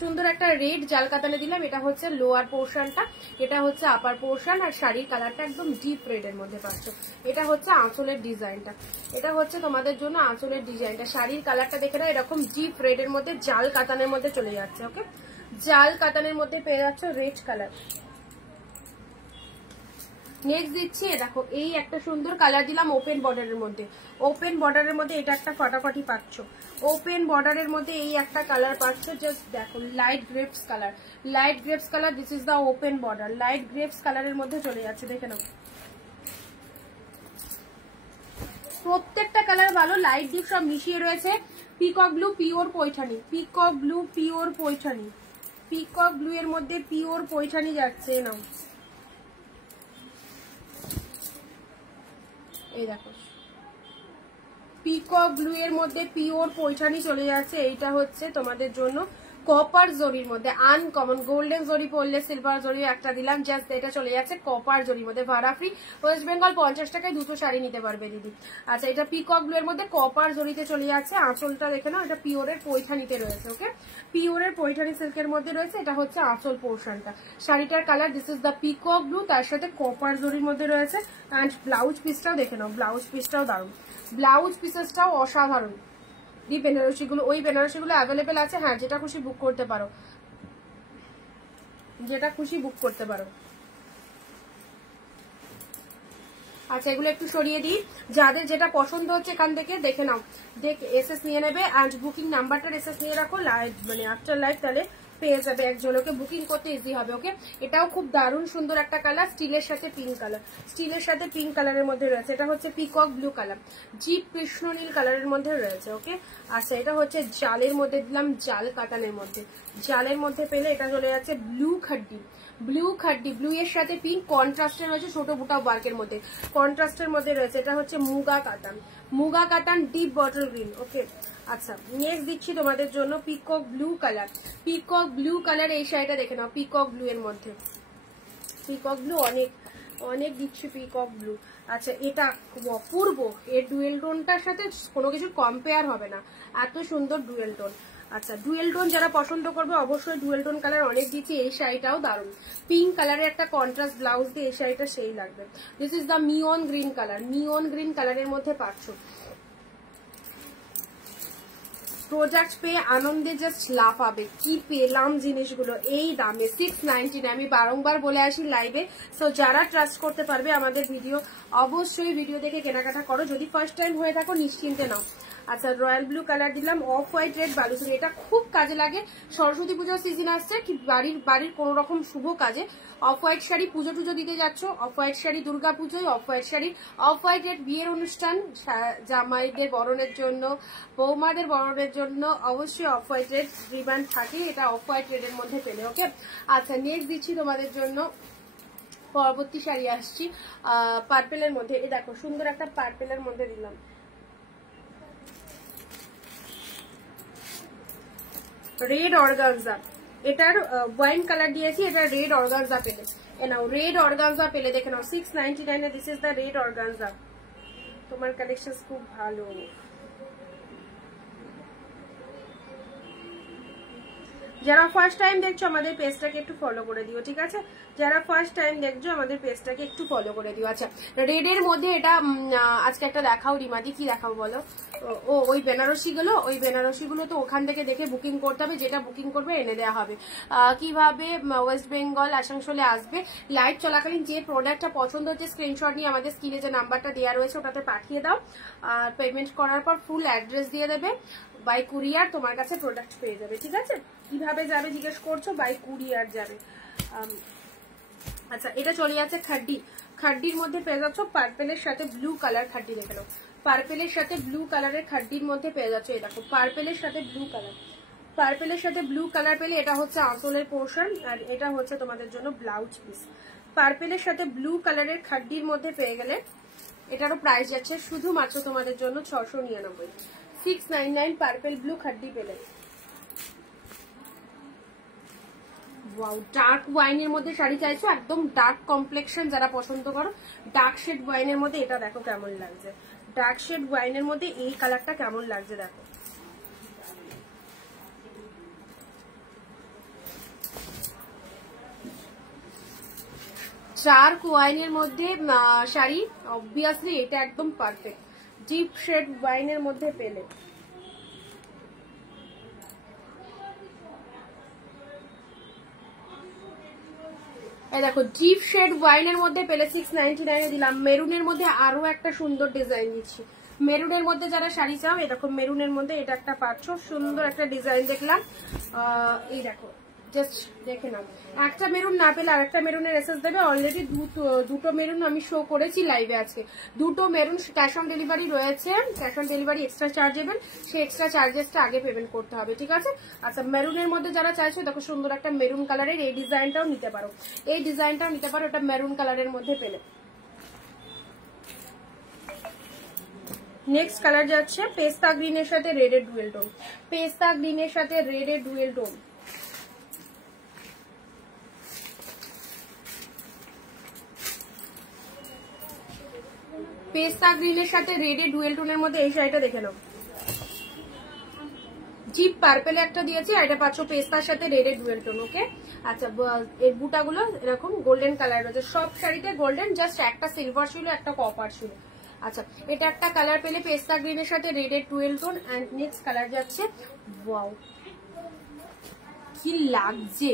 সুন্দর একটা রেড জাল কাতানে দিলাম। এটা হচ্ছে লোয়ার পোর্শনটা, এটা হচ্ছে আপার পোর্শন, আর শাড়ির কালারটা একদম ডিপ রেড এর মধ্যে পাচ্ছ। এটা হচ্ছে আঁচলের ডিজাইনটা, এটা হচ্ছে তোমাদের জন্য আঁচলের ডিজাইনটা। শাড়ির কালারটা দেখে নাও, এরকম ডিপ রেড এর মধ্যে জাল কাতানের মধ্যে চলে যাচ্ছে। ওকে, জাল কাতানের মধ্যে পেয়ে যাচ্ছ রেড কালার। নেক্সট দিচ্ছি দেখো এই একটা সুন্দর কালার দিলাম ওপেন বর্ডারের মধ্যে, ওপেন বর্ডারের মধ্যে এটা একটা ফাটাফাটি পাচ্ছ। ওপেন বর্ডারের মধ্যে এই একটা কালার পাচ্ছ, জাস্ট দেখো light grapes colour, light grapes colour. This is the open border, light grapes কালারের মধ্যে চলে যাচ্ছে, দেখে নাও। প্রত্যেকটা কালার ভালো, লাইট ডিপ সব মিশিয়ে রয়েছে। Peacock blue pure Paithani, peacock blue pure Paithani, peacock blue এর মধ্যে পিওর পৈঠানি যাচ্ছে। নাও এই দেখো পিকক ব্লু এর মধ্যে পিওর পৈঠানি চলে যাচ্ছে। এইটা হচ্ছে তোমাদের জন্য কপার জরির মধ্যে আনকমন, গোল্ডেন জরি পড়লে সিলভার জরি একটা দিলাম, জাস্ট এটা চলে যাচ্ছে কপার জরির মধ্যে। ভাড়া ফ্রি, ওয়েস্ট বেঙ্গল 50 টাকায় 2 শাড়ি নিতে পারবে দিদি। আচ্ছা, এটা পিকক ব্লু এর মধ্যে কপার জরিতে চলে যাচ্ছে। আঁচলটা দেখে নাও, এটা পিওরের পৈঠানিতে রয়েছে। ওকে, পিওরের পৈঠানি সিল্কের মধ্যে রয়েছে। এটা হচ্ছে আঁচল পোর্শনটা। শাড়িটার colour this is the peacock blue, তার সাথে কপার জরির মধ্যে রয়েছে। অ্যান্ড ব্লাউজ পিসটাও দেখে নাও, ব্লাউজ পিসটাও দারুণ, ব্লাউজ পিসেসটাও অসাধারণ। এই বেনারসিগুলো, ওই বেনারসিগুলো অ্যাভেলেবেল আছে। হ্যাঁ, যেটা খুশি বুক করতে পারো, যেটা খুশি বুক করতে পারো। আচ্ছা, এগুলো একটু সরিয়ে দিই, যাদের যেটা পছন্দ হচ্ছে এখান থেকে দেখে নাও, এসএস নিয়ে নেবে। অ্যান্ড বুকিং নাম্বারটা এসএস নিয়ে রাখো, লাইভ মানে আফটার লাইভ তাহলে পেয়ে যাবে একজনকে, বুকিং করতে ইজি হবে। ওকে, এটাও খুব দারুণ সুন্দর একটা কালার, স্টিলের সাথে পিঙ্ক কালার, স্টিলের সাথে পিঙ্ক কালারের মধ্যে রয়েছে। এটা হচ্ছে পিকক ব্লু কালার, জিপ কৃষ্ণ নীল কালারের মধ্যে রয়েছে। ওকে, আচ্ছা, এটা হচ্ছে জালের মধ্যে দিলাম, জাল কাতানের মধ্যে, জালের মধ্যে পেলে এটা চলে যাচ্ছে ব্লু খাড্ডি, ব্লু খাড্ডি, ব্লু এর সাথে পিঙ্ক কন্ট্রাস্টের রয়েছে, ছোট বুটা ওয়ার্কের মধ্যে কন্ট্রাস্টের মধ্যে রয়েছে। এটা হচ্ছে মুগা কাতান, মুগা কাতান ডিপ বটল গ্রিন। ওকে, আচ্ছা, নেক্সট দিচ্ছি তোমাদের জন্য peacock blue colour, peacock blue colour. এই শাড়িটা দেখে নাও, পিকক ব্লু এর মধ্যে, পিকক ব্লু অনেক অনেক দিচ্ছি পিকক ব্লু। আচ্ছা, এটা অপূর্ব, এর ডুয়েল টোনটার সাথে কোনো কিছু কম্পেয়ার হবে না, এত সুন্দর ডুয়েল টোন। আচ্ছা ডুয়েল টোন যারা পছন্দ করবে অবশ্যই ডুয়েল টোন কালার অনেক দিচ্ছি, এই শাড়িটাও দারুণ। পিঙ্ক কালারের একটা কন্ট্রাস্ট ব্লাউজ দিয়ে এই শাড়িটা সেই লাগবে। This is the neon green colour, neon green কালারের মধ্যে পাচ্ছ। প্রোডাক্ট পেয়ে আনন্দে জাস্ট লাফাবে, কি পেলাম জিনিসগুলো এই দামে 699। আমি বারংবার বলে আসি লাইভে, সো যারা ট্রাস্ট করতে পারবে আমাদের ভিডিও অবশ্যই ভিডিও দেখে কেনাকাটা করো। যদি ফার্স্ট টাইম হয়ে থাকো নিশ্চিন্তে নাও। আচ্ছা রয়্যাল ব্লু কালার দিলাম, অফ হোয়াইট রেড বালুচুরি, এটা খুব কাজে লাগে। সরস্বতী পুজোর সিজন আসছে, কি বাড়ির কোন রকম শুভ কাজে অফ হোয়াইট শাড়ি, পুজো টুজো দিতে যাচ্ছ অফ হোয়াইট শাড়ি, দুর্গা পুজোয় off white sari, off white red বিয়ের অনুষ্ঠান, জামাইদের বরণের জন্য, বৌমাদের বরণের জন্য অবশ্যই অফ হোয়াইট রেড রিবান থাকে, এটা অফ হোয়াইট রেড এর মধ্যে পেলে। ওকে আচ্ছা নেক্সট দিচ্ছি তোমাদের জন্য পরবর্তী শাড়ি আসছি পার্পেলের মধ্যে। এই দেখো সুন্দর একটা পার্পেলের মধ্যে দিলাম, রেড অর্গানজা, এটার ওয়াইন কালার দিয়েছি, এটা রেড অর্গানজা পেলে। নাও রেড অর্গানজা পেলে দেখে নাও 699 এ। This is the red organza. তোমার কালেকশন খুব ভালো। যারা ফার্স্ট টাইম দেখছো আমাদের পেজটাকে একটু ফলো করে দিও, ঠিক আছে? যারা ফার্স্ট টাইম দেখছো আমাদের পেজটাকে একটু ফলো করে দিও। আচ্ছা রেড এর মধ্যে এটা আজকে একটা দেখাও রিমাদি, কি দেখাও বলো? ও ওই বেনারসি গুলো, ওই বেনারসি গুলো তো ওখান থেকে দেখে বুকিং করতে হবে, যেটা বুকিং করবে এনে দেওয়া হবে। কিভাবে ওয়েস্ট বেঙ্গল আসানসোলে আসবে, লাইভ চলাকালীন যে প্রোডাক্টটা পছন্দ হচ্ছে স্ক্রিনশট নিয়ে আমাদের স্ক্রিনে যে নাম্বারটা দেওয়া রয়েছে ওটাতে পাঠিয়ে দাও। আর পেমেন্ট করার পর ফুল অ্যাড্রেস দিয়ে দেবে, বাই কুরিয়ার তোমার কাছে প্রোডাক্ট পেয়ে যাবে, ঠিক আছে? কিভাবে যাবে জিজ্ঞেস করছো, বাই কুরিয়ার যাবে। আচ্ছা এটা চলে যাচ্ছে খাড্ডি, খাড্ডির মধ্যে পেয়ে যাচ্ছ পার্পেলের সাথে ব্লু কালার। খাড্ডি দেখে নাও, পার্পেলের সাথে ব্লু কালারের খাড্ডির মধ্যে পেয়ে যাচ্ছ। এই দেখো পার্পেলের সাথে ব্লু কালার, পার্পেলের সাথে ব্লু কালার পেলে এটা হচ্ছে আঁচলের পোর্শন, আর এটা হচ্ছে তোমাদের জন্য ব্লাউজ পিস। পার্পেলের সাথে ব্লু কালারের খাড্ডির মধ্যে পেয়ে গেলে এটারও প্রাইস যাচ্ছে শুধুমাত্র তোমাদের জন্য 699, 699 পার্পেল ব্লু খাড্ডি পেলে। ওয়াও ডার্ক ওয়াইনের মধ্যে শাড়ি চাইছো, একদম ডার্ক কমপ্লেক্সন যারা পছন্দ করো, ডার্ক শেড ওয়াইনের মধ্যে এটা দেখো কেমন লাগছে। ডার্ক শেড ওয়াইনের মধ্যে এই কালারটা কেমন লাগছে দেখো। ডার্ক ওয়াইনের মধ্যে শাড়ি অবভিয়াসলি এটা একদম পারফেক্ট। ডিপ শেড ওয়াইনের মধ্যে পেলে এই দেখো ডিপ শেড ওয়াইনের মধ্যে পেলে 699 এ দিলাম। মেরুনের মধ্যে আরো একটা সুন্দর ডিজাইন দিচ্ছি, মেরুনের মধ্যে যারা শাড়ি চাও এই দেখো মেরুনের মধ্যে এটা একটা পাচ্ছ, সুন্দর একটা ডিজাইন দেখলাম। এই দেখো জাস্ট দেখে নাও, একটা মেরুন না পেলে আর একটা মেরুনের এসএস দেবে। অলরেডি দুটো মেরুন আমি শো করেছি লাইভে আজকে, দুটো মেরুন ক্যাশ অন ডেলিভারি রয়েছে, cash on delivery extra chargeable, সেই এক্সট্রা চার্জেসটা আগে পেমেন্ট করতে হবে, ঠিক আছে? আচ্ছা মেরুনের মধ্যে যারা চাইছো দেখো সুন্দর একটা মেরুন কালারের এই ডিজাইনটাও নিতে পারো, এই ডিজাইনটাও নিতে পারো, এটা মেরুন কালারের মধ্যে পেলে। নেক্সট কালার যাচ্ছে পেস্তা গ্রিনের সাথে রেডের ডুয়েল টোন, পেস্তা গ্রিনের সাথে রেডের ডুয়েল টোন। পেস্তা গ্রিনের সাথে রেডের ডুয়েল টোনের মধ্যে এই শাড়িটা দেখে নাও, জিপ পার্পেল একটা দিয়েছি, আর এটা পাচ্ছ পেস্তার সাথে রেডের ডুয়েল টোন। ওকে আচ্ছা এর বুটাগুলো এরকম গোল্ডেন কালার রয়েছে, সব শাড়িতে গোল্ডেন, জাস্ট একটা সিলভার ছিল একটা কপার ছিল। আচ্ছা এটা একটা কালার পেলে পেস্তা গ্রিনের সাথে রেডের dual tone. And next colour যাচ্ছে, ওয়াও কি লাগছে,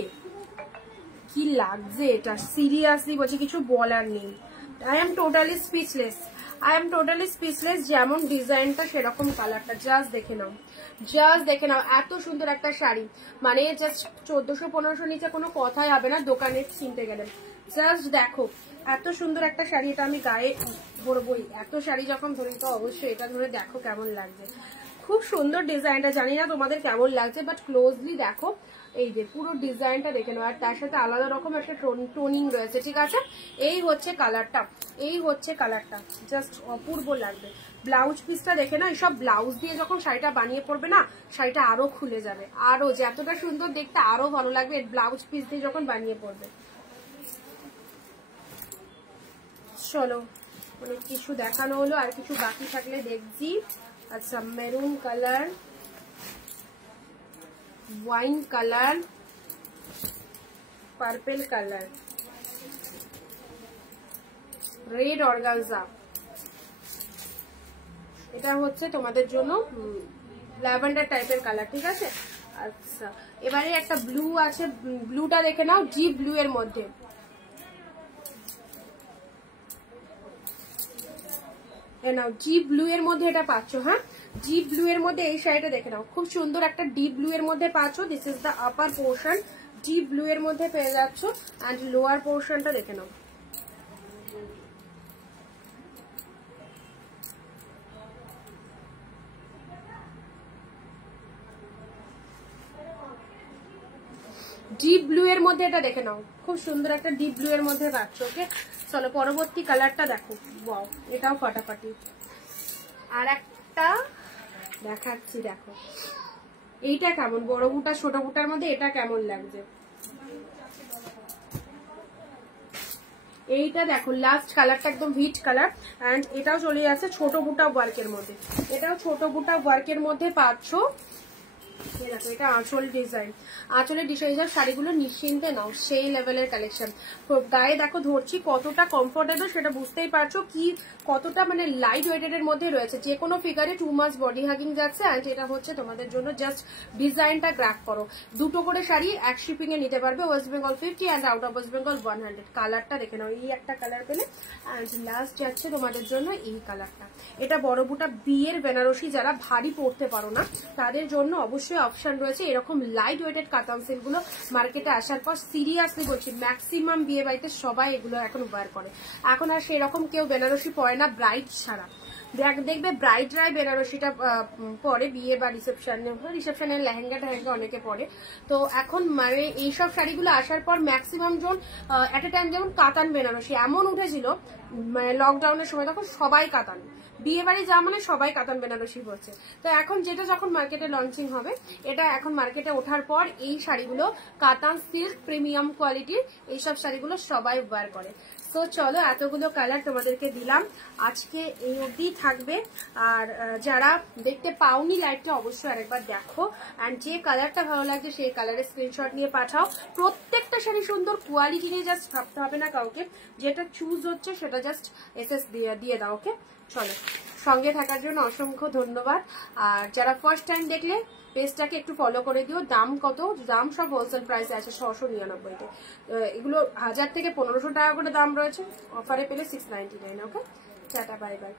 কি লাগছে এটা, সিরিয়াসলি বলছি কিছু বলার নেই। I am totally speechless, I am totally speechless. যেমন ডিজাইনটা সেরকম কালারটা, জাস্ট দেখে নাও, জাস্ট দেখে নাও, এত সুন্দর একটা শাড়ি, মানে জাস্ট 1400-1500 নিচে কোনো কথাই হবে না দোকানে কিনতে গেলে। জাস্ট দেখো এত সুন্দর একটা শাড়ি, এটা আমি গায়ে ধরবই, এত শাড়ি যখন ধরি তো অবশ্যই এটা ধরে দেখো কেমন লাগছে। খুব সুন্দর ডিজাইনটা, জানি না তোমাদের কেমন লাগছে, বাট ক্লোজলি দেখো, এই যে পুরো ডিজাইনটা দেখে নাও, আর তার সাথে আলাদা রকম একটা টোনিং রয়েছে, ঠিক আছে? এই হচ্ছে কালারটা, এই হচ্ছে কালারটা, জাস্ট অপূর্ব লাগবে। ব্লাউজ পিসটা দেখে না, এইসব ব্লাউজ দিয়ে যখন শাড়িটা বানিয়ে পড়বে না, শাড়িটা আরো খুলে যাবে, আরো যতটা সুন্দর দেখতে আরো ভালো লাগবে ব্লাউজ পিস দিয়ে যখন বানিয়ে পড়বে। চলো অনেক কিছু দেখানো হলো, আর কিছু বাকি থাকলে দেখছি। আচ্ছা maroon colour, wine colour, purple colour, red organza, এটা হচ্ছে তোমাদের জন্য ল্যাভেন্ডার টাইপের কালার, ঠিক আছে। আচ্ছা এবারে একটা ব্লু আছে, ব্লুটা দেখে নাও, জি ব্লু এর মধ্যে, নাও জি ব্লু এর মধ্যে এটা পাচ্ছ। হ্যাঁ জি ব্লু এর মধ্যে এই শাড়িটা দেখে নাও, খুব সুন্দর একটা ডিপ ব্লু এর মধ্যে পাচ্ছ। This is the upper portion, deep blue এর মধ্যে পেয়ে যাচ্ছ। অ্যান্ড লোয়ার পোর্শনটা দেখে নাও, ডিপ ব্লু এর মধ্যে এটা দেখে নাও, খুব সুন্দর একটা ডিপ ব্লু এর মধ্যে পাচ্ছ। ওকে চলো পরবর্তী কালারটা দেখো। ওয়াও এটাও ফাটাফাটি। আর একটা দেখাচ্ছি, দেখো এইটা কেমন, বড় বুটা ছোট বুটার মধ্যে এটা কেমন লাগছে। এইটা দেখো লাস্ট কালারটা একদম ভিট কালার। এন্ড এটাও চলে যাচ্ছে ছোট বুটা ওয়ার্কের মধ্যে, এটাও ছোট বুটা ওয়ার্কের মধ্যে পাচ্ছ। দেখো এটা আঁচল ডিজাইন, আঁচলের ডিজাইন শাড়িগুলো নিশ্চিন্তে নাও, সেই লেভেলের কালেকশন। গায়ে দেখো ধরছি কতটা কমফোর্টেবল, সেটা বুঝতেই পারছো কি কতটা মানে লাইট ওয়েটেড এর মধ্যে রয়েছে। যে কোনো ফিগারে 2 মাস বডি হাগিং যাচ্ছে। অ্যান্ড এটা হচ্ছে তোমাদের জন্য জাস্ট ডিজাইনটা গ্র্যাপ করো, দুটো করে শাড়ি এক শিপিং এ নিতে পারবে। West Bengal 50 and out of West Bengal 100। কালারটা দেখে নাও, এই একটা কালার পেলে। অ্যান্ড লাস্ট যাচ্ছে তোমাদের জন্য এই কালারটা, এটা বড় বুটা বিয়ের বেনারসি যারা ভারী পরতে পারো না তাদের জন্য অবশ্যই অপশন রয়েছে। এরকম লাইট ওয়েটেড কাতান সিল্ক গুলো মার্কেটে আসার পর সিরিয়াসলি বলছি ম্যাক্সিমাম বিয়ে বাড়িতে সবাই এগুলো এখন ওয়্যার করে। এখন আর সেরকম কেউ বেনারসি পরে না ব্রাইড ছাড়া। দেখবে ব্রাইডরাই বেনারসিটা পরে বিয়ে বা রিসেপশনের লেহেঙ্গা টেহেঙ্গা অনেকে পরে। তো এখন মানে এইসব শাড়িগুলো আসার পর ম্যাক্সিমাম জন এট এ টাইম যেমন কাতান বেনারসি এমন উঠেছিল লকডাউনের সময়, তখন সবাই কাতান, বিয়ে বাড়ি যা মানে সবাই কাতান বেনারসি পরছে। তো এখন যেটা যখন মার্কেটে লঞ্চিং হবে, এটা এখন মার্কেটে ওঠার পর এই শাড়িগুলো কাতান সিল্ক প্রিমিয়াম কোয়ালিটির এইসব শাড়িগুলো সবাই ওয়্যার করে। তো চলো এতগুলো কালার তোমাদেরকে দিলাম, আজকে এই অবধি থাকবে। আর যারা দেখতে পাওনি লাইভটা অবশ্যই আরেকবার দেখো। অ্যান্ড যে কালারটা ভালো লাগছে সেই কালারের স্ক্রিনশট নিয়ে পাঠাও। প্রত্যেকটা শাড়ি সুন্দর, কোয়ালিটি নিয়ে জাস্ট ভাবতে হবে না কাউকে, যেটা চুজ হচ্ছে সেটা জাস্ট এসএস দিয়ে দাও। ওকে চলো, সঙ্গে থাকার জন্য অসংখ্য ধন্যবাদ। আর যারা ফার্স্ট টাইম দেখলে পেজটাকে একটু ফলো করে দিও। দাম কত, দাম সব হোলসেল প্রাইসে আছে 699-তে, এগুলো 1000 থেকে 1500 টাকা করে দাম রয়েছে, অফারে পেলে 699। ওকে টাটা বাই বাই।